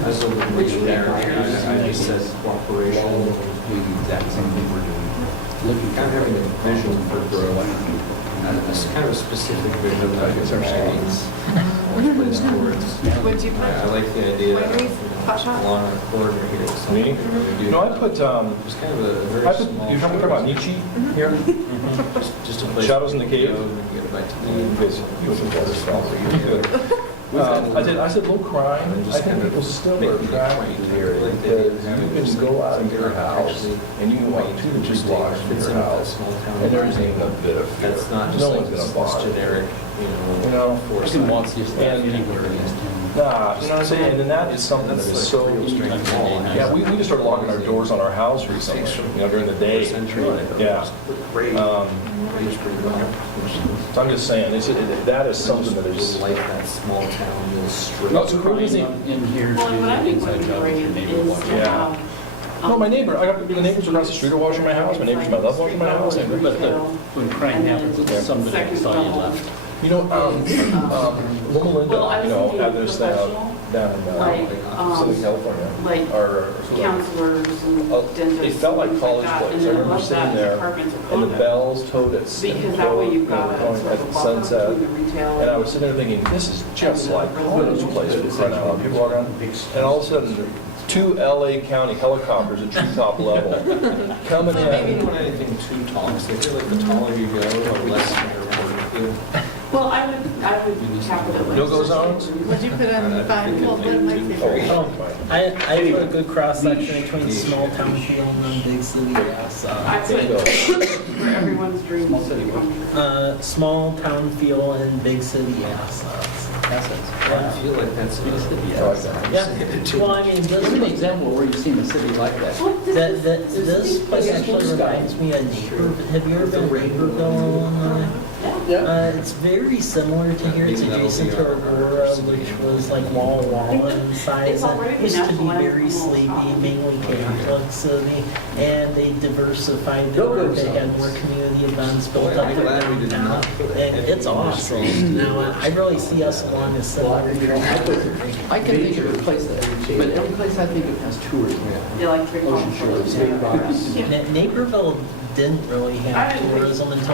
This will be there, I just said cooperation, Doing the exact same thing we're doing. Looking kind of having a vision for growth. It's kind of a specific vision that is our states, which plays towards. Would you I put like the idea that, wineries, pot shops? along our corridor here. it's Me? something we do. No, I put, It's kind of a very I put, small. you talking about Nietzsche here? Just a place. Shadows in the Cave? to go and get a bite to You eat. guys, you was in water spell, so you're good. I said low crime, I think people still are attracted to here because you can just go out of your house and you can walk 2 to 3 blocks from Fits your in with that house small town. and there isn't even a bit of fear. That's not just No like one's gonna this bother. generic, You you know? know, You force. can walk just anywhere in this Nah, town. you know what I'm saying? And that is something that That's is like so, real strength wall. yeah, we just started locking our doors on our house recently, you know, during the day. Yeah. So I'm just saying, that is something that is, Like that small town, little strip. no, it's crazy. In here, Well, what I too, think would inside be job with great your neighbor is watching. to Yeah. have. No, my neighbor, I got, the neighbors across the street are washing my house, my neighbors to my left washing my house. But when crime happens, it's somebody saw you left. You know, Loma Linda, Well, I was you know, thinking had this thing professional, down in like, Southern California. like Or, counselors and dentists. it felt like and things college that. place. And I then remember above sitting that, there departments of and the conduct. bells towed at Because that way you've got a going sort at of a buffer sunset. between the retail. And I was sitting there thinking, this is just like college place for crying out loud. People walk around, and all of a sudden, 2 LA County helicopters at treetop level coming Maybe you in. don't want anything too tall, because I feel like the taller you go, the less airport you feel. Well, I would cap it at like. No-go zones? Would you put on 5? Well, that might be very. Oh, I put a good cross-section between small town feel and then big city assets. I put where everyone's dreams come true. Small town feel and big city assets. I feel like that's Yeah, well, I mean, Give me an this, example where you've seen a city like that. this place actually reminds me of Naperville. Have you ever been to Naperville, Illinois? It's very similar to here. It's adjacent to Aurora, which was like wall in size. It used to be very sleepy, mainly Catholic city, and they diversified the group. They had more community events built up their downtown, and it's awesome. Now, I really see us along a similar I can think of a place that, but every place I think of has tourism. You like three Ocean shores, big rocks. Naperville didn't really have tourism until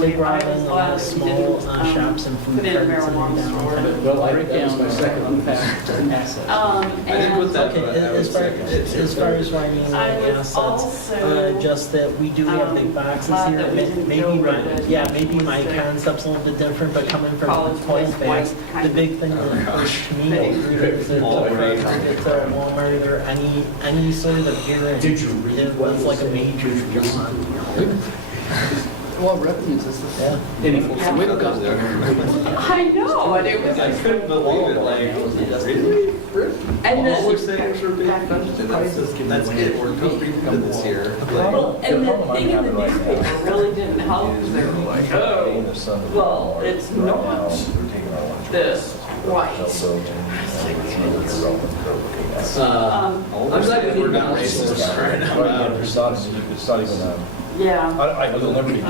they brought in a lot of small shops and food Put in a carts in marijuana store. downtown. Well, break down my second unpacked asset. I didn't put that, but I would As far as why I mean I was assets, also, just that we do have big boxes glad here. that we didn't Maybe go my, with yeah, maybe my concept's a little bit different, but coming from College Point Place White Fast, kind the of big thing that pushed me thing. over is that it's a Walmart or any sort of errand. Did you read It what was like a major draw. Well, revenues is the, Yeah. and we've got I know, and it was. I couldn't believe it, like, really? And All those then, things were big, that's it, we're completing this year. well, and the thing in the newspaper really didn't help, because they were like, oh, well, it's not this white. I'm glad we We're didn't not know racist right now. It's not even, Yeah. it'll never be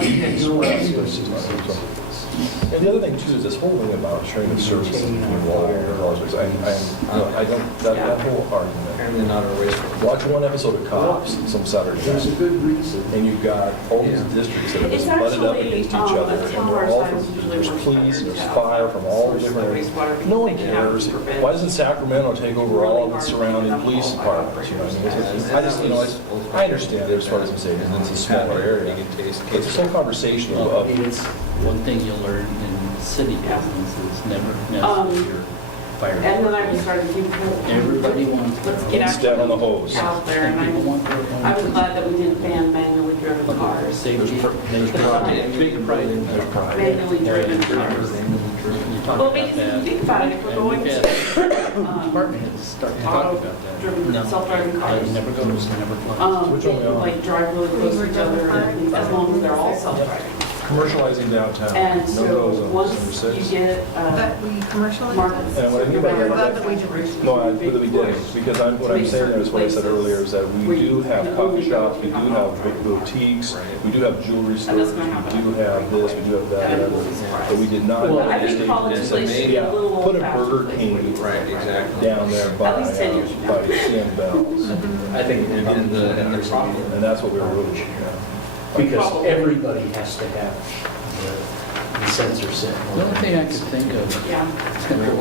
and the other thing too is this whole thing about sharing the services between law and laws. I don't, that whole argument. Apparently not a race. Watch one episode of Cops some Saturday There's a night, good reason. and you've got all these districts that have It's just butted up actually, against each other, a and town they're our all size from, usually there's works police, and better there's to fire from all the source different the wastewater areas. because No one they can have cares. prevent- Why doesn't Sacramento take over all of the surrounding police departments? You know what I mean? I just, I understand it as far as I'm saying, it's a smaller area. But this whole conversation of, It's one thing you'll learn in city business is never mess with your fire. And then I just started to keep. Everybody wants their Let's own. get Step on the hose. out there, and People want their own. I was glad that we didn't ban manually driven cars. Safety. there's pride, big pride in there's pride. Manually driven cars. You talk Well, about because if that. you think about it, if we're And going we've to had um, department heads start to talk about that. auto-driven, self-driving cars, Never goes, never flies. Which they one we are? like drive really close to each other, and as long as they're all self-driving. Commercializing downtown. And No so, go zones, once number you 6. get That we commercialize markets. And what I mean by We're that glad is that we did. no, I that we did, because what I'm saying there is what I said earlier, is that we do have coffee shops, we do have boutiques, we do have jewelry stores, we do have this, we do have that, but we did not. But I think college place should be a little Put a faster. Burger King Right, exactly. down there by, At least 10 years from now. by Sam Bell's, I think, and the problem. and that's what we were really looking at. Because everybody has to have the sensor set. The only thing I could think of, Yeah.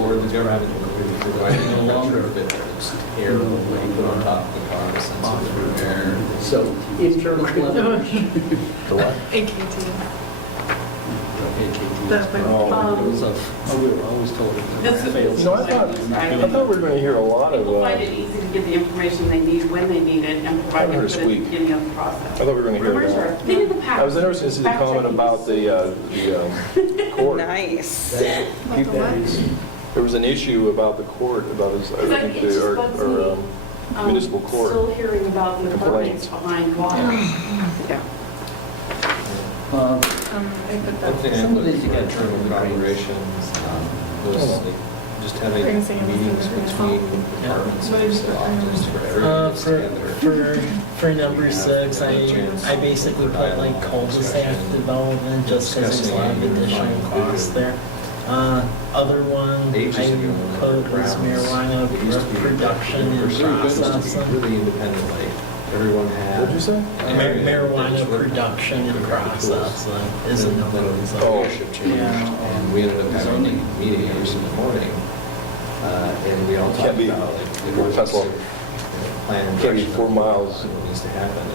Or the government providing No longer. air put on top of the car, sensitive to air. So internal collaboration. The what? AKT. AKT. That's my. It was we were always told it That's- fails. You know, I thought we were going to hear a lot of, People find I it easy to get the information they need when they need it and provide I heard it a at the squeak. beginning of the process. thought we were going to hear Rumors are a that. thing of the past. I was interested to see the Fact comment checking about is- the court. Nice. About the what? There was an issue about the court, about his, I Because think, it just the- bugs or me, municipal court. Still hearing about the Complaints. apartments behind water. Yeah. I put One thing I Some of put these you got internal trouble with collaboration was like just having Bring singing meetings lessons between in departments What and is the- offices for everyone together. for number 6, I basically put like cul-de-sac development just because there's a lot of additional costs there. Other one I put was marijuana production and processing. Really independent, like everyone had. What'd you say? Marijuana production and processing is another The one. leadership changed, Yeah. and we ended up having a meeting every single morning, and we all talked Can't be- about like Pencil. Plan and Can't be direction 4 of miles what needs to happen.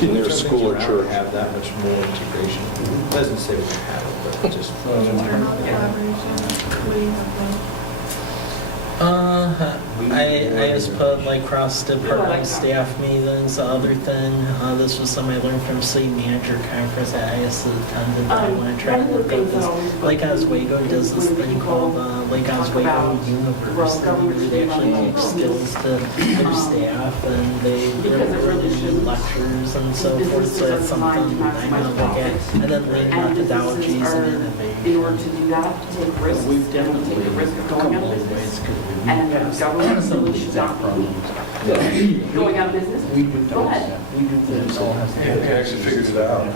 to near Turn school things or around, church. have that much more integration. Doesn't say we can have it, but just. Internal collaboration, what do you have? I just put like cross-departmental staff meetings, the other thing, this was something I learned from city manager conference that I just attended, that I want to try to work on this. Lake Oswego does this thing called Lake Oswego University, where they actually teach skills to their staff, and they really do lectures and so forth, so that's something I'm gonna look at. And then lean methodologies and innovation. In order to do that, to take risks, We've and definitely take the risk of going come out a of long ways business. because we've And passed government some of really these should not be problems. going out of business. We do Go ahead. We do things. actually figured it out.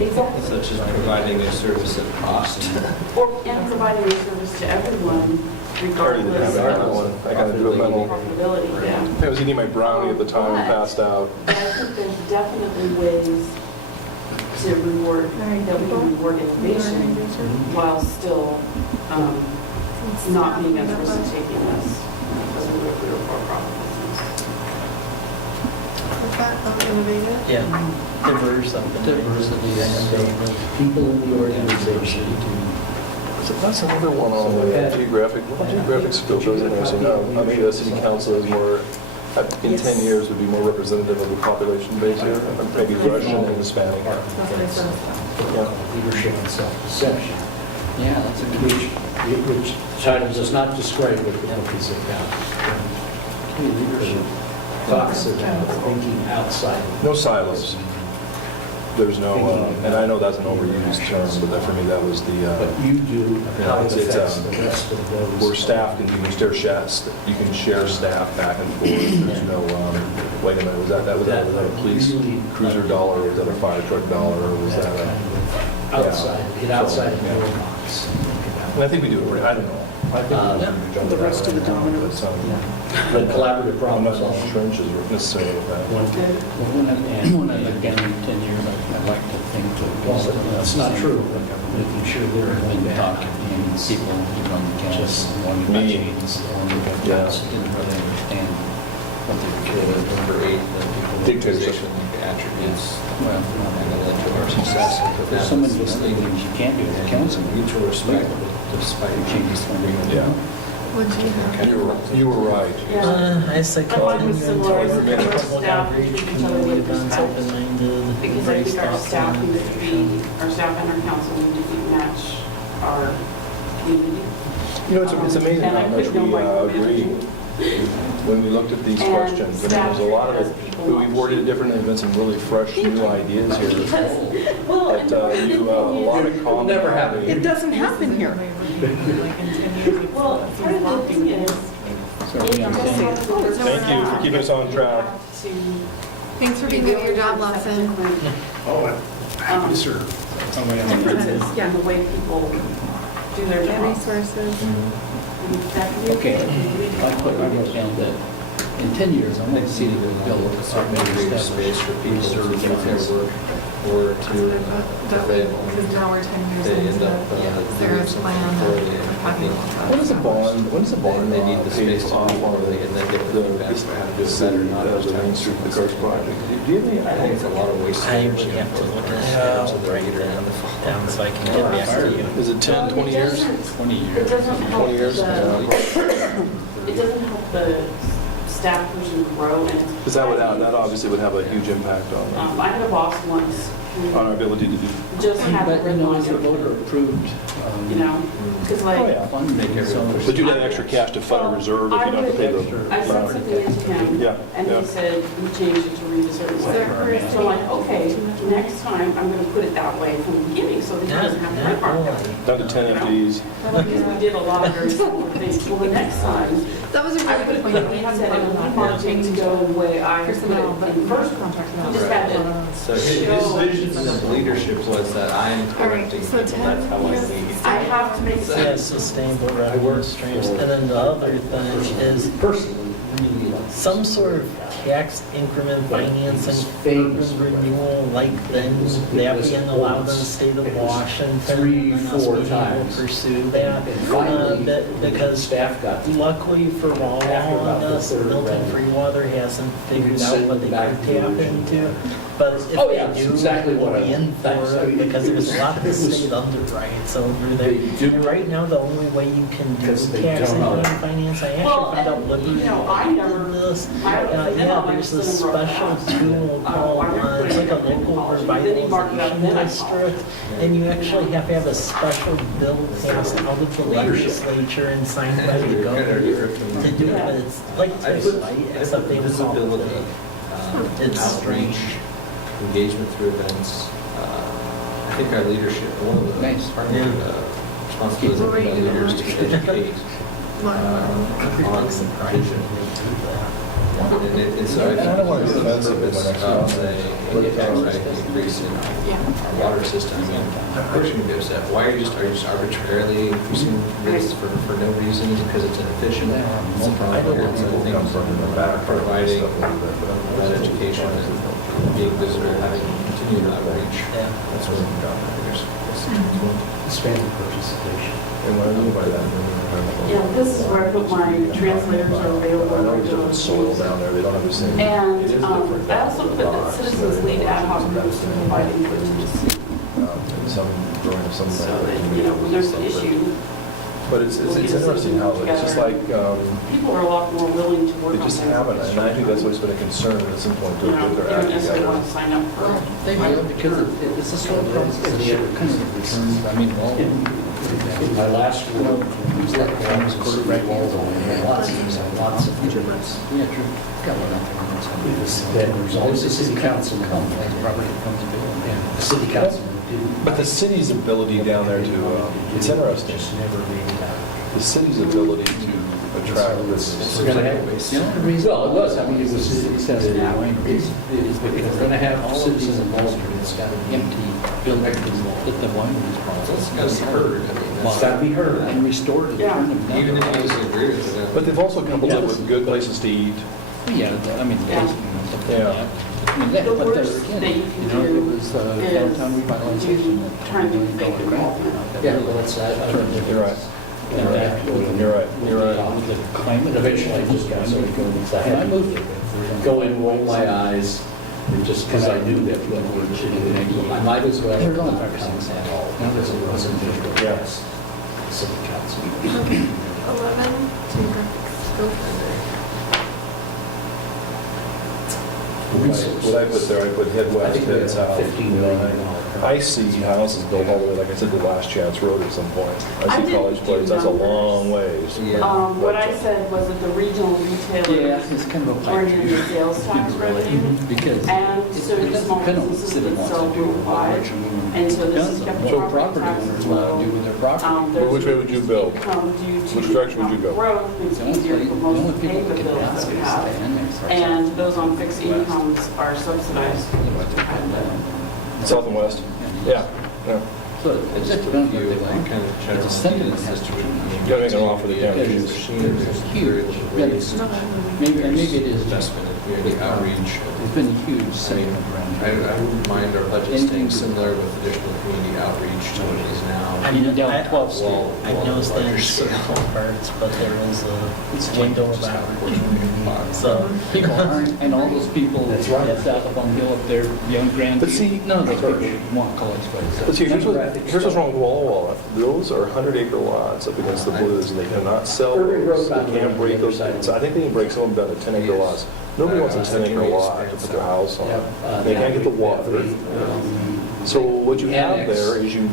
Exactly. Such as providing a service at cost. And providing a service to everyone regardless I of got to do a mental. profitability, yeah. I was eating my brownie at the time and passed out. But I think there's definitely ways to reward, that we can reward innovation while still not being as risk-taking as we would if we were for-profit business. What's that, innovative? Yeah, diverse of the Diversity and people in the organization So that's another one on geographic skill shows and nursing. Maybe the city council is more, in 10 years would be more representative of the population base here, maybe Russian and Hispanic. Leadership and self-deception, Yeah, that's a good. which title does not describe what the book is about. Leadership. Talks about thinking outside. No silos. There's no, and I know that's an overused term, but for me, that was the, What you do, how it it's, affects the rest of those. where staff can, you can share staff back and forth. There's no, wait a minute, was that a police cruiser dollar, or was that a fire truck dollar, or was that a? Outside, get outside of Yeah. your box. And I think we do it, I don't know. The rest of the dominoes. The collaborative I'm problem not is in also the trenches necessarily with that. one. When I look at in 10 years, I'd like to think that. Well, it's not true, but making sure they're Been in talking to people who run the Just council, one me. chains, one Yeah. didn't really understand what they were doing. Number 8, the people Dictatorship. organization attributes Well, and then led to our success. And put there's that so many as this different thing, things you can't do as a council. mutual respect, despite Changes from Yeah. What do you have? You were right. I say Mine was similar, continue as to our public staff, we outreach, treat each other community with events, respect. open-minded, Because I embrace think our thoughtful staff needs to innovation. be, our staff and our council need to be match our community. You know, it's amazing And I how much put no we agree micromanaging. when we looked at these And questions. And there was a lot of it, we've worded it differently, and been some really fresh new ideas here. Well, But a lot of common. Never happened. It doesn't happen here. well, part of the thing is, Thank you for keeping us on track. Thanks for being good at your job, Lawson. Oh, happy to serve. differences in the way people do their jobs. Resources. Okay, I wrote down that in 10 years, I want to see the bill a certain degree of space for people to make their work or to fail. Because now we're 10 years They into end up doing Sarah's something plan before and they, we're I talking think, about What is a bond, they need the space to move forward and then get the feedback for how to do it better, not just the Main having Street, the Cars project. Do you have any I think it's a lot of wasted I energy. would have to look at Yeah. it, break it down so I can get back to you. Is it 10, 20 years? 20 It years. doesn't help 20 years? it doesn't help the staff person grow and. Because that obviously would have a huge impact I had a boss once on our who ability to do. just had But, it written on as a voter everything, approved, you know? Because like, Oh, yeah. funding, so. But you'd have extra cash to fund a reserve if you don't have to pay the. I said something into him, Yeah, and yeah. he said, we changed it to read a certain way. There- So I'm like, okay, next time I'm gonna put it that way from the beginning, so that he doesn't have to remark that. Down to 10 FTEs. Because we did a lot of very similar things. Well, the next time, That was a I really put good it, point. we said it, we marked it to go the way I put Personnel, but it in first contract. We just had to So his vision of leadership was that I am correcting so people, that's how I 10 lead. I have to make Yeah, sense. sustainable revenue streams. And then the other thing is Personally, really like some sort of tax increment financing, urban renewal, like then that being allowed in the state of Washington. 3, and then us 4 being able to times. pursue that. And finally, Because staff got luckily for all After about of the us, third Milton round. Freewater hasn't figured send out what they them back could to tap the original. into. But if Oh, yeah, they it's do, exactly what I we'll be in want. Thanks. for I mean, it, because it there's was- a lot of it was- state underwrites over there. They do- And right now, the only way you can do Because they tax don't know. increment finance, I actually Well, found out and, Liberty you know, I never- did this. I don't think Yeah, I there's a understood special what tool called, it's like a local revitalization district, and you actually have to have a special bill passed out of the legislature and signed by the governor to do it, but it's like this, right? Except they was all, Visibility, it's outreach, engagement through events. I think our leadership, one of the Nice. responsibilities of our leaders to educate on vision. And it's, I don't want to be offensive with my next one. Tax rate increase in our water system. I mean, of course you're going to be upset. Why are you just arbitrarily increasing this for no reason? Is it because it's inefficient? It's a problem. And so I think providing that education and being visible, having continued outreach. That's what we've got. Expanded participation. And what I mean by that, Yeah, this is where I put my translators are available. I know there's different soil down there, they don't have the same. And It is different. I also put that citizens lead ad hoc groups to provide input to see. And some growing up, some. So that, you know, when there's an issue, But it's interesting how, it's just like, people are a lot more willing to work they on just things. haven't, and I think that's always been a concern at some point to You know, get they their don't act necessarily together. want to sign up for. They will, because it's a slow process. It kind of returns, I mean, My last one was like, I was quarterback walls on, lots of difference. yeah, true. Got one out there. Then there's always a city council come, Property becomes available. and the city council do. But the city's ability down there to, it's interesting, Just never made it out. the city's ability to attract this. We're gonna have, the only reason, well, it was, I mean, it was, it says in the wineries, if we're gonna have citizens involvement, it's gotta be empty buildings that the wineries It's probably. gotta be heard, I mean, It's gotta be heard. And restored and Yeah. turned them down. even if you disagree with it. But they've also come up with good places to eat. Yeah, I mean, Yeah. tasting and stuff like Yeah. that. I mean, that, The but there worst again, that you you can know, do it was downtown is revitalization. you trying to make it grant. Yeah, well, that's, You're right. You're right, you're right. The climate eventually I just got so I had to go in, roll my eyes, and just because I knew that we were, I might as well They're gone. come at all, because it wasn't just Yes. city council. 11, geographic skill center. What I put there, I put head I west, think head that's south. $15 million. I see houses built all the way, like I said, to Last Chance Road at some point. I I see didn't college do places, that's a numbers. long ways. What I said was that the regional Yeah, retailers it's kind of a bring pipe in the sales tax revenue, because. and it- so it do doesn't small depend on what the businesses city that wants sell to do, what worldwide. direction we want to And so this guns is are. kept What property property taxes owners want to do with their property. There's Which way would you build? income due to Which direction would you go? economic growth, it's The only easier place- for the most only to people pay the that can bills pass that we it is have. the annex. And those on fixed incomes are subsidized. South and west? Yeah. Yeah. So it's just depends what they like. Kind of check It's a on sentiment the has to situation. change. You gotta make an offer they can't Yeah, refuse. it's huge. Yeah, it's- Maybe it is just, Investment in community outreach. it's been a huge segment around I here. wouldn't mind our budget staying similar with additional community outreach to what it is now. I mean, Down I- 12th Street. I've noticed that in Larger scale. certain parts, but there is a window of opportunity. So, People aren't, and all those people That's right. that's out up on the hill up there, young grand. But see- none of those people want college places. But see, here's what's wrong with Walla Walla. Those are 100-acre lots up against the blues, and they cannot sell Irving Road those. They back can't on break the those. other side. So I think they can break some of them down to 10-acre lots. Nobody wants a 10-acre lot to put their house on. They can't get the water. So what you have there is you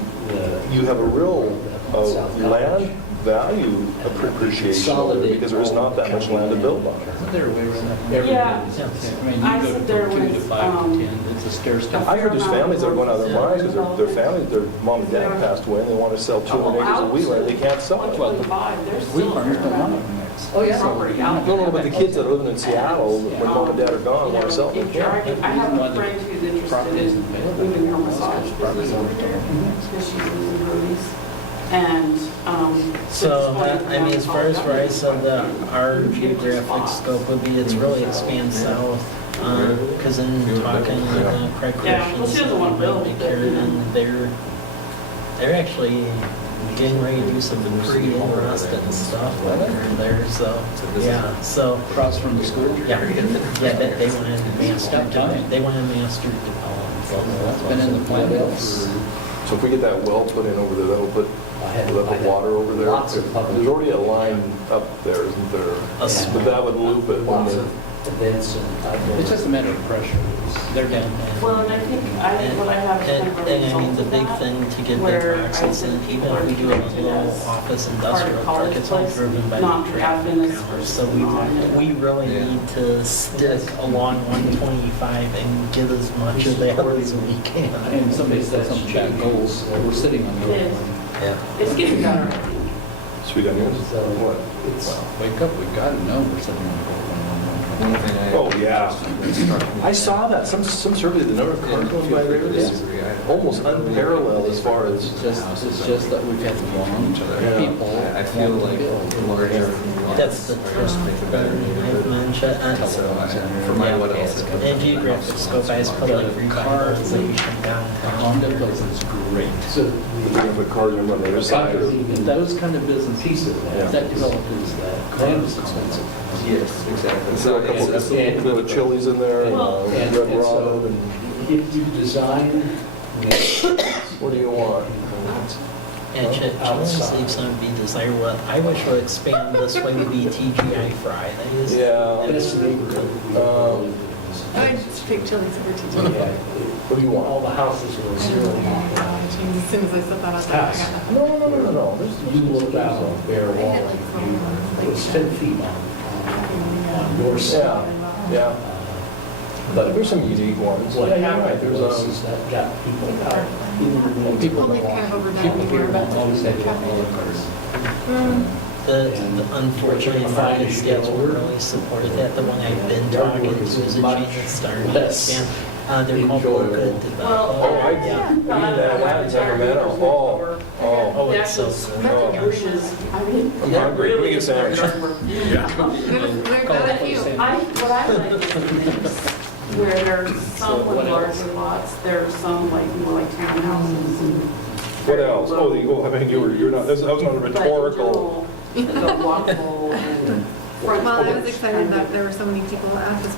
have a real land value appreciation over there because there is not that much land to build on. They're way around there. Yeah. I mean, I you go said there from 2 to was, 5 to 10, it's a stair step. I heard there's families that are going out of their minds because their family, their mom and dad passed away, and they want to sell 200 acres of wheat land. They can't sell it. 125, there's We still a farmers fair don't want amount it. Oh, yeah. of property out No, there. no, but the kids that are living in Seattle, when mom and dad are gone, want to sell If it. you're- Yeah. I have a friend who's interested in moving her massage business over here because she's losing her lease. And, So, I mean, as far as where I said that our geographic scope would be, it's really expand south. Because in talking with Craig Yeah, well, she doesn't want to build. and they're actually getting ready to do some pretty interesting stuff over there, so, yeah, so. Across from the school? Yeah, they want to master development. That's been in the plan for So if we get that well put in over there, that'll put water over there. Lots of public- There's already a line up there, isn't there? But that would loop it. Lots of events and. It's just a matter of pressure. They're down. well, and I think what I have is kind of a And I mean, result the of big that, thing to get where big boxes I in, think even people if we are do a treating it little as office part of industrial park, college it's all place, driven by not the having traffic this count. So on. we really need to stick along 125 and get as much of that as we can. And somebody said something about goals. We're sitting on It goals. is. Yeah. It's getting better. Sweet onions? What? Wake up, we gotta know we're sitting on goals. One thing I. Oh, yeah. I saw that, some survey, the number of cars going by there is almost unparalleled as far as. It's just that we've had long people. I feel like the larger. That's the better. I've mentioned. So for my what else? And geographic scope, I just put like revitalization downtown. Honda Place is great. So You put cars in on the other side. Those kind of businesses, piece of that. that developers, that land is expensive. Yes, exactly. So a couple of little chilies in there, and And Red and so Robin, and if you design what do you want? And Chili's would be desirable. I wish would expand this way would be TGI Fridays. Yeah. best neighborhood. I just picked chilies over TJ. Yeah, What do you all want? the houses were zero. As soon as I said that, I was like, I House. got nothing. No. You look out on bare wall, it was 10 feet on your side. Yeah. But There's some unique ones. what Yeah, you're happened right, there's, was is that got people out. People Only kind of overdone People anywhere, here but always have cafe. all cars. The unfortunate part is that we really supported that. The one I've been talking to is a chain that started to expand. They're called Boca Development. Oh, I did that in Sacramento. Oh, it's so Actually, good. Spencer Bushes, I mean. I'm hungry. Let me get a sandwich. We've got a few. What I like is things where there's some with larger lots, there's some like more like townhouses and. What else? I mean, you're not, that was not a But in rhetorical. general, the walkable and. Well, I was excited that there were so many people at this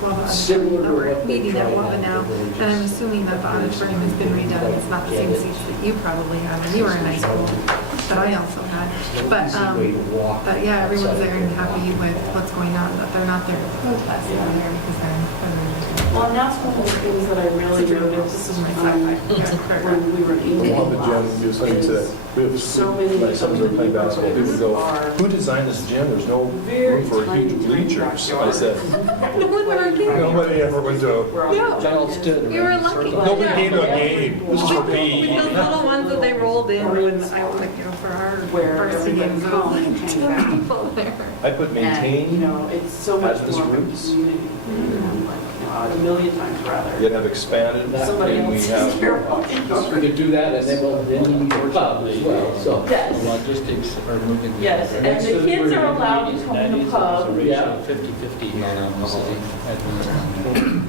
Similar to Wabba what they meeting at tried Wabba out now, with the and I'm assuming that the auditorium has been redone. It's not the same seats that you probably had when you were in high school, that I also had. But, Way to walk. but yeah, everyone's there and happy with what's going on, that they're not there protesting, they're there because they're. Well, and that's one of the things that I really noticed. This is my sci-fi. When we were in I want the gym, class. just like you said. We have So many my sons are playing basketball. People go, are who designed this gym? There's no very room for tiny, huge tiny bleachers. I backyard. said, nobody ever went to, No. Giles stood. You were lucky. nobody Yeah. came to a game. This is for With me. those little ones that they rolled in when I was like, for our Where varsity everybody games, there was comes and like hangs out. 2 people there. I put And, you maintain, know, it's so much Hazardous more of a roots. community. A million times rather. yet have expanded. Somebody and we else have- is here walking We over. could do that and then you need your pub as well, so. Yes. Logistics are moving. Yes, and the kids are allowed to come in the pub. Yeah. 50/50 in the city.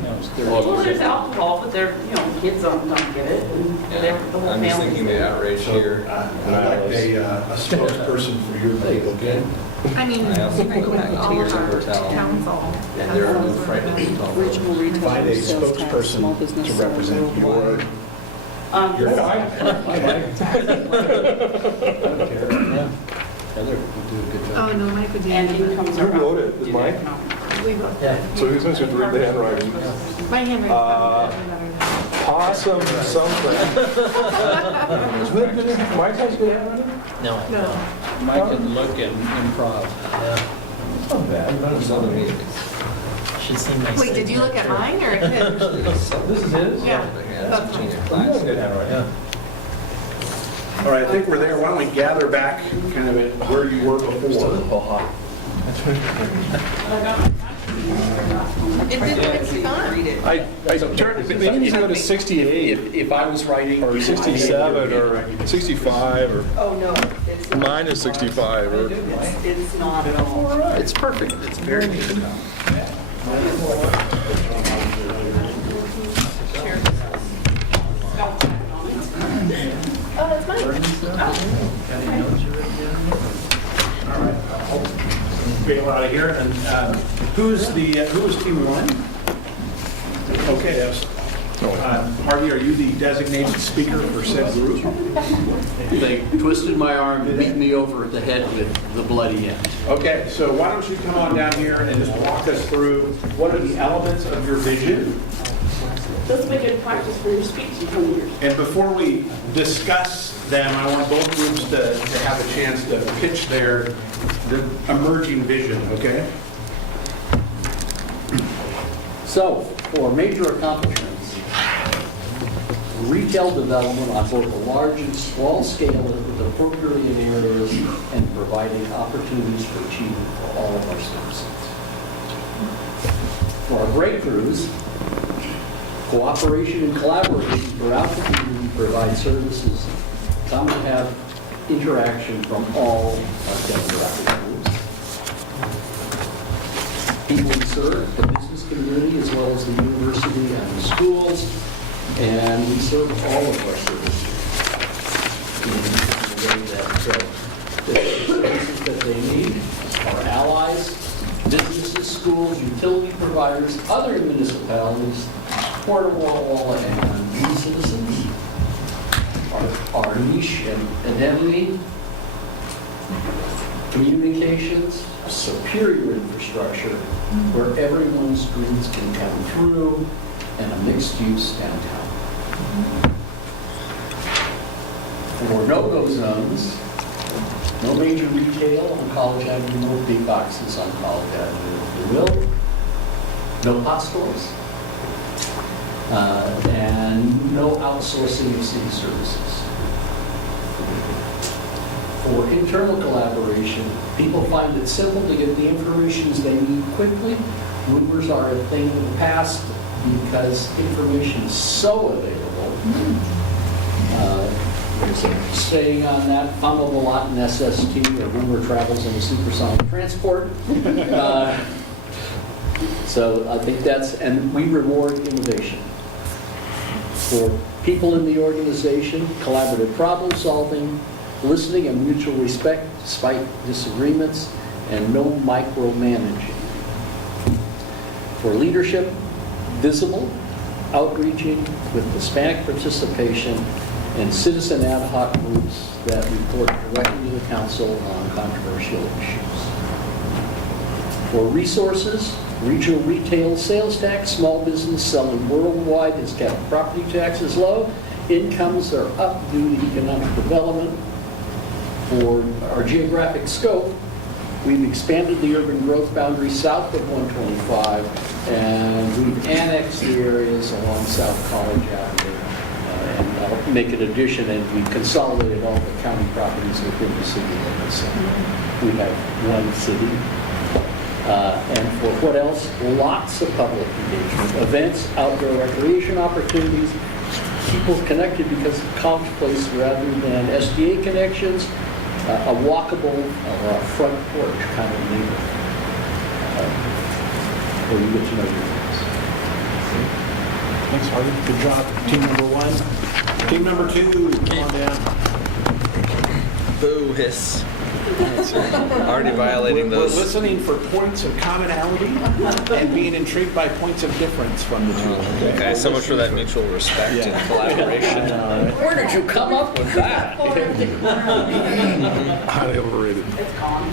Now it's 30. Well, there's alcohol, but they're, kids don't get it. And they're, the whole I'm just family's thinking the there. outrage here. I'd like a spokesperson for your group, okay? I mean, I also go back to all your of our hotel, council. and has they're some no sort friend of to talk Regional retail. Find a spokesperson to represent your Your Heather would do a good job. Oh, no, Mike would do. And it. incomes Who are. wrote it? Is Mike? We both. Yeah. So he's going to read the handwriting. My handwriting's probably better than. Possum something. Is that good? Mike has good handwriting? No. No. Mike can look and improv. Not bad. Southern meetings. Should see my. Wait, did you look at mine or his? This is his? Yeah. Yeah, that's junior He has class. good handwriting. All right, I think we're there. Why don't we gather back kind of at where you were before? It did look fun. read it. I turned, maybe you need to go to 68 If I was writing. or 67 or 65 or, Oh, no, it's not. mine is 65 or. It's not at all. It's perfect. It's very neat. Oh, that's mine. All right, I'll bail out of here. And who is team one? Okay, that's, Harvey, are you the designated speaker for said group? They twisted my arm and beat me over the head with the bloody end. Okay, so why don't you come on down here and just walk us through what are the elements of your vision? This will be good practice for your speech in 20 years. And before we discuss them, I want both groups to have a chance to pitch their emerging vision, okay? So, for major accomplishments, retail development on both a large and small scale with appropriately in areas and providing opportunities for achievement for all of our citizens. For our breakthroughs, cooperation and collaboration throughout the community provide services. Come to have interaction from all our demographic groups. People we serve, the business community, as well as the university and the schools, and we serve all of our citizens in the way that the services that they need, our allies, businesses, schools, utility providers, other municipalities, Port of Walla Walla, and we citizens, our niche and identity, communications, superior infrastructure, where everyone's dreams can come through, and a mixed-use downtown. For no-go zones, no major retail on College Avenue, no big boxes on College Avenue, if you will, no pot stores, and no outsourcing of city services. For internal collaboration, people find it simple to get the information they need quickly. Rumors are a thing of the past because information is so available. There's a saying on that, fumble a lot in SST, a rumor travels in a supersonic transport. So I think that's, and we reward innovation. For people in the organization, collaborative problem solving, listening and mutual respect despite disagreements, and no micromanaging. For leadership, visible, outreaching with Hispanic participation, and citizen ad hoc groups that report directly to the council on controversial issues. For resources, regional retail sales tax, small business selling worldwide has kept property taxes low, incomes are up due to economic development. For our geographic scope, we've expanded the urban growth boundary south of 125, and we've annexed the areas along South College Avenue. And I'll make an addition, and we've consolidated all the county properties within the city limits. So we have one city. And for what else? Lots of public engagement, events, outdoor recreation opportunities, people connected because of College Place rather than SDA connections, a walkable or a front porch kind of neighborhood where you get to know your friends. Thanks, Harvey. Good job. Team number one. Team number two, come on down. Boo, hiss. Already violating We're those. listening for points of commonality and being intrigued by points of difference from the two. Okay, so much for that mutual respect and collaboration. Where did you come up with that? Highly overrated. It's gone.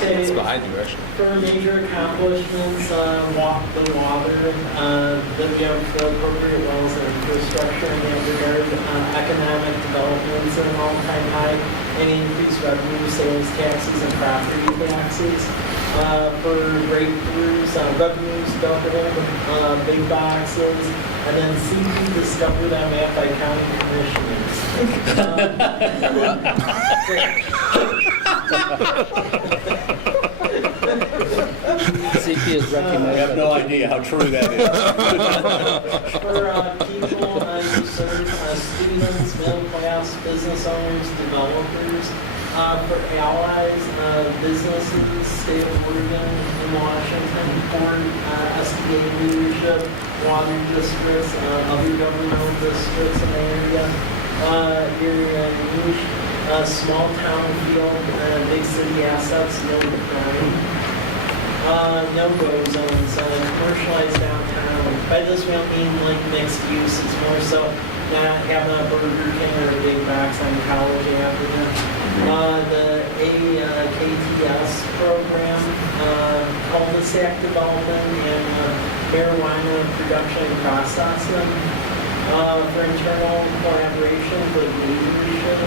It's behind you, actually. For major accomplishments, walk the water, that we have appropriate wells and infrastructure in that regard, economic developments at an all-time high, and increased revenue, sales taxes, and property taxes. For breakthroughs, revenues, government, big boxes, and then CP discover that map by county commissioners. CP is recognized. I have no idea how true that is. For people who serve students, middle class, business owners, developers, for allies, businesses, state of Oregon and Washington, board, SBA leadership, water districts, other governmental districts in the area. Your niche, small town feel, big city assets, no crime. No-go zones, commercialized downtown. By this we don't mean like mixed use, it's more so not having a Burger King or a big box on College Avenue. The AKTS program, cul-de-sac development and marijuana production and processing. For internal collaboration with leadership.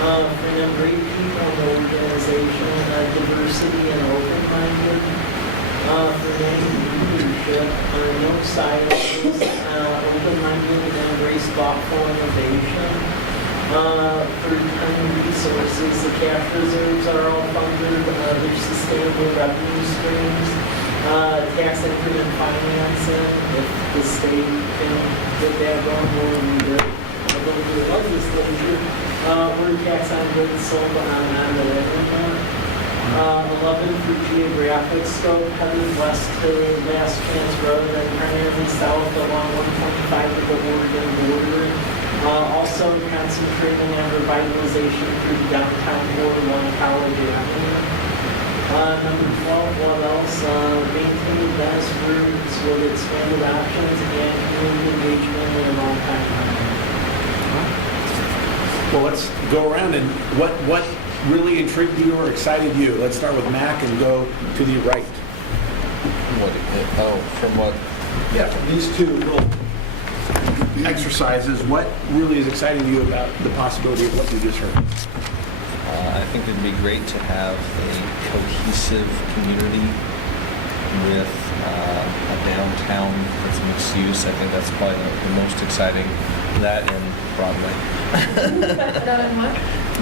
For them great people in the organization, diversity and open-minded. For them leadership, no silos, open-minded and embrace thoughtful innovation. For returning resources, the cash reserves are all funded, there's sustainable revenue streams, tax increment financing, if the state can get that going, we'll need it. Go to the legislature, we're tax on goods sold on the internet. 11 for geographic scope, headed west to Last Chance Road and primarily south along 125 to the Oregon border. Also concentrating on revitalization through downtown core along College Avenue. Number 12, what else? Maintain best routes with expanded options and community engagement in a long time. Well, let's go around and what really intrigued you or excited you? Let's start with Mac and go to the right. From what? Yeah, from these two little exercises, what really is exciting to you about the possibility of what you just heard? I think it'd be great to have a cohesive community with a downtown that's mixed use. I think that's probably the most exciting. That and Broadway.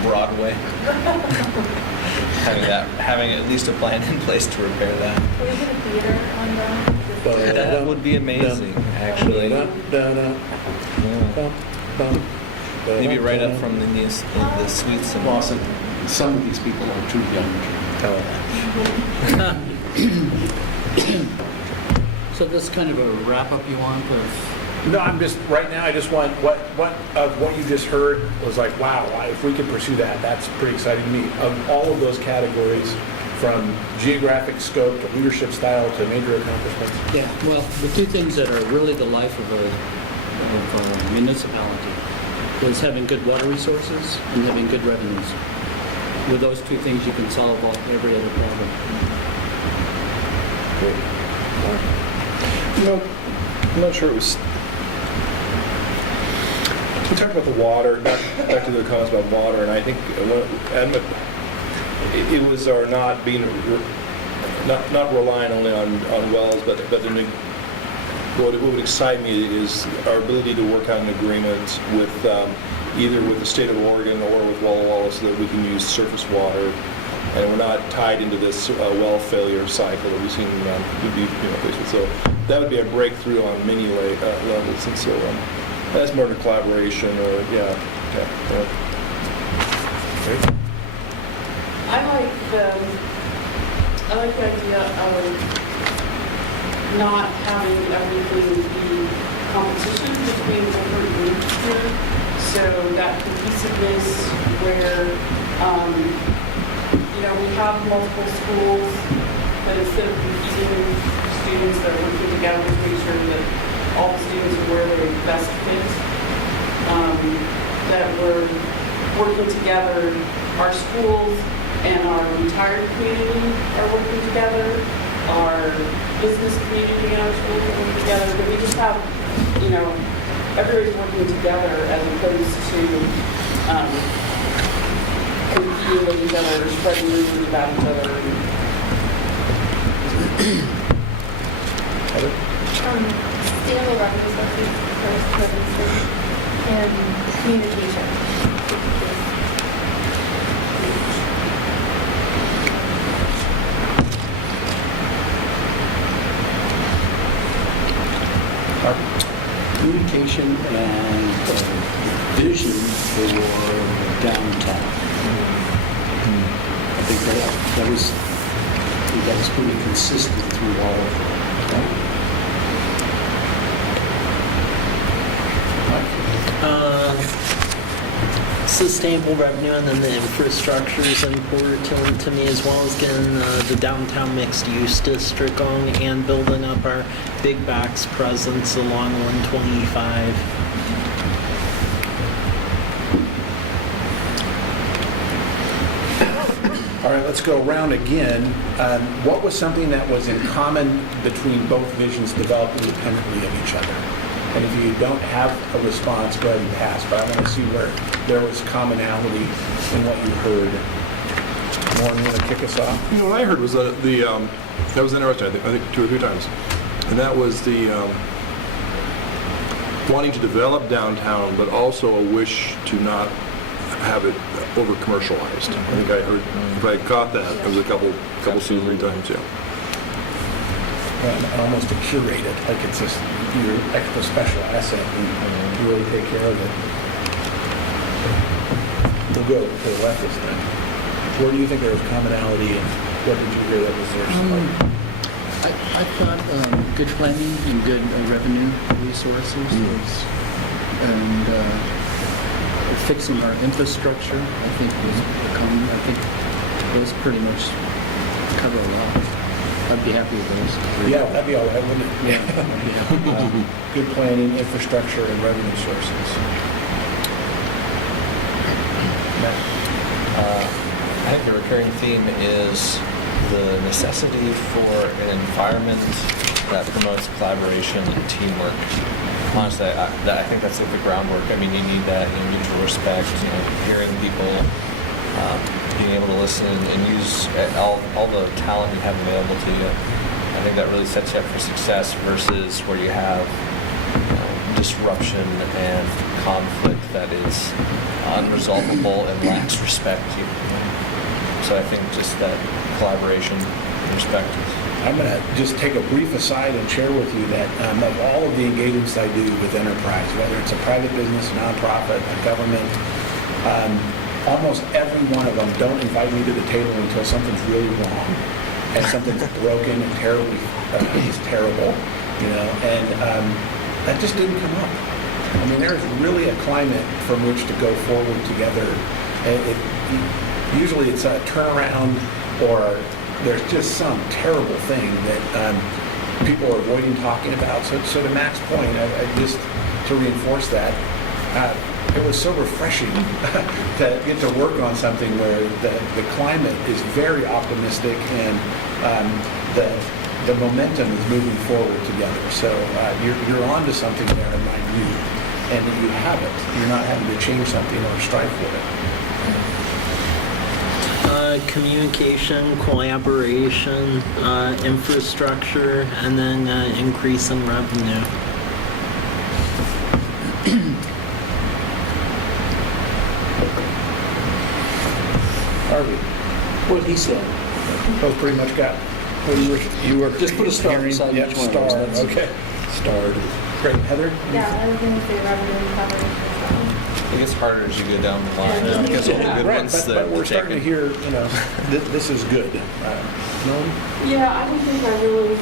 Broadway. having at least a plan in place to repair that. Can we get a theater on that? That would be amazing, actually. Maybe right up from the suites in Lawson, some of these people are too young to tell that. So this kind of a wrap-up you want of? No, right now I just want what of what you just heard was like, wow, if we could pursue that, that's pretty exciting to me. Of all of those categories, from geographic scope to leadership style to major accomplishments. Yeah, well, the two things that are really the life of a municipality is having good water resources and having good revenues. With those two things, you can solve every other problem. I'm not sure it was. We talked about the water, back to the comments about water, and I think it was our not being, not relying only on wells, but what would excite me is our ability to work on an agreement with either with the state of Oregon or with Walla Walla so that we can use surface water, and we're not tied into this well failure cycle that we've seen places. So that would be a breakthrough on many levels, and so that's more of a collaboration, or yeah. Great. I like the idea of not having everything be competition between different groups here. So that cohesiveness where, we have multiple schools, but instead of competing students that are working together to make sure that all the students are where they're best fit, that we're working together, our schools and our retired community are working together, our business community and our schools are working together, that we just have, everybody's working together as opposed to competing with each other or spreading rumors about each other. Sustainable revenue sources, first, and communication. Communication and vision for downtown. I think that was pretty consistent through all of it. Sustainable revenue, and then the infrastructure is important to me, as well as getting the downtown mixed-use district going and building up our big box presence along 125. All right, let's go around again. What was something that was in common between both visions developed independently of each other? And if you don't have a response, go ahead and pass. But I want to see where there was commonality in what you heard. Lauren, you want to kick us off? You know, what I heard was that that was interesting, I think 2 or 3 times. And that was the wanting to develop downtown, but also a wish to not have it over commercialized. I think I heard, if I caught that, it was a couple 2 or 3 times, yeah. And almost to curate it, like it's just your extra special asset and you really take care of it. We'll go to the left this time. Where do you think there was commonality and what did you hear that was there? I thought good planning and good revenue resources and fixing our infrastructure, I think was common. I think those pretty much cover a lot. I'd be happy with those. Yeah, that'd be all right, wouldn't it? Yeah. Good planning, infrastructure, and revenue sources. I think the recurring theme is the necessity for an environment that promotes collaboration and teamwork. Honestly, I think that's like the groundwork. I mean, you need that mutual respect, hearing people, being able to listen and use all the talent you have available to you. I think that really sets you up for success versus where you have disruption and conflict that is unresolvable and lacks respect. So I think just that collaboration and respect. I'm going to just take a brief aside and share with you that of all of the engagements I do with enterprise, whether it's a private business, a nonprofit, a government, almost every one of them don't invite me to the table until something's really wrong and something's broken and terribly is terrible, and that just didn't come up. I mean, there's really a climate from which to go forward together. Usually it's a turnaround or there's just some terrible thing that people are avoiding talking about. So to Matt's point, I just to reinforce that, it was so refreshing to get to work on something where the climate is very optimistic and the momentum is moving forward together. So you're on to something there in my view, and that you have it. You're not having to change something or strive for it. Communication, collaboration, infrastructure, and then increase in revenue. Harvey, What he said. both pretty much got what you were Just put a star hearing. beside Yep, each one of those. star. That's- Okay, starred. Great, Heather. Yeah, I was going to say revenue and coverage. It gets harder as you go down the line because all the good Right, ones but we're starting to hear, this is good. Nolan? Yeah, I don't think I really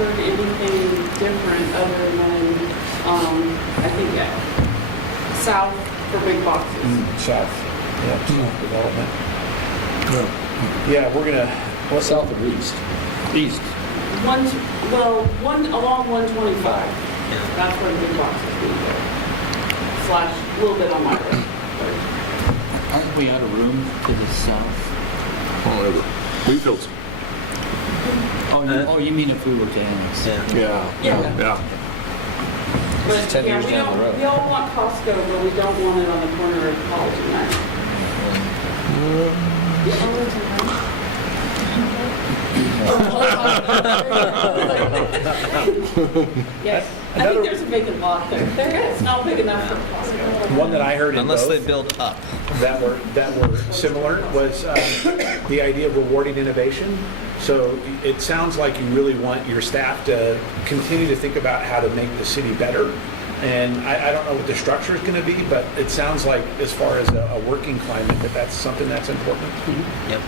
heard anything different other than, I think south for big boxes. South. Yeah, south development. Yeah, we're gonna, what's South or east? East. One along 125. That's where the big boxes be there. / a little bit on my way. Aren't we out of room to the south? Whatever. Wheatfields. Oh, you mean if we were to annex? Yeah. Yeah. This is But 10 years down the road. we all want Costco, but we don't want it on the corner of College and Night. Yes, I think there's a vacant lot there. There is, not big enough for possible. One that I heard in Unless they both build up. that were similar was the idea of rewarding innovation. So it sounds like you really want your staff to continue to think about how to make the city better. And I don't know what the structure is going to be, but it sounds like as far as a working climate, that that's something that's important. Yep.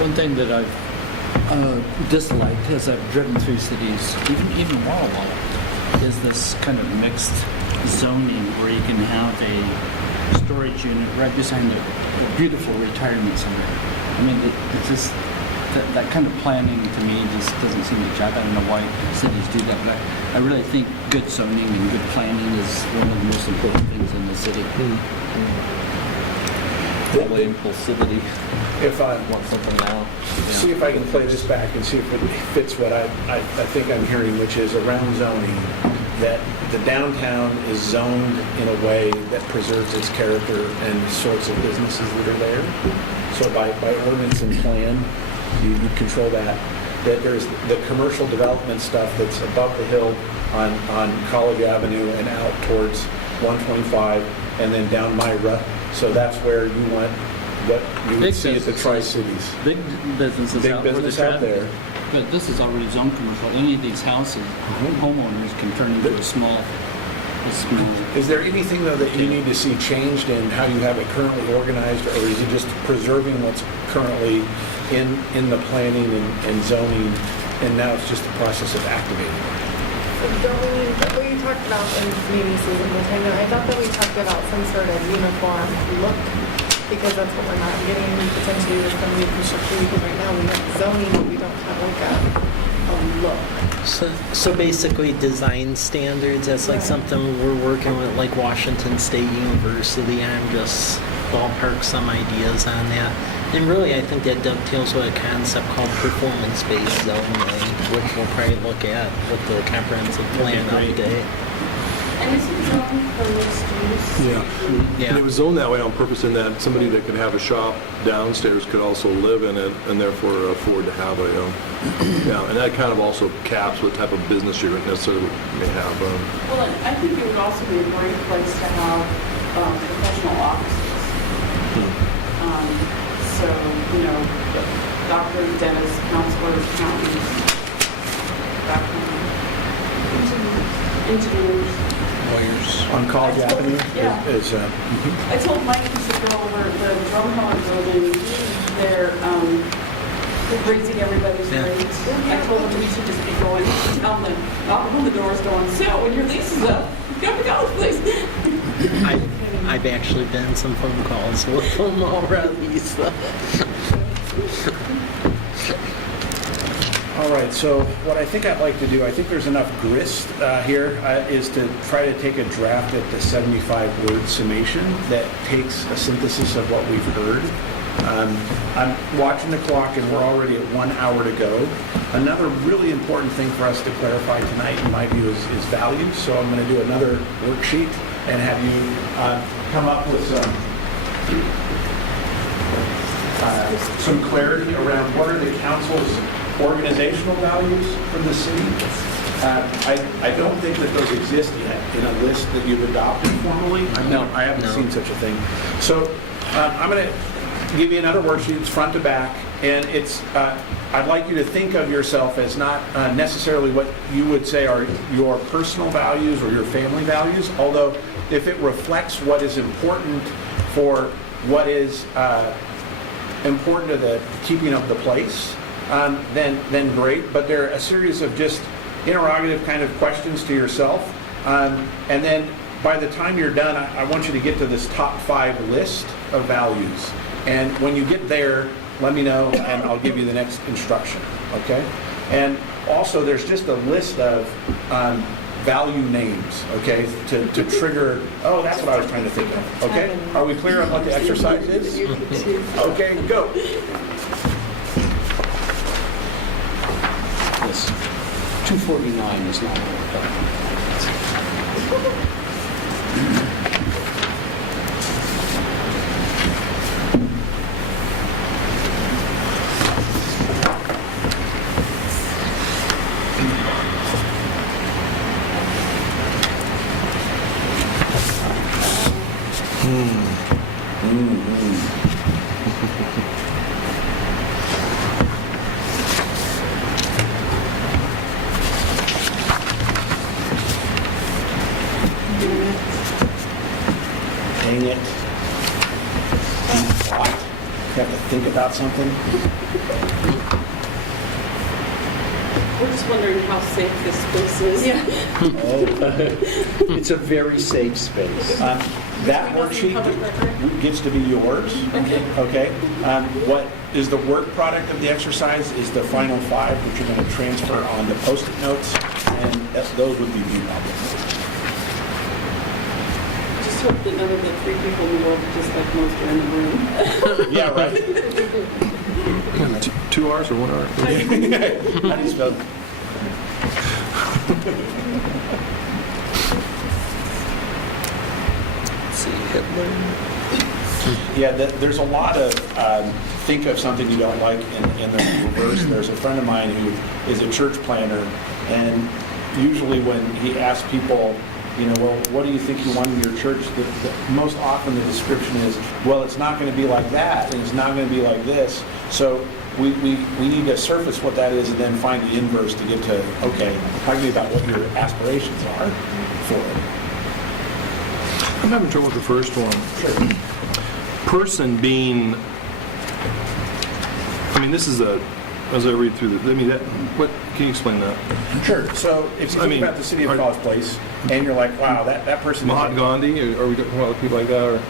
One thing that I've disliked as I've driven through cities, even Walla Walla, is this kind of mixed zoning where you can have a storage unit right beside a beautiful retirement center. I mean, it's just that kind of planning to me just doesn't seem to jive. I don't know why cities do that, but I really think good zoning and good planning is one of the most important things in the city. Probably impulsivity. If I Want something now. see if I can play this back and see if it fits what I think I'm hearing, which is around zoning, that the downtown is zoned in a way that preserves its character and the sorts of businesses that are there. So by ordinance and plan, you control that. That there's the commercial development stuff that's above the hill on College Avenue and out towards 125 and then down Myra. So that's where you want what you would see at the Tri-Cities. Big businesses Big out where the business out traffic- there. But this is already zone commercial. Any of these houses, homeowners can turn into a small. Is there anything, though, that you need to see changed in how you have it currently organized, or is it just preserving what's currently in the planning and zoning, and now it's just a process of activating? What you talked about, and maybe Susan will tell you, I thought that we talked about some sort of uniform look, because that's what we're not getting potentially with some new construction, because right now we have zoning, but we don't have like a look. So basically design standards, that's like something we're working with, like Washington State University. I'm just ballpark some ideas on that. And really, I think that dovetails with a concept called performance-based zoning, which we'll probably look at with the comprehensive plan update. And is it zoned for mixed use? Yeah. And it was zoned that way on purpose in that somebody that could have a shop downstairs could also live in it and therefore afford to have a, yeah, and that kind of also caps what type of business you're necessarily may have. Well, I think it would also be a great place to have professional offices. So, doctors, dentists, counselors, accountants, engineers. On College Avenue? Yeah. I told Mike he should go over the Drumheller building. They're raising everybody's rates. I told him we should just be going down the, knocking on the doors going, so when your lease is up, come to college, please. I've actually been in some phone calls with them already, so. All right, so what I think I'd like to do, I think there's enough grist here, is to try to take a draft at the 75-word summation that takes a synthesis of what we've heard. I'm watching the clock and we're already at 1 hour to go. Another really important thing for us to clarify tonight, in my view, is values. So I'm going to do another worksheet and have you come up with some clarity around what are the council's organizational values for the city. I don't think that those exist yet in a list that you've adopted formally. No, I haven't seen such a thing. So I'm going to give you another worksheet. It's front to back, and it's. I'd like you to think of yourself as not necessarily what you would say are your personal values or your family values, although if it reflects what is important for what is important to the keeping of the place, then great. But they're a series of just interrogative kind of questions to yourself. And then by the time you're done, I want you to get to this top 5 list of values. And when you get there, let me know and I'll give you the next instruction, okay? And also there's just a list of value names, okay, to trigger, oh, that's what I was trying to think of, okay? Are we clear on what the exercise is? Okay, go. This 249 is not worked out. Dang it. What? You have to think about something? We're just wondering how safe this space is. Yeah. It's a very safe space. That worksheet gets to be yours. Okay. What is the work product of the exercise is the final 5, which you're going to transfer on the Post-it notes, and those would be viewed publicly. Just hope that none of the 3 people in the world are just like most are in the room. Yeah, right. 2 hours or 1 hour? How do you spell? Yeah, there's a lot of think of something you don't like in the reverse. There's a friend of mine who is a church planner, and usually when he asks people, well, what do you think you want in your church? Most often the description is, well, it's not going to be like that, and it's not going to be like this. So we need to surface what that is and then find the inverse to get to, okay, talk to me about what your aspirations are for it. I'm having trouble with the first one. Sure. Person being, this is as I read through what, can you explain that? Sure. So if you think about the city of College Place, and you're like, wow, that person Mahatma Gandhi, or are we talking about people like that? Or?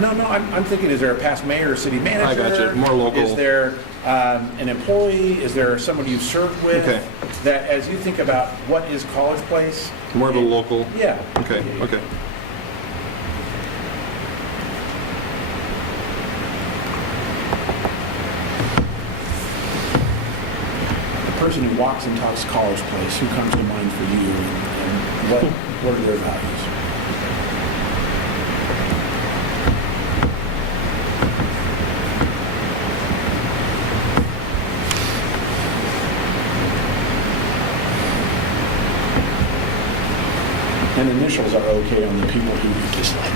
No, I'm thinking, is there a past mayor or city manager? I got you. More local. Is there an employee? Is there someone you've served with? Okay. That as you think about what is College Place? More of a local? Yeah. Okay. The person who walks and talks College Place, who comes to mind for you, and what are their values? And initials are okay on the people who you dislike.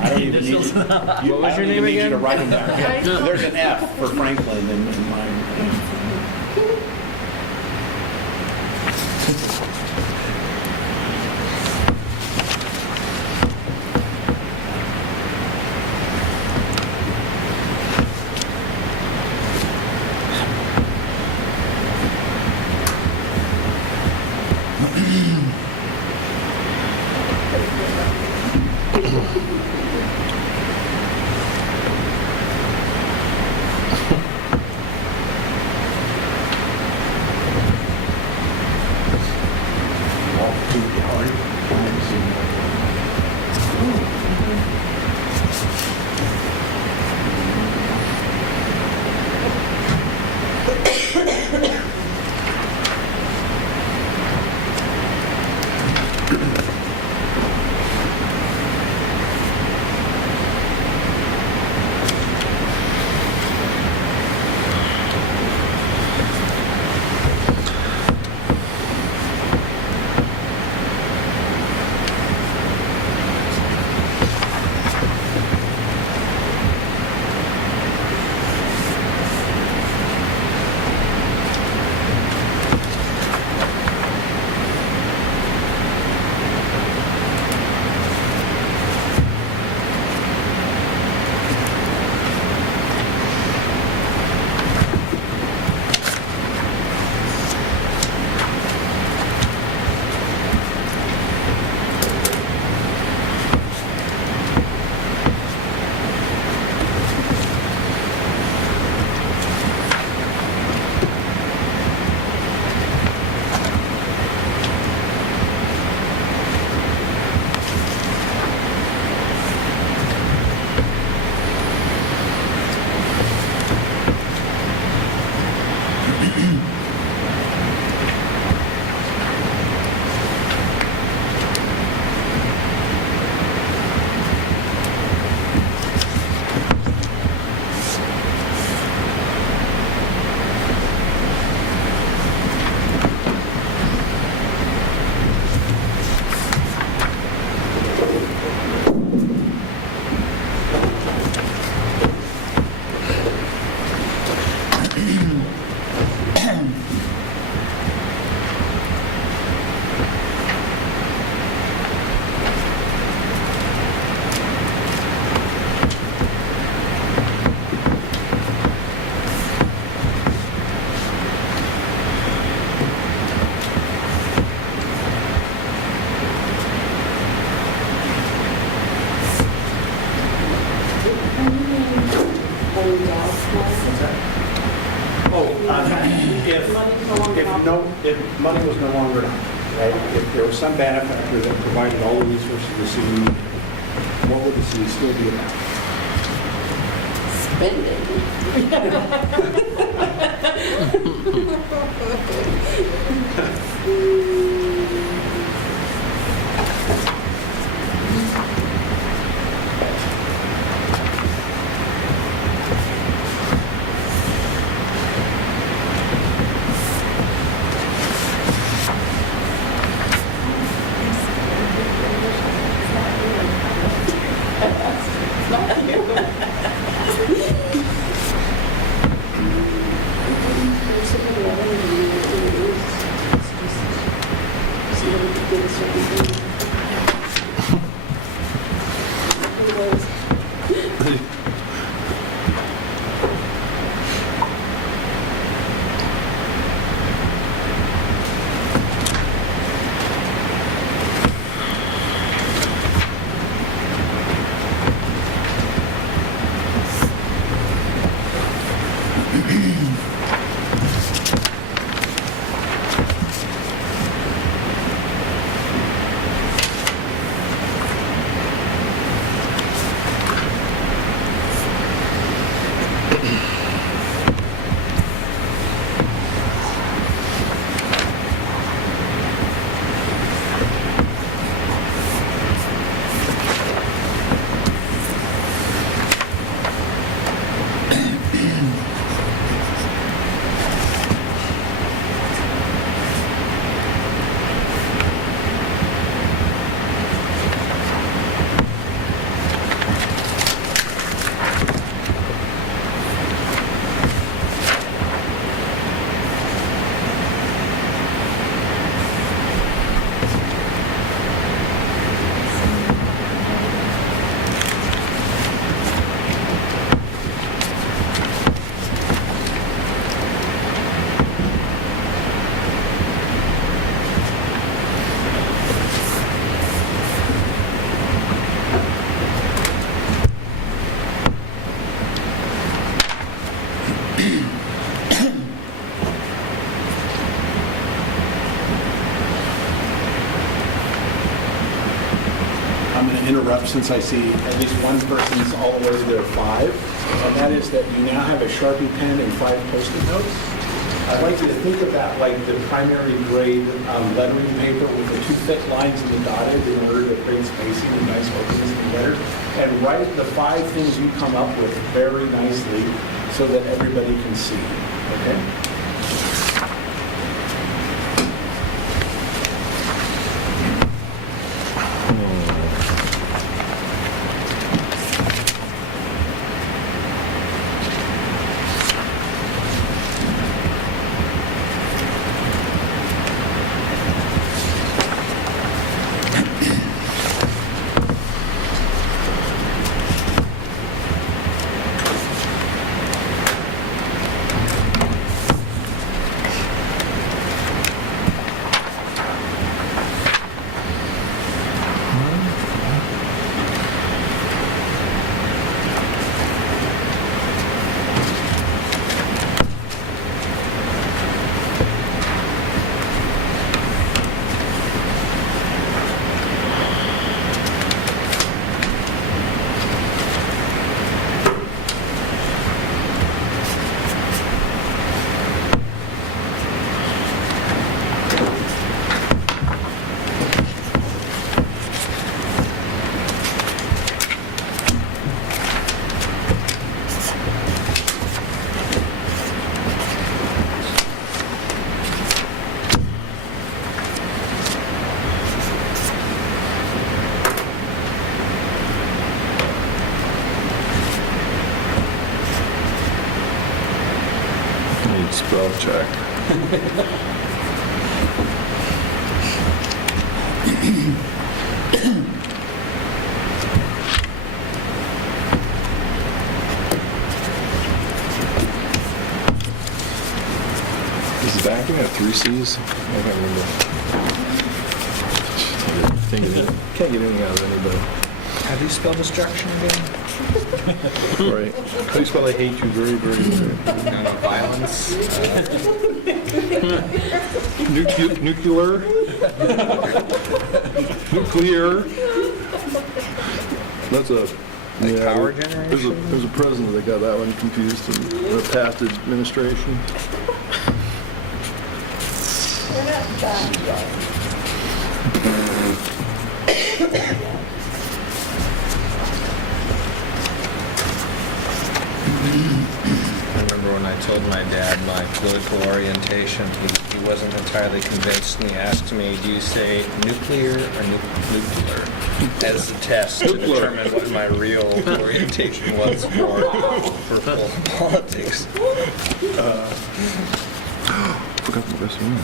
I don't even need, what was your name again? You to write them down. There's an F for Franklin in mine. No, money was no longer enough, right? If there was some benefactor that provided all the resources the city needed, what would the city still be about? I'm going to interrupt since I see at least one person's all the way to their 5, and that is that you now have a Sharpie pen and 5 Post-it notes. I'd like you to think of that like the primary grade lettering paper with the 2 thick lines and the dotted in order to create spacing and nice openness in the letters, and write the 5 things you come up with very nicely so that everybody can see. Okay? Spell check. Is the backing have 3 C's? I can't remember. Can't get anything out of anybody. How do you spell destruction again? Right. How do you spell I hate you very, very, very? No, violence. Nuclear? Nuclear? That's a... Like yeah, power There's generation? a president that got that one confused in the past administration. We're not done yet. I remember when I told my dad my political orientation, he wasn't entirely convinced, and he asked me, do you say nuclear or nuclear? As the test to determine what my real orientation was for politics. Forgot the best one.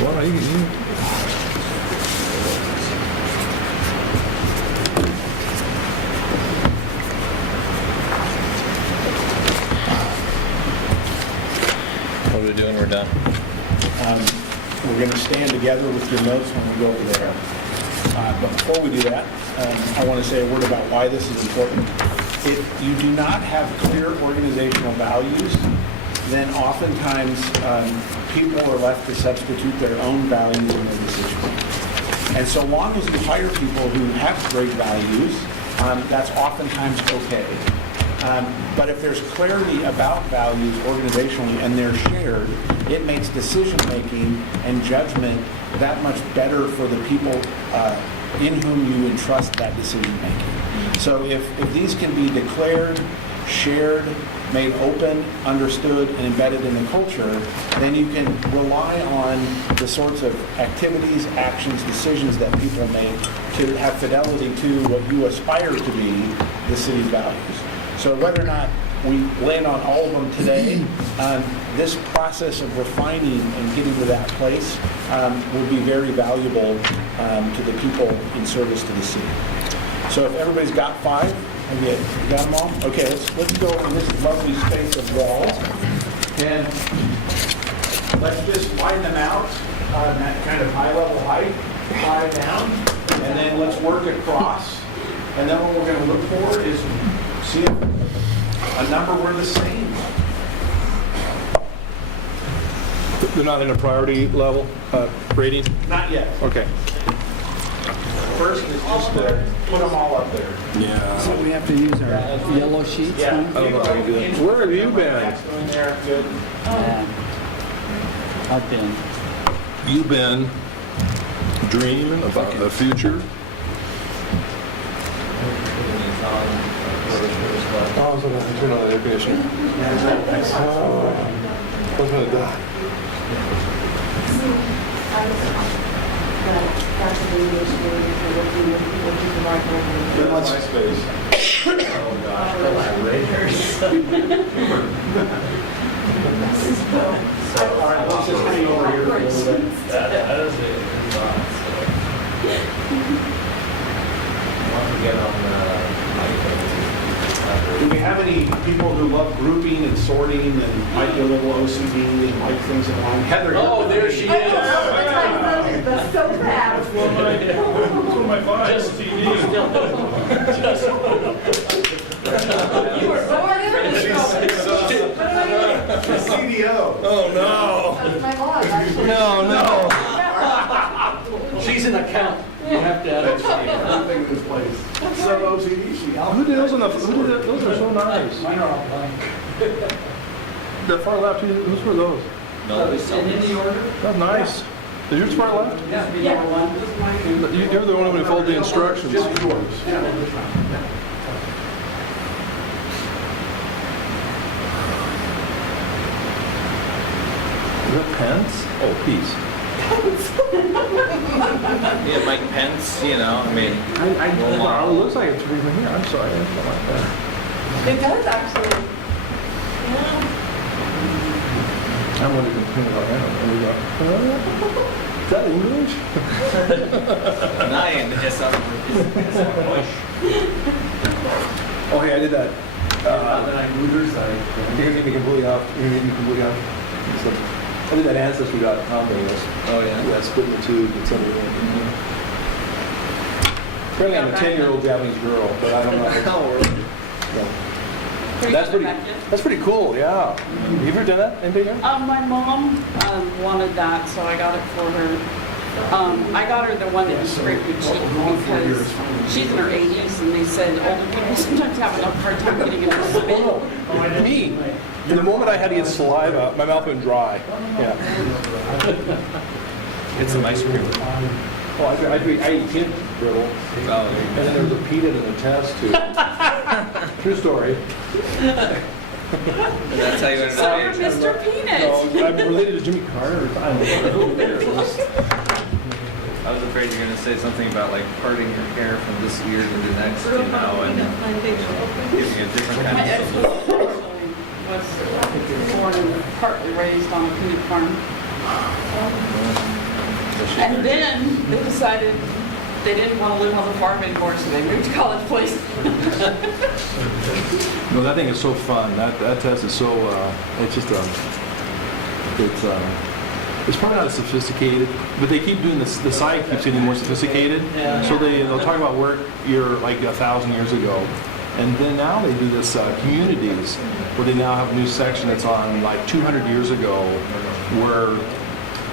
Well, What are we doing? We're done. We're going to stand together with your notes when we go over there. But before we do that, I want to say a word about why this is important. If you do not have clear organizational values, then oftentimes people are left to substitute their own values in their decisions. And so long as you hire people who have great values, that's oftentimes okay. But if there's clarity about values organizationally and they're shared, it makes decision-making and judgment that much better for the people in whom you entrust that decision-making. So if these can be declared, shared, made open, understood, and embedded in the culture, then you can rely on the sorts of activities, actions, decisions that people make to have fidelity to what you aspire to be the city's values. So whether or not we land on all of them today, this process of refining and getting to that place will be very valuable to the people in service to the city. So if everybody's got 5, have you got them all? Okay, let's go in this lovely space of walls, and let's just widen them out on that kind of high-level height, 5 down, and then let's work across. And then what we're going to look for is see if a number were the same. they're not in a priority level rating? Not yet. Okay. First is just to put them all up there. Yeah. So we have to use our yellow sheets? Yeah. huh? I don't know how you do that. Where have you been? In there, good. I've been. You've been dreaming about the future? Oh, I was going to turn on the air conditioner. I was going to die. Good on my space. Oh, gosh. All right, let's just hang over here for a little bit. That is it. Want to get on Do we have any people who love grouping and sorting and might be a little OCD and like things in line? Heather, Oh, there she is. That's so fast. That's one of my files. You were born in CDO. Oh, no. That's my log, actually. No. She's an accountant. You have to have Everything in this place. So OCD, she Who did those on the, who did, those are so nice. Mine are all blank. The far left, whose were those? No, we still need the order. That's nice. Is yours far left? Yeah. You're the one who followed the instructions. just yours. Is that Pence? Oh, peace. Yeah, Mike Pence, you know, I mean, It looks like it's from here. I'm sorry. I don't like that. It does actually. Yeah. I'm going to complain about that. Is that English? nine, it's Oh, hey, I did that You're gonna get me completely off. You're gonna get me completely off. So, I did that Ancestry.com thing. Oh, yeah. Yeah, split in the tube and somebody. Apparently, I'm a 10-year-old Japanese girl, but I don't know. That's pretty cool. Yeah. You ever done that? Anybody here? My mom wanted that, so I got it for her. I got her the one that was scraped with cheek because she's in her 80s, and they said older people sometimes have a hard time getting it to spit. Oh, me. And the moment I had to get saliva, my mouth went dry. Yeah. Get some ice cream. Well, I eat kid brittle. Oh, And then there was a peanut in the test, too. True story. that's how you ended So up you're being. Mr. Peanut. No, I'm related to Jimmy Carter. I don't know. I was afraid you're gonna say something about like parting your hair from this ear to the next, you know, and giving a different My kind of. ex-husband was born and partly raised on a peanut farm. And then they decided they didn't want to live on the farm anymore, so they moved to College Place. No, that thing is so fun. That test is so, it's just, it's probably not as sophisticated, but they keep doing this, the site keeps getting more sophisticated. So they'll talk about where you're like 1,000 years ago. And then now they do this communities, where they now have a new section that's on like 200 years ago, where,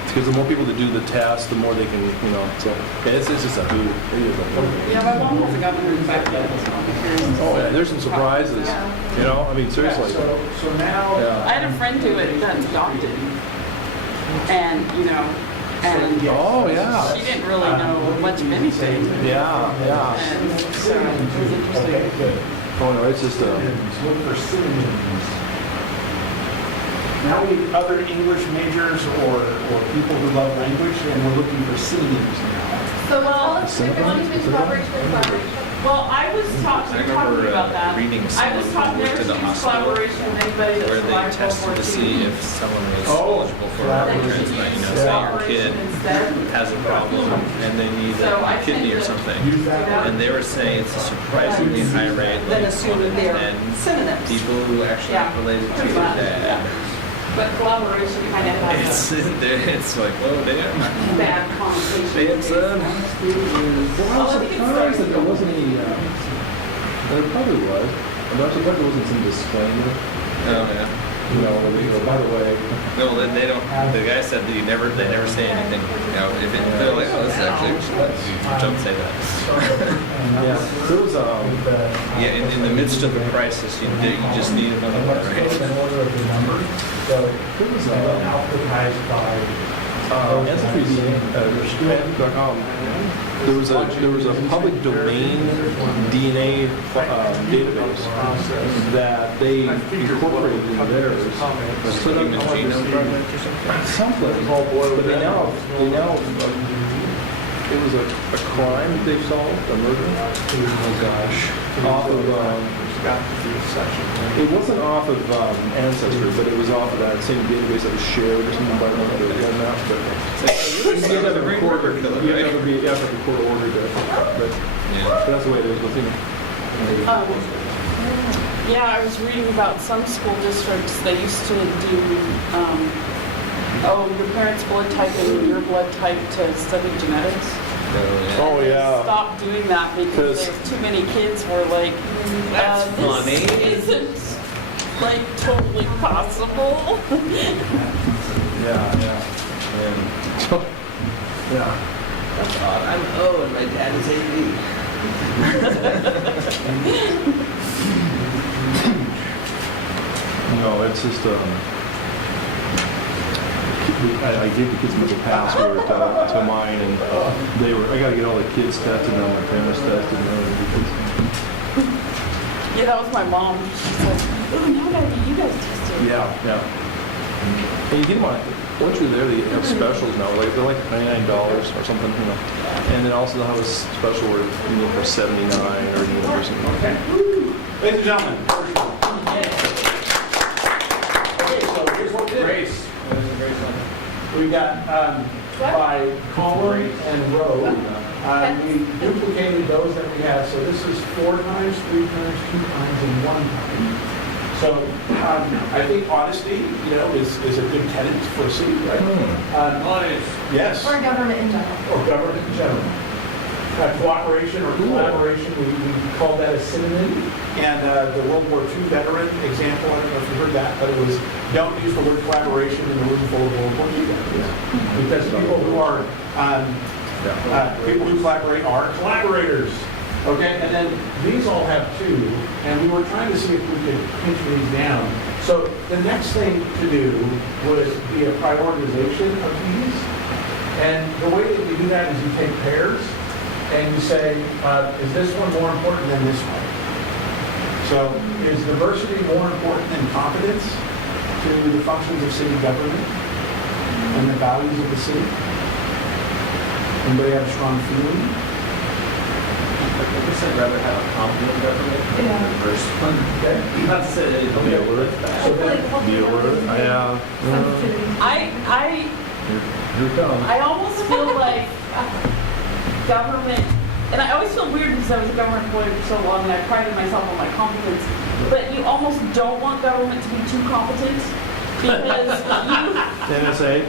because the more people that do the test, the more they can, you know, so yeah, it's just a hoot. It is a hoot. Yeah, my mom hasn't gotten her back yet. Oh, yeah, there's some surprises, you know, I mean, seriously. So now, Yeah. I had a friend do it that adopted. And, you know, and Oh, yeah. she didn't really know much of anything. Yeah, yeah. And so it was interesting. Oh, no, it's just, look for synonyms. Now we have other English majors or people who love language, and we're looking for synonyms now. So what's all, if you want to do collaboration, collaboration. Well, I was talking I remember about that. reading I was someone talking, who worked there was at the huge hospital collaboration with anybody that where they survived World tested War to II. see if someone was Oh, eligible for a organ transplant. You know, say your kid has a problem and they need So I a kidney or think something. that- And they were saying it's a surprisingly high rate, Then like assuming 1 in they're 10 synonyms. people who actually Yeah. related to Pretty your much, dad. But collaboration kind of has It's like, oh a damn. bad connotation. Damn, son. well, I was surprised that there wasn't any, there probably was, but I'm surprised there wasn't some disclaimer, Oh yeah. you know, where they go, by the way. No, they don't. The guy said that they never say anything. You know, if they're like, oh, this is actually, don't say that. Yeah, there was, Yeah, in the midst of a crisis, you just need another one, right? there was, Ancestry.com, there was a public domain DNA database that they incorporated in theirs. So Human Genome Project or something. Someplace, but they now, it was a crime that they solved, a murder. Oh gosh. Off of, it wasn't off of Ancestry, but it was off of that same database that was shared or something. I don't know if they had that, but you have to have a court order to, you have to have a court order to, but that's the way it is with him. Yeah, I was reading about some school districts, they used to do, your parents' blood type and your blood type to study genetics. Oh, They yeah. stopped doing that because there's too many kids were like, That's funny. this isn't like totally possible. Yeah. Yeah. That's odd. I'm O and my dad is AB. No, it's just, I gave the kids a password to mine, and I gotta get all the kids tested and all my parents tested and everything. Yeah, that was my mom. She's like, oh, now I gotta get you guys tested. Yeah. And you get them on, once you're there, they have specials now, like they're like $99 or something, you know. And then also they'll have a special where you can get for $79 or you know, or something. Okay. Ladies and gentlemen. Okay, so here's what we did. Grace. We got by Colin and Rowe. We duplicated those that we had, so this is 4 times, 3 times, 2 times, and 1 time. So I think honesty, is a good tenet for a city, right? Honest. Yes. Or government in general. Or government in general. Cooperation or collaboration, we call that a synonym. And the World War II veteran example, I don't know if you heard that, but it was, don't use the word collaboration in the room full of World War II veterans. Because people who collaborate are collaborators. Okay, and then these all have 2, and we were trying to see if we could pinch these down. So the next thing to do would be a prioritization of these. And the way that you do that is you take pairs, and you say, is this one more important than this one? So is diversity more important than competence to the functions of city government and the values of the city? Anybody have a strong feeling? I guess I'd rather have a competent government than a diverse one. Okay. Not to say that it'll be able to. I almost feel like government, and I always feel weird because I was a government employee for so long and I prided myself on my competence, but you almost don't want government to be too competent because NSA?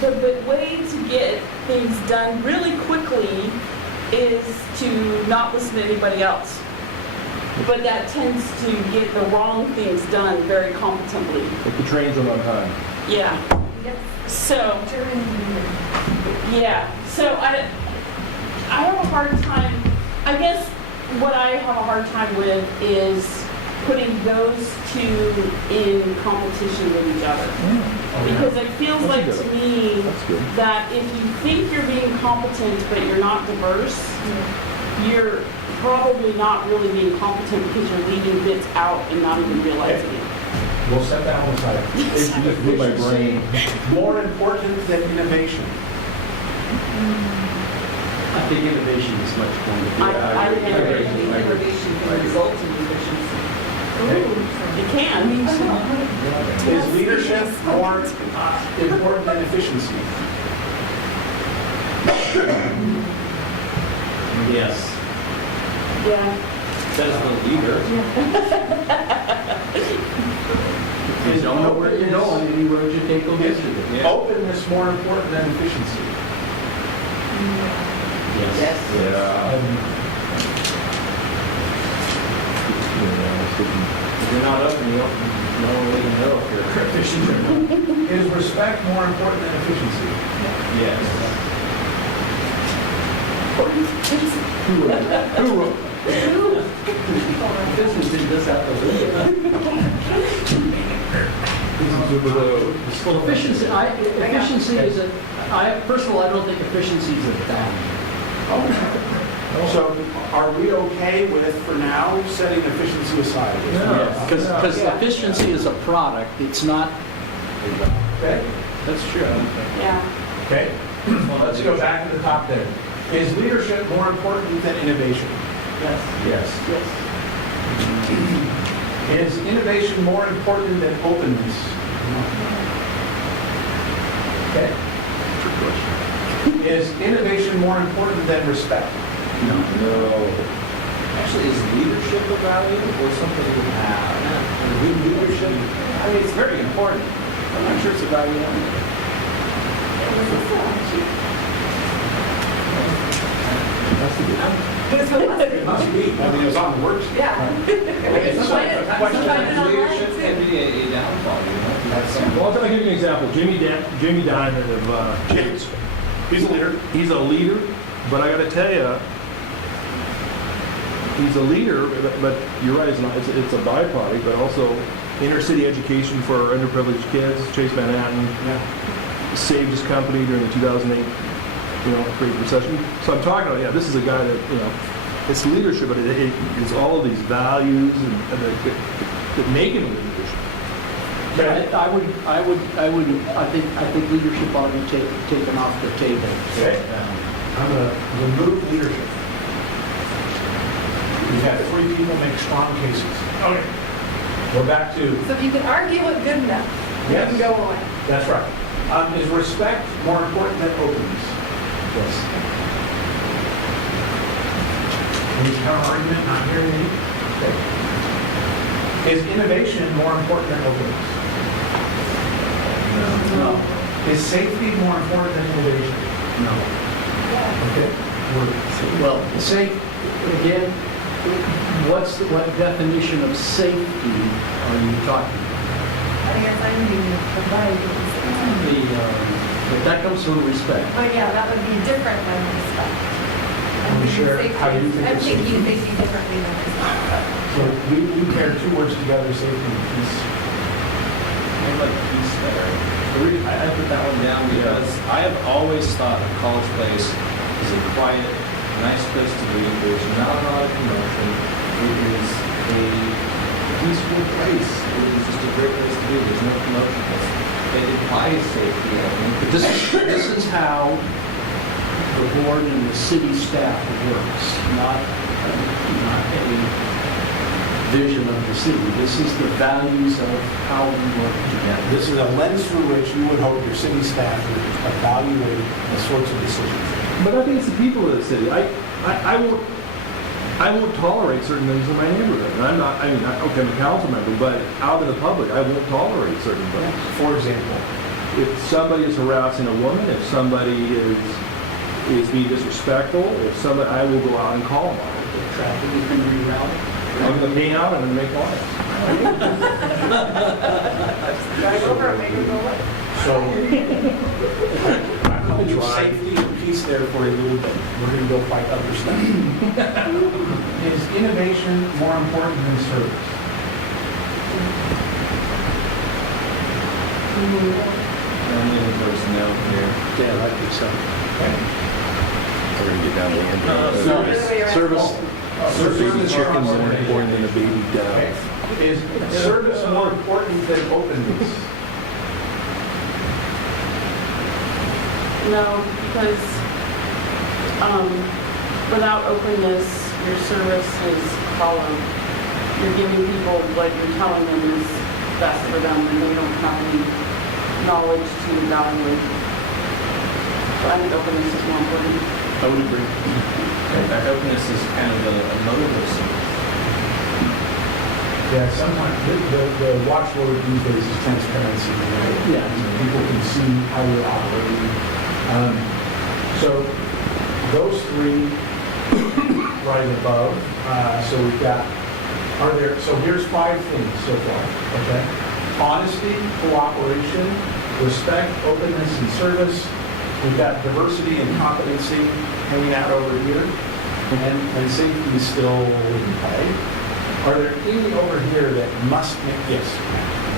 the way to get things done really quickly is to not listen to anybody else. But that tends to get the wrong things done very competently. If the trains are on time. Yeah. So, I have a hard time, I guess what I have a hard time with is putting those 2 in competition with each other. Because it feels like to me that if you think you're being competent but you're not diverse, you're probably not really being competent because you're leaving bits out and not even realizing it. We'll set that on the side. Is efficiency more important than innovation? I think innovation is much more important. I think Innovation can result in efficiency. it can. Is leadership more important than efficiency? Yes. Yeah. Says the leader. If you don't know where you're going, any road you take will get you there. Is openness more important than efficiency? Yes. If you're not open, you don't really know if you're efficient or not. Is respect more important than efficiency? Yes. Business did this out Well, efficiency is first of all, I don't think efficiency is a value. So are we okay with, for now, setting efficiency aside? Because efficiency is a product, it's not. Okay, That's true. Yeah. okay. Well, let's go back to the top there. Is leadership more important than innovation? Yes. Is innovation more important than openness? Okay. Is innovation more important than respect? No. Actually, is leadership a value or something you have? Leadership, I mean, it's very important. I'm not sure it's a value. It must be. I mean, it was on the works. Yeah. Leadership can be a downfall, you know? Well, I'll give you an example. Jamie Diamond of James. He's a leader. He's a leader, but I got to tell you, he's a leader, but you're right, it's a byproduct, but also inner city education for underprivileged kids. Chase Manhattan saved his company during the 2008 Great Recession. So I'm talking about, this is a guy that, it's leadership, but it is all of these values that make him a leadership. I think leadership ought to be taken off the table. Okay. I'm going to remove leadership. We've had 3 people make strong cases. Okay. We're back to... So if you can argue it good enough, it Yes. can go away. That's right. Is respect more important than openness? Yes. Any counter argument? Not hearing any? Okay. Is innovation more important than openness? No. Is safety more important than innovation? No. Okay. Well, say, again, what definition of safety are you talking about? I guess I'm being provided. But that comes from respect. But yeah, that would be different than respect. I'm Sure. thinking How do you think I'm it's thinking safety differently than respect. So we pair two words together, safety and peace. I like peace better. I put that one down because I have always thought a college place is a quiet, nice place to be. There's not a lot of commotion. It is a peaceful place. It is just a great place to be. There's no commotion. It implies safety, I think. But this is how the board and the city staff works, not a vision of the city. This is the values of how we work together. This is a lens through which you would hope your city staff would evaluate the sorts of decisions. But I think it's the people of the city. I won't tolerate certain things in my neighborhood. And I'm a council member, but out in the public, I won't tolerate certain things. For example, If somebody is harassing a woman, if somebody is being disrespectful, I will go out and call them on it. The traffic has been rerouted. I'm going to hang out and make laws. Drive over and make it go away. so I'm going to leave safety and peace there for a little bit. We're going to go fight other stuff. Is innovation more important than service? I'm leaning towards no here. Yeah, I think so. We're going to get down to the end of No, service. Baby chicken more important than a baby Okay. dove. Is service more important than openness? No, because without openness, your service is hollow. You're giving people what you're telling them is best for them, and they don't have any knowledge to evaluate. So I think openness is more important. I would agree. In fact, openness is kind of a mode of service. Yeah, sometimes the watchword these days is transparency. Right? Yeah. People can see how we're operating. So those three right above. So we've got, so here's 5 things so far, okay? Honesty, cooperation, respect, openness, and service. We've got diversity and competency hanging out over here. And safety is still in play. Are there any over here that must make, yes?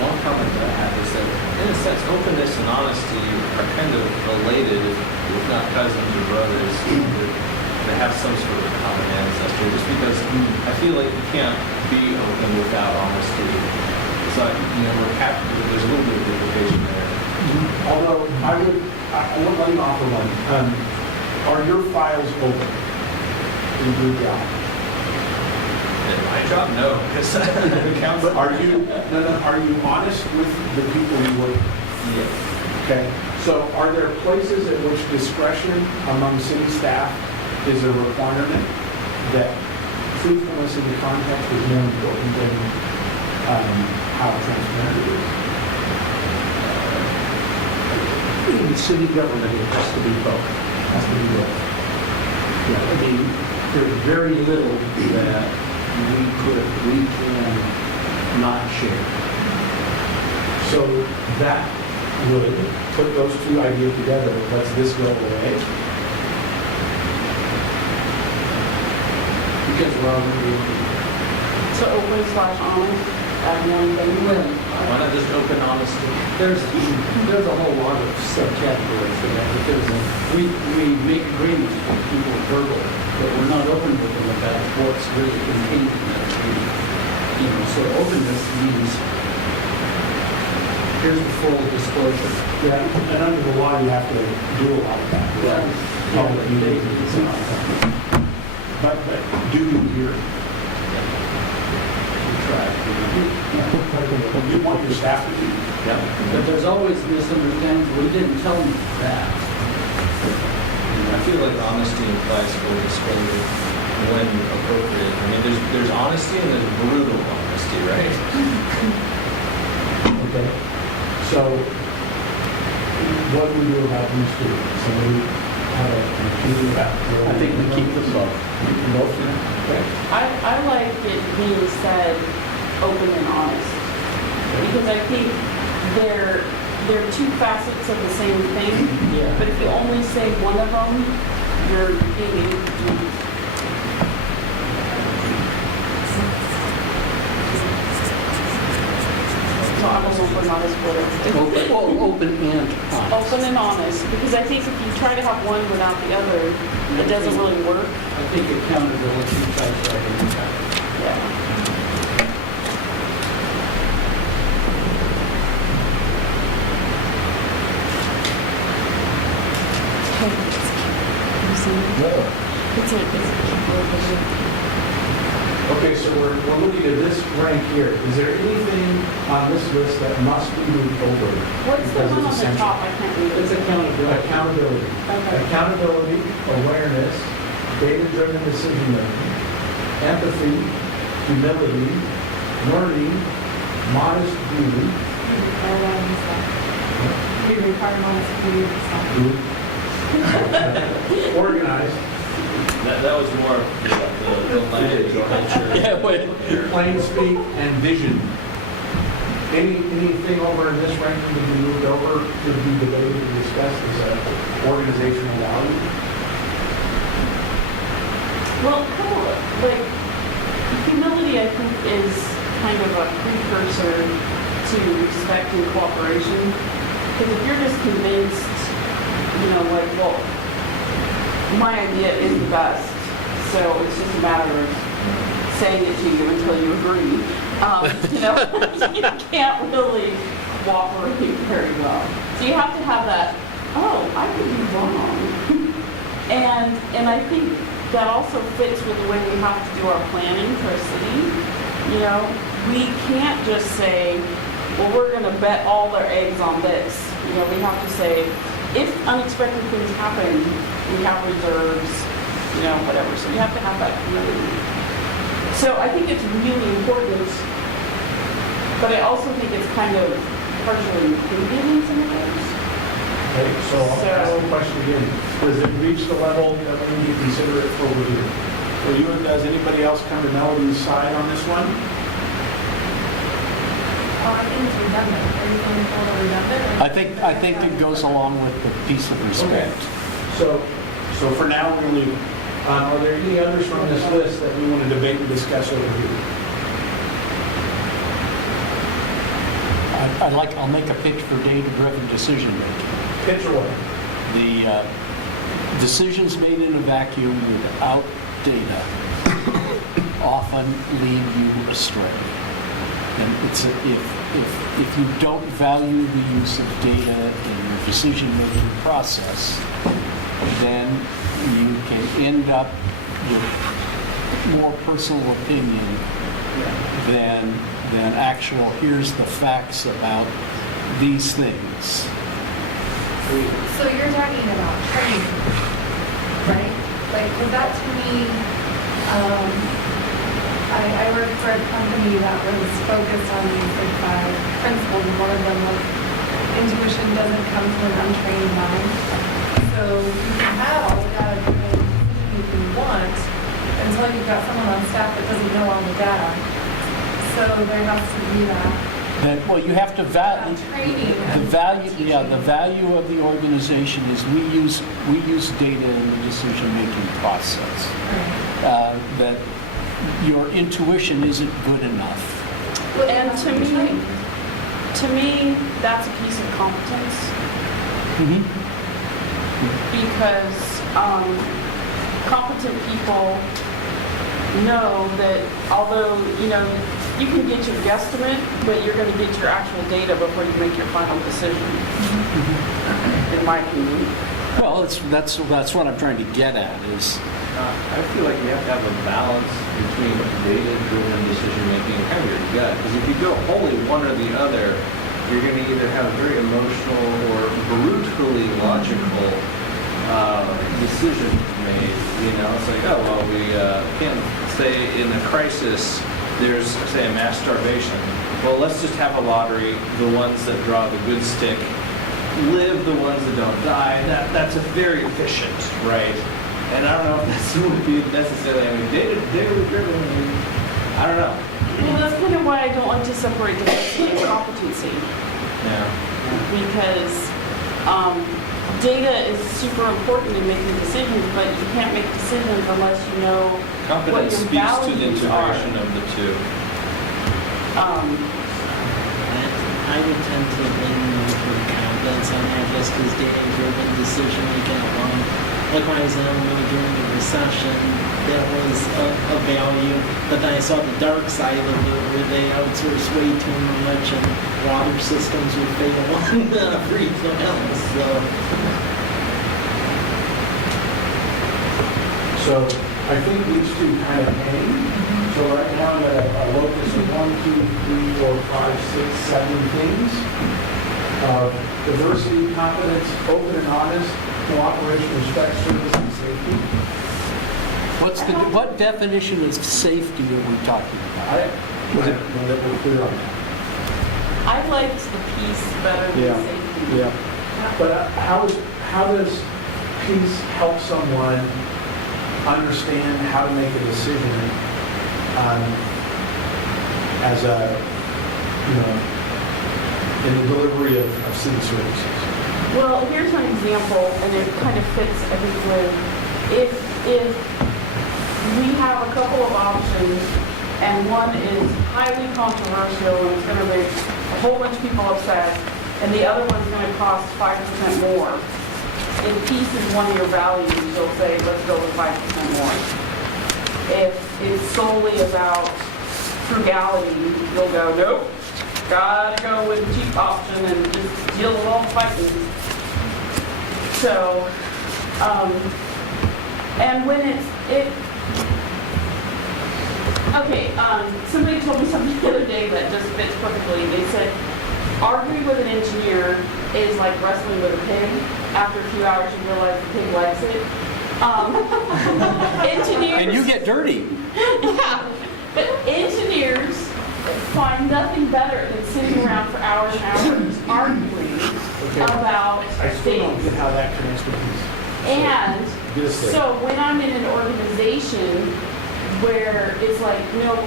One comment that I have is that, in a sense, openness and honesty are kind of related, if not cousins or brothers, that have some sort of common ancestry. Just because I feel like you can't be open without honesty. So, there's a little bit of duplication there. Although I let me offer one. Are your files open in your job? In my job, no, because the council. But are you honest with the people you work with? Yes. Okay. So are there places at which discretion among city staff is a requirement that truthfulness in the context is more important than how transparent it is? In the city government, it has to be both. Has to be both. Yeah, I mean, there's very little that we can not share. So that would put those two ideas together. Lets this go away. Because we're already, So open/honest, add one thing. Why not just open honesty? there's a whole lot of subcategories for that, because we make agreements with people verbal, but we're not open with them about what's really contained in that agreement. So openness means, here's the full disclosure. Yeah, and under the law, you have to do a lot of that. Public meetings and all that. But do you hear? track. You want your staff to be. Yeah. But there's always misunderstandings. We didn't tell them that. I feel like honesty implies full disclosure when appropriate. I mean, there's honesty and there's brutal honesty, right? Okay. So what do we do about these students? So we have a computer app. I think we keep them both. Okay. I like it being said open and honest, because I think they're two facets of the same thing. Yeah. But if you only say one of them, you're being. So I was open and honest with it. Open and honest. Open and honest, because I think if you try to have one without the other, it doesn't really work. I think accountability ties right into that. Yeah. Okay, so we're looking at this rank here. Is there anything on this list that must be moved over? What's the Because one on it's the essential? top? I can't read It's it. accountability. Accountability. Okay. Accountability, awareness, data-driven decision-making, empathy, humility, learning, modest view, organized, That was more of the language culture. Yeah, wait. plain speak, and vision. Anything over in this ranking to be moved over to be debated and discussed as an organizational value? Well, like, humility, I think, is kind of a precursor to respect and cooperation. Because if you're just convinced, like, well, my idea is the best, so it's just a matter of saying it to you until you agree. You can't really cooperate very well. So you have to have that, oh, I could be wrong. And I think that also fits with the way we have to do our planning for a city. We can't just say, well, we're going to bet all their eggs on this. We have to say, if unexpected things happen, we have reserves, whatever. So you have to have that community. So I think it's really important, but I also think it's kind of partially included in some of those. Okay, so I'll ask the question again. Does it reach the level that we need to consider it for review? Does anybody else come to Melody's side on this one? I think it's redundant. Are you going to call it redundant? I think it goes along with the piece of respect. So For now, we'll leave it. are there any others from this list that we want to debate and discuss over here? I'll make a pitch for data-driven decision-making. Pitch away. The decisions made in a vacuum without data often lead you astray. And if you don't value the use of data in your decision-making process, then you can end up with more personal opinion than actual, here's the facts about these things. So you're talking about training, right? Like, with that to me, I worked for a company that was focused on these like 5 principles, and one of them was intuition doesn't come to an untrained mind. So you can have all the data you want until you've got someone on staff that doesn't know all the data. So there has to be that. Well, you have to value Training. the value. Yeah, the value of the organization is we use data in the decision-making process. That your intuition isn't good enough. And to me, that's a piece of competence. Mm-hmm. Because competent people know that although, you can get your guesstimate, but you're going to get your actual data before you make your final decision, in my opinion. Well, that's what I'm trying to get at is, I feel like you have to have a balance between data-driven decision-making and kind of your gut. Because if you go wholly one or the other, you're going to either have very emotional or brutally logical decisions made. You know, it's like, oh, well, we can't say in a crisis there's, say, a mass starvation. Well, let's just have a lottery. The ones that draw the good stick live, the ones that don't die. That's a very efficient, right? And I don't know if that's would be necessarily, I mean, data-driven, I don't know. Well, that's kind of why I don't like to separate diversity and competency. Yeah. Because data is super important in making decisions, but you can't make decisions unless you know what Competence your speaks to the values are. integration of the two. I would tend to lean more toward confidence on that just because data-driven decision making alone. Like when I was in Illinois during the recession, that was a value. But then I saw the dark side of it where they outsourced way too much and water systems would fail on freeze events. So I think these two kind of hang. So right now I'm at a locus of 1, 2, 3, 4, 5, 6, 7 things. Diversity, competence, open and honest, cooperation, respect, service, and safety. what definition of safety are we talking about? We're clear on that. I liked the peace better than safety. Yeah. But how does peace help someone understand how to make a decision as a, in the delivery of city services? Well, here's an example, and it kind of fits, I think, with if we have a couple of options, and one is highly controversial and it's going to make a whole bunch of people upset, and the other one's going to cost 5% more. If peace is one of your values, you'll say, let's go with 5% more. If it's solely about frugality, you'll go, nope, gotta go with the cheap option and just deal with all the fighting. So, and when somebody told me something the other day that just fits perfectly. They said, arguing with an engineer is like wrestling with a pig. After a few hours, you realize the pig likes it. Engineers... And you get dirty. Yeah, but engineers find nothing better than sitting around for hours and hours arguing about I still don't things. get how that connects with peace. And so when I'm in an organization where it's like,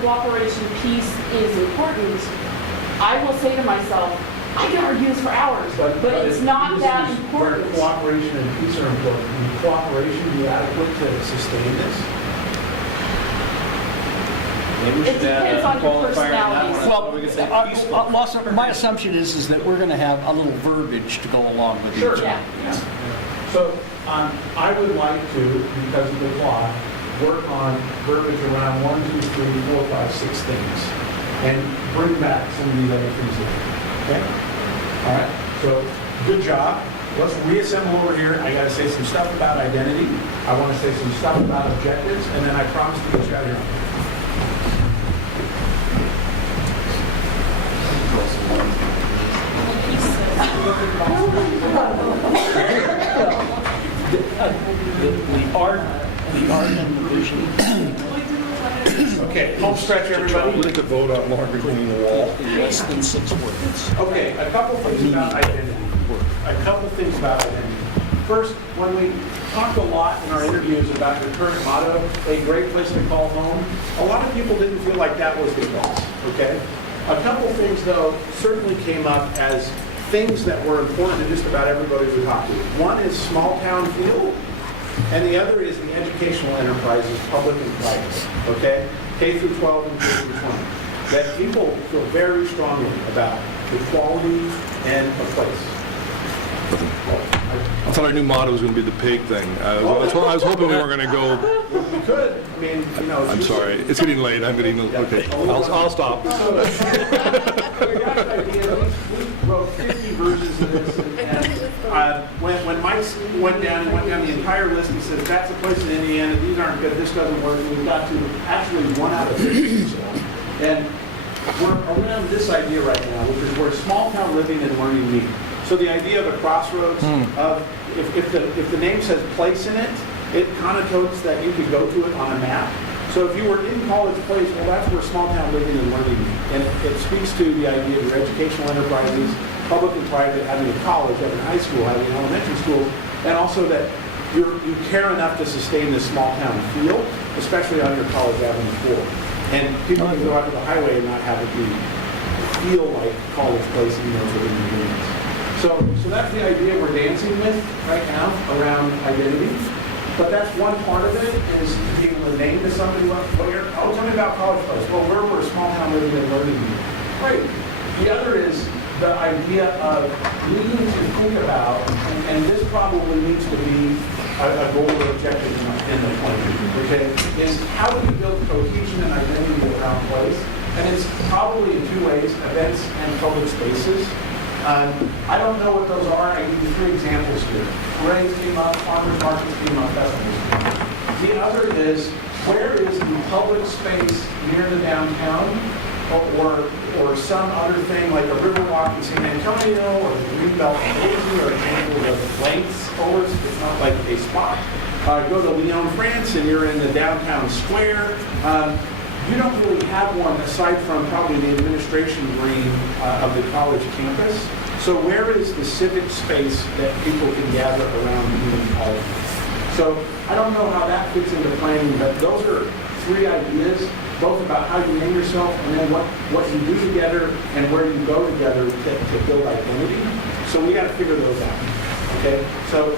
cooperation, peace is important, I will say to myself, I can argue this for hours, but it's not that important. Where cooperation and peace are important. Will cooperation be adequate to sustain this? Maybe we It should depends add on a your qualifier on that personalities. one. Well, We could say peaceful. Lawson, my assumption is that we're going to have a little verbiage to go along with Sure. each. Yeah. So I would like to, because of the clock, work on verbiage around 1, 2, 3, 4, 5, 6 things, and bring back some of these other things later. Okay? All right. So good job. Let's reassemble over here. I got to say some stuff about identity. I want to say some stuff about objectives, and then I promise to get you out of here. The art and the vision. Okay, home stretch, everybody. We have to vote on longer cleaning the wall. Less than 6 words. Okay, a couple things about identity. First, when we talked a lot in our interviews about your current motto, a great place to call home, a lot of people didn't feel like that was the case, okay? A couple things, though, certainly came up as things that were important to just about everybody we talked to. One is small town feel, and the other is the educational enterprises, public and private, okay? K through 12 and K through 20. That people feel very strongly about the quality and a place. I thought our new motto was going to be the pig thing. I was hoping we weren't going to go you could, I mean, you know. I'm sorry, it's getting late, I'm getting, okay, I'll stop. We wrote 50 versions of this, and when Mike went down, he went down the entire list, he says, that's a place in Indiana, these aren't good, this doesn't work, and we've got to actually 1 out of 50. And we're around this idea right now, which is where small town living and learning meet. So the idea of a crossroads, of if the name says place in it, it connotates that you could go to it on a map. So if you were in College Place, well, that's where small town living and learning meet. And it speaks to the idea of your educational enterprises, public and private, having a college, having a high school, having an elementary school, and also that you care enough to sustain this small town feel, especially on your College Avenue floor. And people can go out to the highway and not have it feel like College Place, even though it's within the units. So that's the idea we're dancing with right now around identity. But that's one part of it, is giving a name to somebody. Tell me about College Place. Well, we're a small town living and learning unit. Great. The other is the idea of needing to think about, and this probably needs to be a goal or objective in the plan, okay, is how do we build cohesion and identity around place? And it's probably in 2 ways, events and public spaces. I don't know what those are. I give you 3 examples here. Parades came up, farmers markets came up, festivals came up. The other is, where is the public space near the downtown or some other thing like a river walk in San Antonio or the Greenbelt in Boise or examples of lengths forwards. It's not like a spot. Go to Lyon, France, and you're in the downtown square. You don't really have one aside from probably the administration green of the college campus. So where is the civic space that people can gather around Union College? So I don't know how that fits into planning, but those are 3 ideas, both about how you name yourself and then what you do together and where you go together to build identity. So we got to figure those out. Okay? So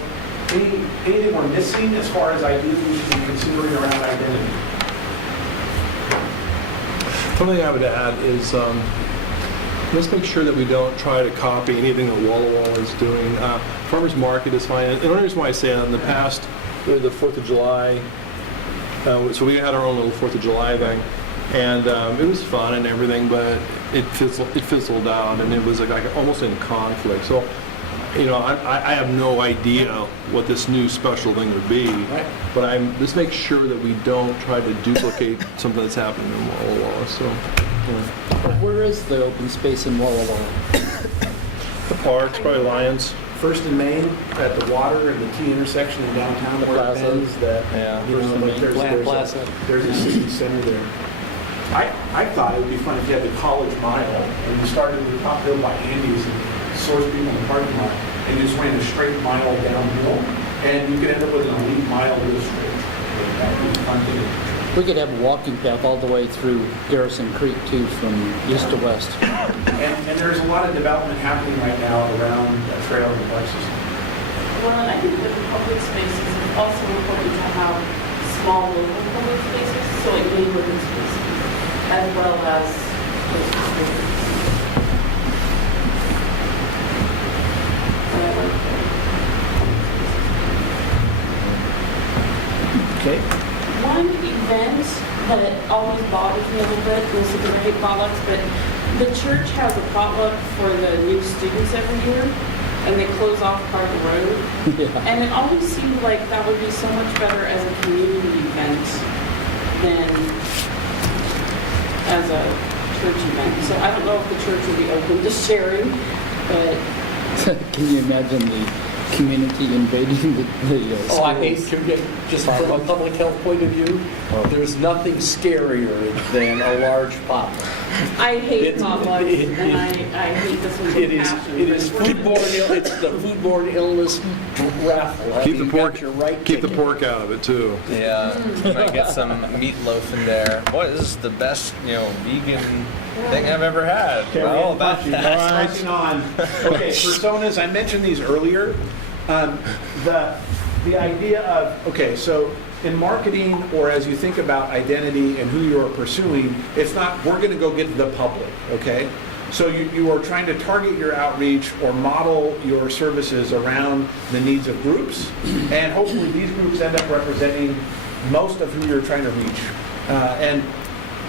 anything we're missing as far as ideas we should be considering around identity? One thing I would add is let's make sure that we don't try to copy anything that Walla Walla is doing. Farmers Market is fine. And the only reason why I say that, in the past, the 4th of July, so we had our own little 4th of July thing, and it was fun and everything, but it fizzled out, and it was like almost in conflict. So, you know, I have no idea what this new special thing would be, but let's make sure that we don't try to duplicate something that's happening in Walla Walla. So, you know. Where is the open space in Walla Walla? The parks, probably Lions. First and Main at the water and the T intersection in downtown, where it ends that, you know, like there's a city center there. I thought it would be fun if you had the College Mile and you started at the top hill by Andy's and source people in the parking lot and you just ran a straight mile downhill and you could end up with an elite mile district. That would be fun to do. We could have a walking path all the way through Garrison Creek too, from east to west. And there's a lot of development happening right now around that trail and the park system. Well, and I think with the public spaces, it's also important to have small local public spaces, so like neighborhood spaces, as well as coastal spaces. And I like that. Okay. One event that always bothers me a little bit, mostly because I hate potlucks, but the church has a potluck for the new students every year, and they close off part of the road. Yeah. And it always seemed like that would be so much better as a community event than as a church event. So I don't know if the church would be open to sharing, but Can you imagine the community invading the schools? I hate just from a public health point of view, there's nothing scarier than a large potluck. I hate potlucks, and I hate this one with passion. It is foodborne. It's the foodborne illness raffle. Keep the You pork. got your right Keep the ticket. pork out of it too. Yeah, you might get some meatloaf in there. Boy, this is the best, vegan thing I've ever had. Okay, Well, we're pressing on. Okay, personas, I mentioned these earlier. The idea of, okay, so in marketing or as you think about identity and who you are pursuing, it's not, we're going to go get the public, okay? So you are trying to target your outreach or model your services around the needs of groups, and hopefully these groups end up representing most of who you're trying to reach. And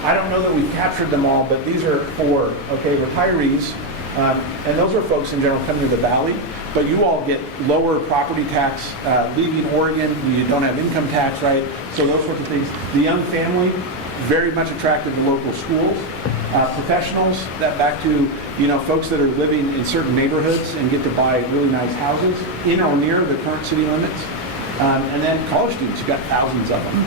I don't know that we've captured them all, but these are for, retirees. And those are folks in general coming to the valley, but you all get lower property tax, leaving Oregon, you don't have income tax, right? So those sorts of things. The young family, very much attracted to local schools. Professionals, that back to, folks that are living in certain neighborhoods and get to buy really nice houses in or near the current city limits. And then college students, you've got thousands of them.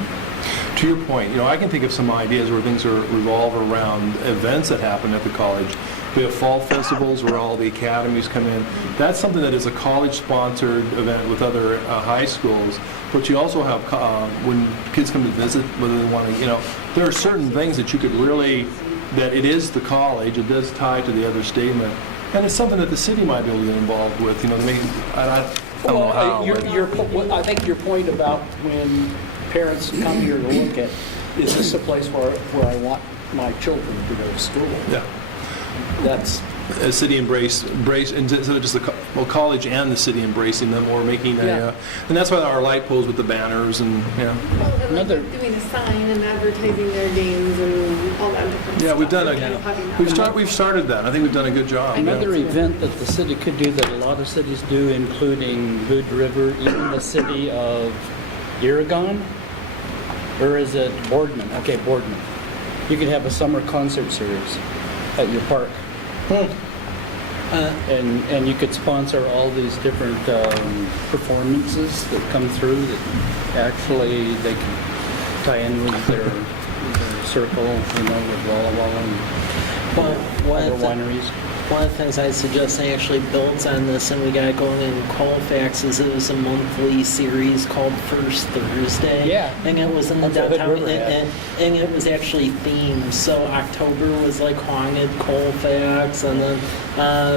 To your point, I can think of some ideas where things revolve around events that happen at the college. We have fall festivals where all the academies come in. That's something that is a college-sponsored event with other high schools. But you also have, when kids come to visit, whether they want to, there are certain things that you could really, that it is the college, it does tie to the other statement. And it's something that the city might be able to get involved with, I don't know how. I think your point about when parents come here to look at, is this a place where I want my children to go to school? Yeah. That's a city embrace, and so just the college and the city embracing them, or making and that's why our light poles with the banners and Well, and doing a sign and advertising their games and all that different stuff. Yeah, we've started that. I think we've done a good job. Another event that the city could do that a lot of cities do, including Hood River, even the city of Oregon, or is it Boardman? Okay, Boardman. You could have a summer concert series at your park. And you could sponsor all these different performances that come through that actually they can tie in with their circle, with Walla Walla and other wineries. One of the things I'd suggest actually builds on this, and we got going in Colfax, is it was a monthly series called First Thursday. Yeah. And it was in the That's what downtown, Hood River had. and it was actually themed. So October was like Haunted Colfax, and then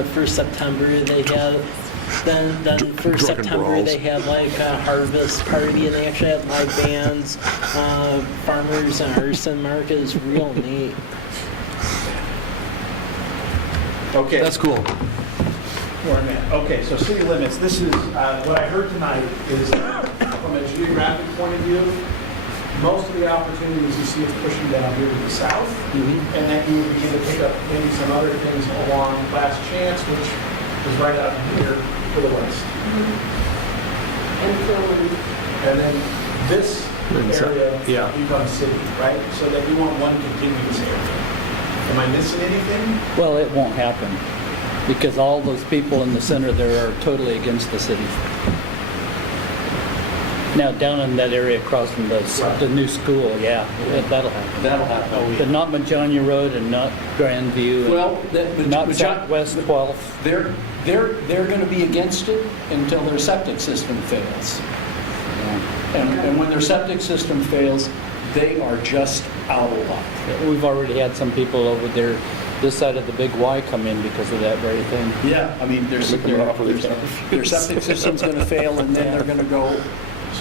for September they had, then for Drunken September brawls. they had like a harvest party, and they actually had live bands, farmers and artisan market. Is real neat. Okay. That's cool. Where I'm at. Okay, so city limits, this is, what I heard tonight is, from a geographic point of view, most of the opportunities you see is pushing down here to the south, and then you begin to pick up maybe some other things along Last Chance, which is right out here to the west. And then this area becomes city, right? So that you want one continuous area. Am I missing anything? Well, it won't happen because all those people in the center there are totally against the city. Now, down in that area across from the new school, that'll happen. That'll happen. But not Majania Road and not Grandview. Well, not Southwest 12th. They're going to be against it until their septic system fails. And when their septic system fails, they are just out of luck. We've already had some people over there, this side of the Big Y, come in because of that very thing. Yeah, I mean, their septic system's going to fail, and then they're going to go,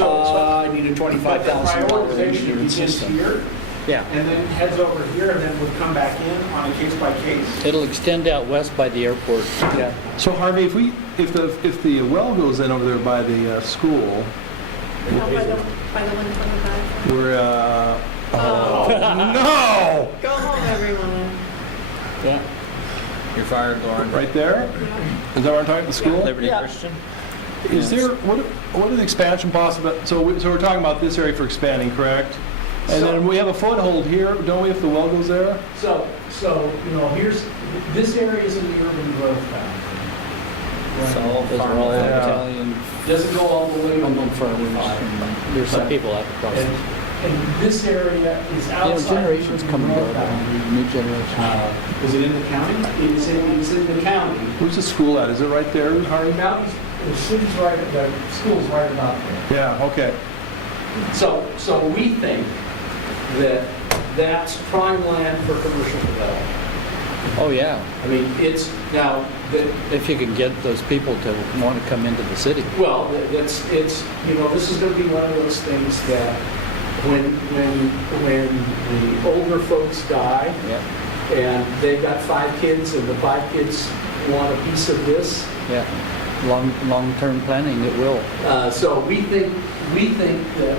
I need a $25,000 prioritization begins here, and then heads over here, and then would come back in on a case by case. It'll extend out west by the airport. Yeah. So Harvey, if the well goes in over there by the school, By the 125. we're no! Go home, everyone. Yeah. You're fired, Lauren. Right there? Is that where I'm talking, the school? Liberty Christian? Is there, what are the expansion possibilities? So we're talking about this area for expanding, correct? And then we have a foothold here, don't we, if the well goes there? So here's, this area is in the urban growth boundary. Those are all Italian. Doesn't go all the way to There's some people out across. And this area is outside. Generations the come and growth go. boundary. New generation. Is it in the county? It's in the county. Where's the school at? Is it right there, Harvey? The city's right, the school's right about there. Yeah, okay. So we think that that's prime land for commercial development. Oh, yeah. I mean, it's now that. If you can get those people to want to come into the city. Well, it's this is going to be one of those things that when the older folks die, and they've got 5 kids, and the 5 kids want a piece of this. Yeah. Long-term planning, it will. So we think that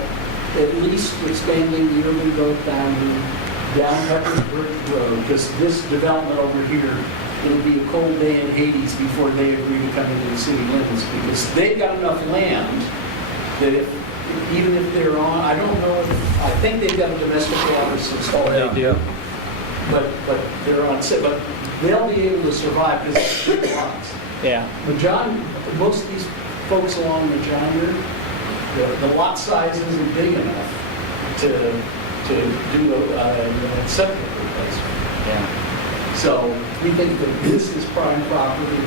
at least expanding the urban growth boundary down Pepper's Bridge Road, because this development over here, it'll be a cold day in Hades before they agree to come into the city limits, because they've got enough land that even if they're on, I don't know, I think they've got a domestic water system. They do. But they're on, but they'll be able to survive because it's big lots. Yeah. Most of these folks along the John here, the lot size isn't big enough to do a septic replacement. Yeah. So we think that this is prime property.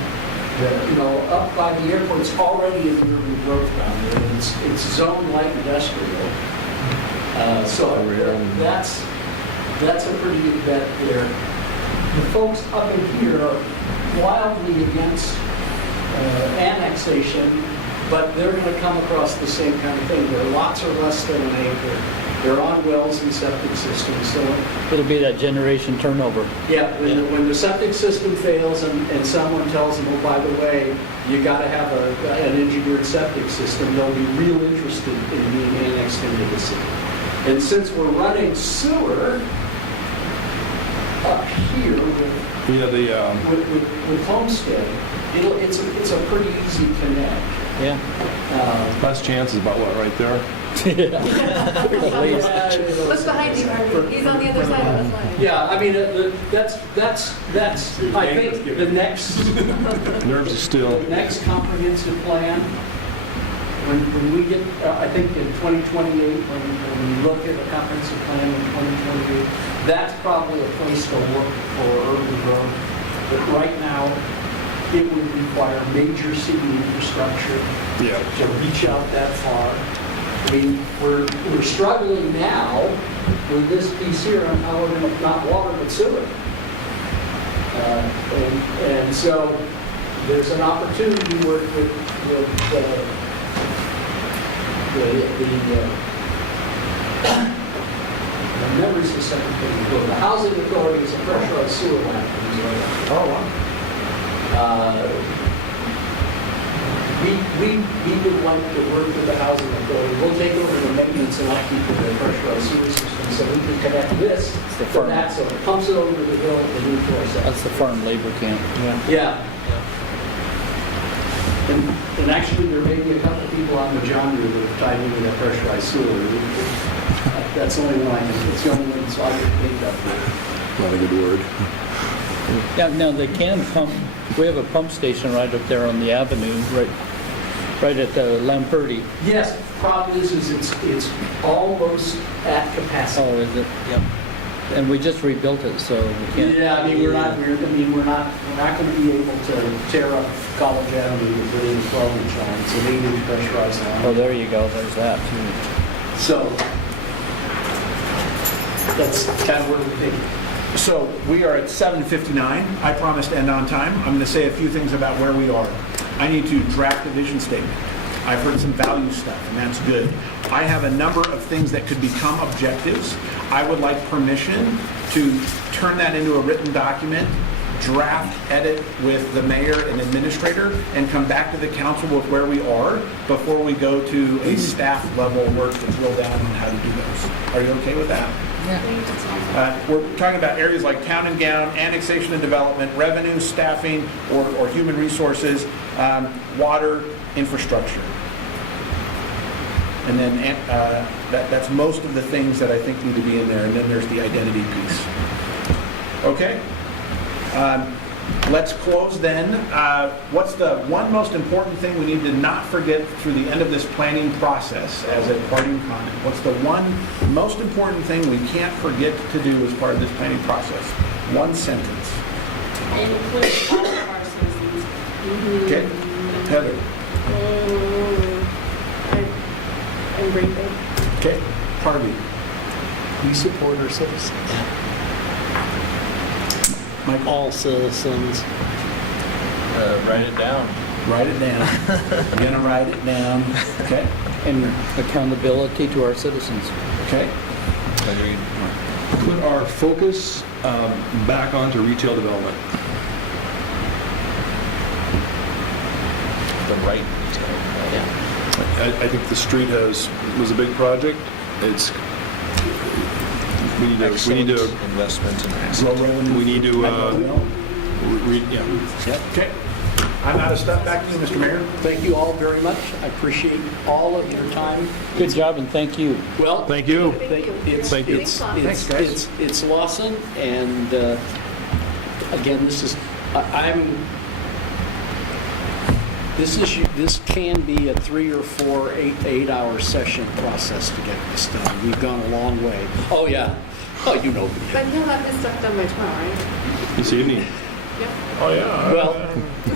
Up by the airport, it's already in the urban growth boundary, and it's zone light industrial. So that's a pretty good bet there. The folks up in here are wildly against annexation, but they're going to come across the same kind of thing. Their lots are less than an acre. They're on wells and septic systems. So It'll be that generation turnover. yeah, when the septic system fails and someone tells them, oh, by the way, you got to have an engineered septic system, they'll be real interested in being annexed into the city. And since we're running sewer up here with Homestead, it's a pretty easy connect. Yeah. Less chances about what, right there? What's behind you, Harvey? He's on the other side of the line. Yeah, I mean, that's I think the next Nerves are still. the next comprehensive plan, when we get, I think in 2028, when we look at a comprehensive plan in 2028, that's probably a place to look for urban growth. But right now, it would require major city infrastructure to reach out that far. I mean, we're struggling now with this piece here on how we're going to not water but sewer. And so there's an opportunity with the memories of second thing. The housing authority is a pressurized sewer line. Oh, wow. We would like to work with the housing authority. We'll take over the maintenance and upkeep of the pressurized sewer system, so we can connect this to that, so it pumps it over the hill and into our site. That's the farm labor camp. Yeah. And actually, there may be a couple of people on the John Deere that have tied into that pressurized sewer. That's the only one I can, it's the only one, so I can think of it. Not a good word. Yeah, now they can pump, we have a pump station right up there on the avenue, right at the Lamperti. Yes, problem is it's almost at capacity. Oh, is it? Yep. And we just rebuilt it, so we can't. Yeah, I mean, we're not going to be able to tear up College Avenue to put in a 12-inch line, so they need pressurized line. Oh, there you go, there's that too. So that's kind of where we think. So we are at 7:59. I promised to end on time. I'm going to say a few things about where we are. I need to draft a vision statement. I've heard some value stuff, and that's good. I have a number of things that could become objectives. I would like permission to turn that into a written document, draft, edit with the mayor and administrator, and come back to the council with where we are before we go to a staff level work to drill down on how to do those. Are you okay with that? We're talking about areas like town and gown, annexation and development, revenue, staffing, or human resources, water, infrastructure. And then that's most of the things that I think need to be in there. And then there's the identity piece. Okay? Let's close then. What's the one most important thing we need to not forget through the end of this planning process as a parting comment? What's the one most important thing we can't forget to do as part of this planning process? One sentence. Include all of our citizens. Okay. Heather. I'm briefing. Okay. Harvey. We support our citizens. Mike. All citizens. Write it down. Write it down. You're gonna write it down. Okay. And accountability to our citizens. Okay. Agreed. Put our focus back onto retail development. The right retail. I think the street was a big project. it's, we need to, Excellent investment in assets. Grow revenue. we need to, Okay. I'm out of stuff. Back to you, Mr. Mayor. Thank you all very much. I appreciate all of your time. Good job and thank you. Well, thank you. it's, Thank you. Thanks, guys. it's Lawson, and again, this can be a 3 or 4, 8-hour session process to get this done. We've gone a long way. Oh, yeah. Oh, you know me. But he'll have his stuff done by tomorrow, right? This evening. Yep. Oh, yeah. Well,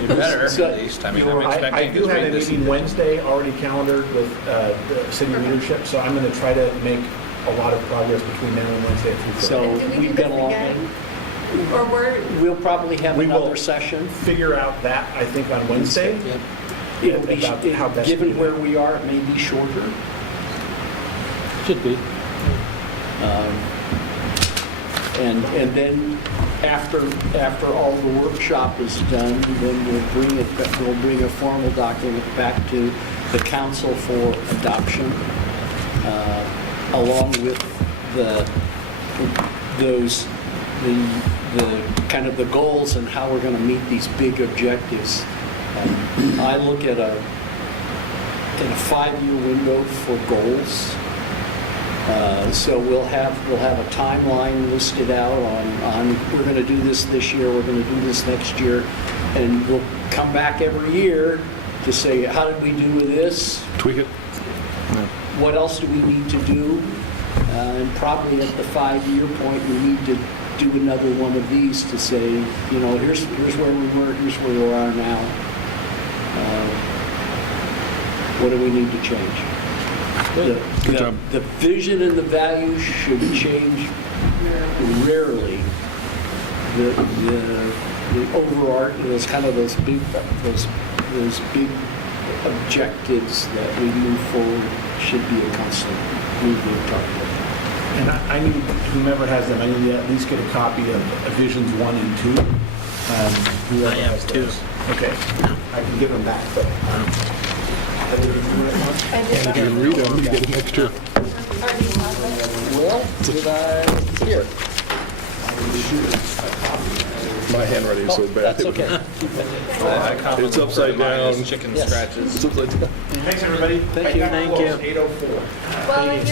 You better, So- at least. I mean, I'm I expecting do have a this. meeting Wednesday already calendared with the city leadership, so I'm going to try to make a lot of progress between now and Wednesday at 3:30. So And do we do we've this got a long again? Or We'll probably have We will another session. figure out that, I think, on Wednesday. It'll be, About how best to do given where that. we are, it may be shorter. Should be. And then after all the workshop is done, then we'll bring a formal document back to the council for adoption, along with the kind of the goals and how we're going to meet these big objectives. I look at a 5-year window for goals. So we'll have a timeline listed out on we're going to do this year, we're going to do this next year, and we'll come back every year to say, how did we do with this? Tweak it. What else do we need to do? And probably at the 5-year point, we need to do another one of these to say, you know, here's where we were, here's where we are now. What do we need to change? Good job. The vision and the values should change rarely. The overarching, those kind of those big objectives that we move forward should be a constant moving target. And I need, whomever has them, I need to at least get a copy of Visions 1 and 2. Whoever I have has 2. those. Okay, I can give them back, but. I did You that. can read them, you get an extra. Well, did I, here. My handwriting is so bad. That's okay. I compliment It's upside mine as down. Chicken Yes. scratches. It's upside down. Thanks, everybody. Thank you. Thank you. 8:04. Well, you're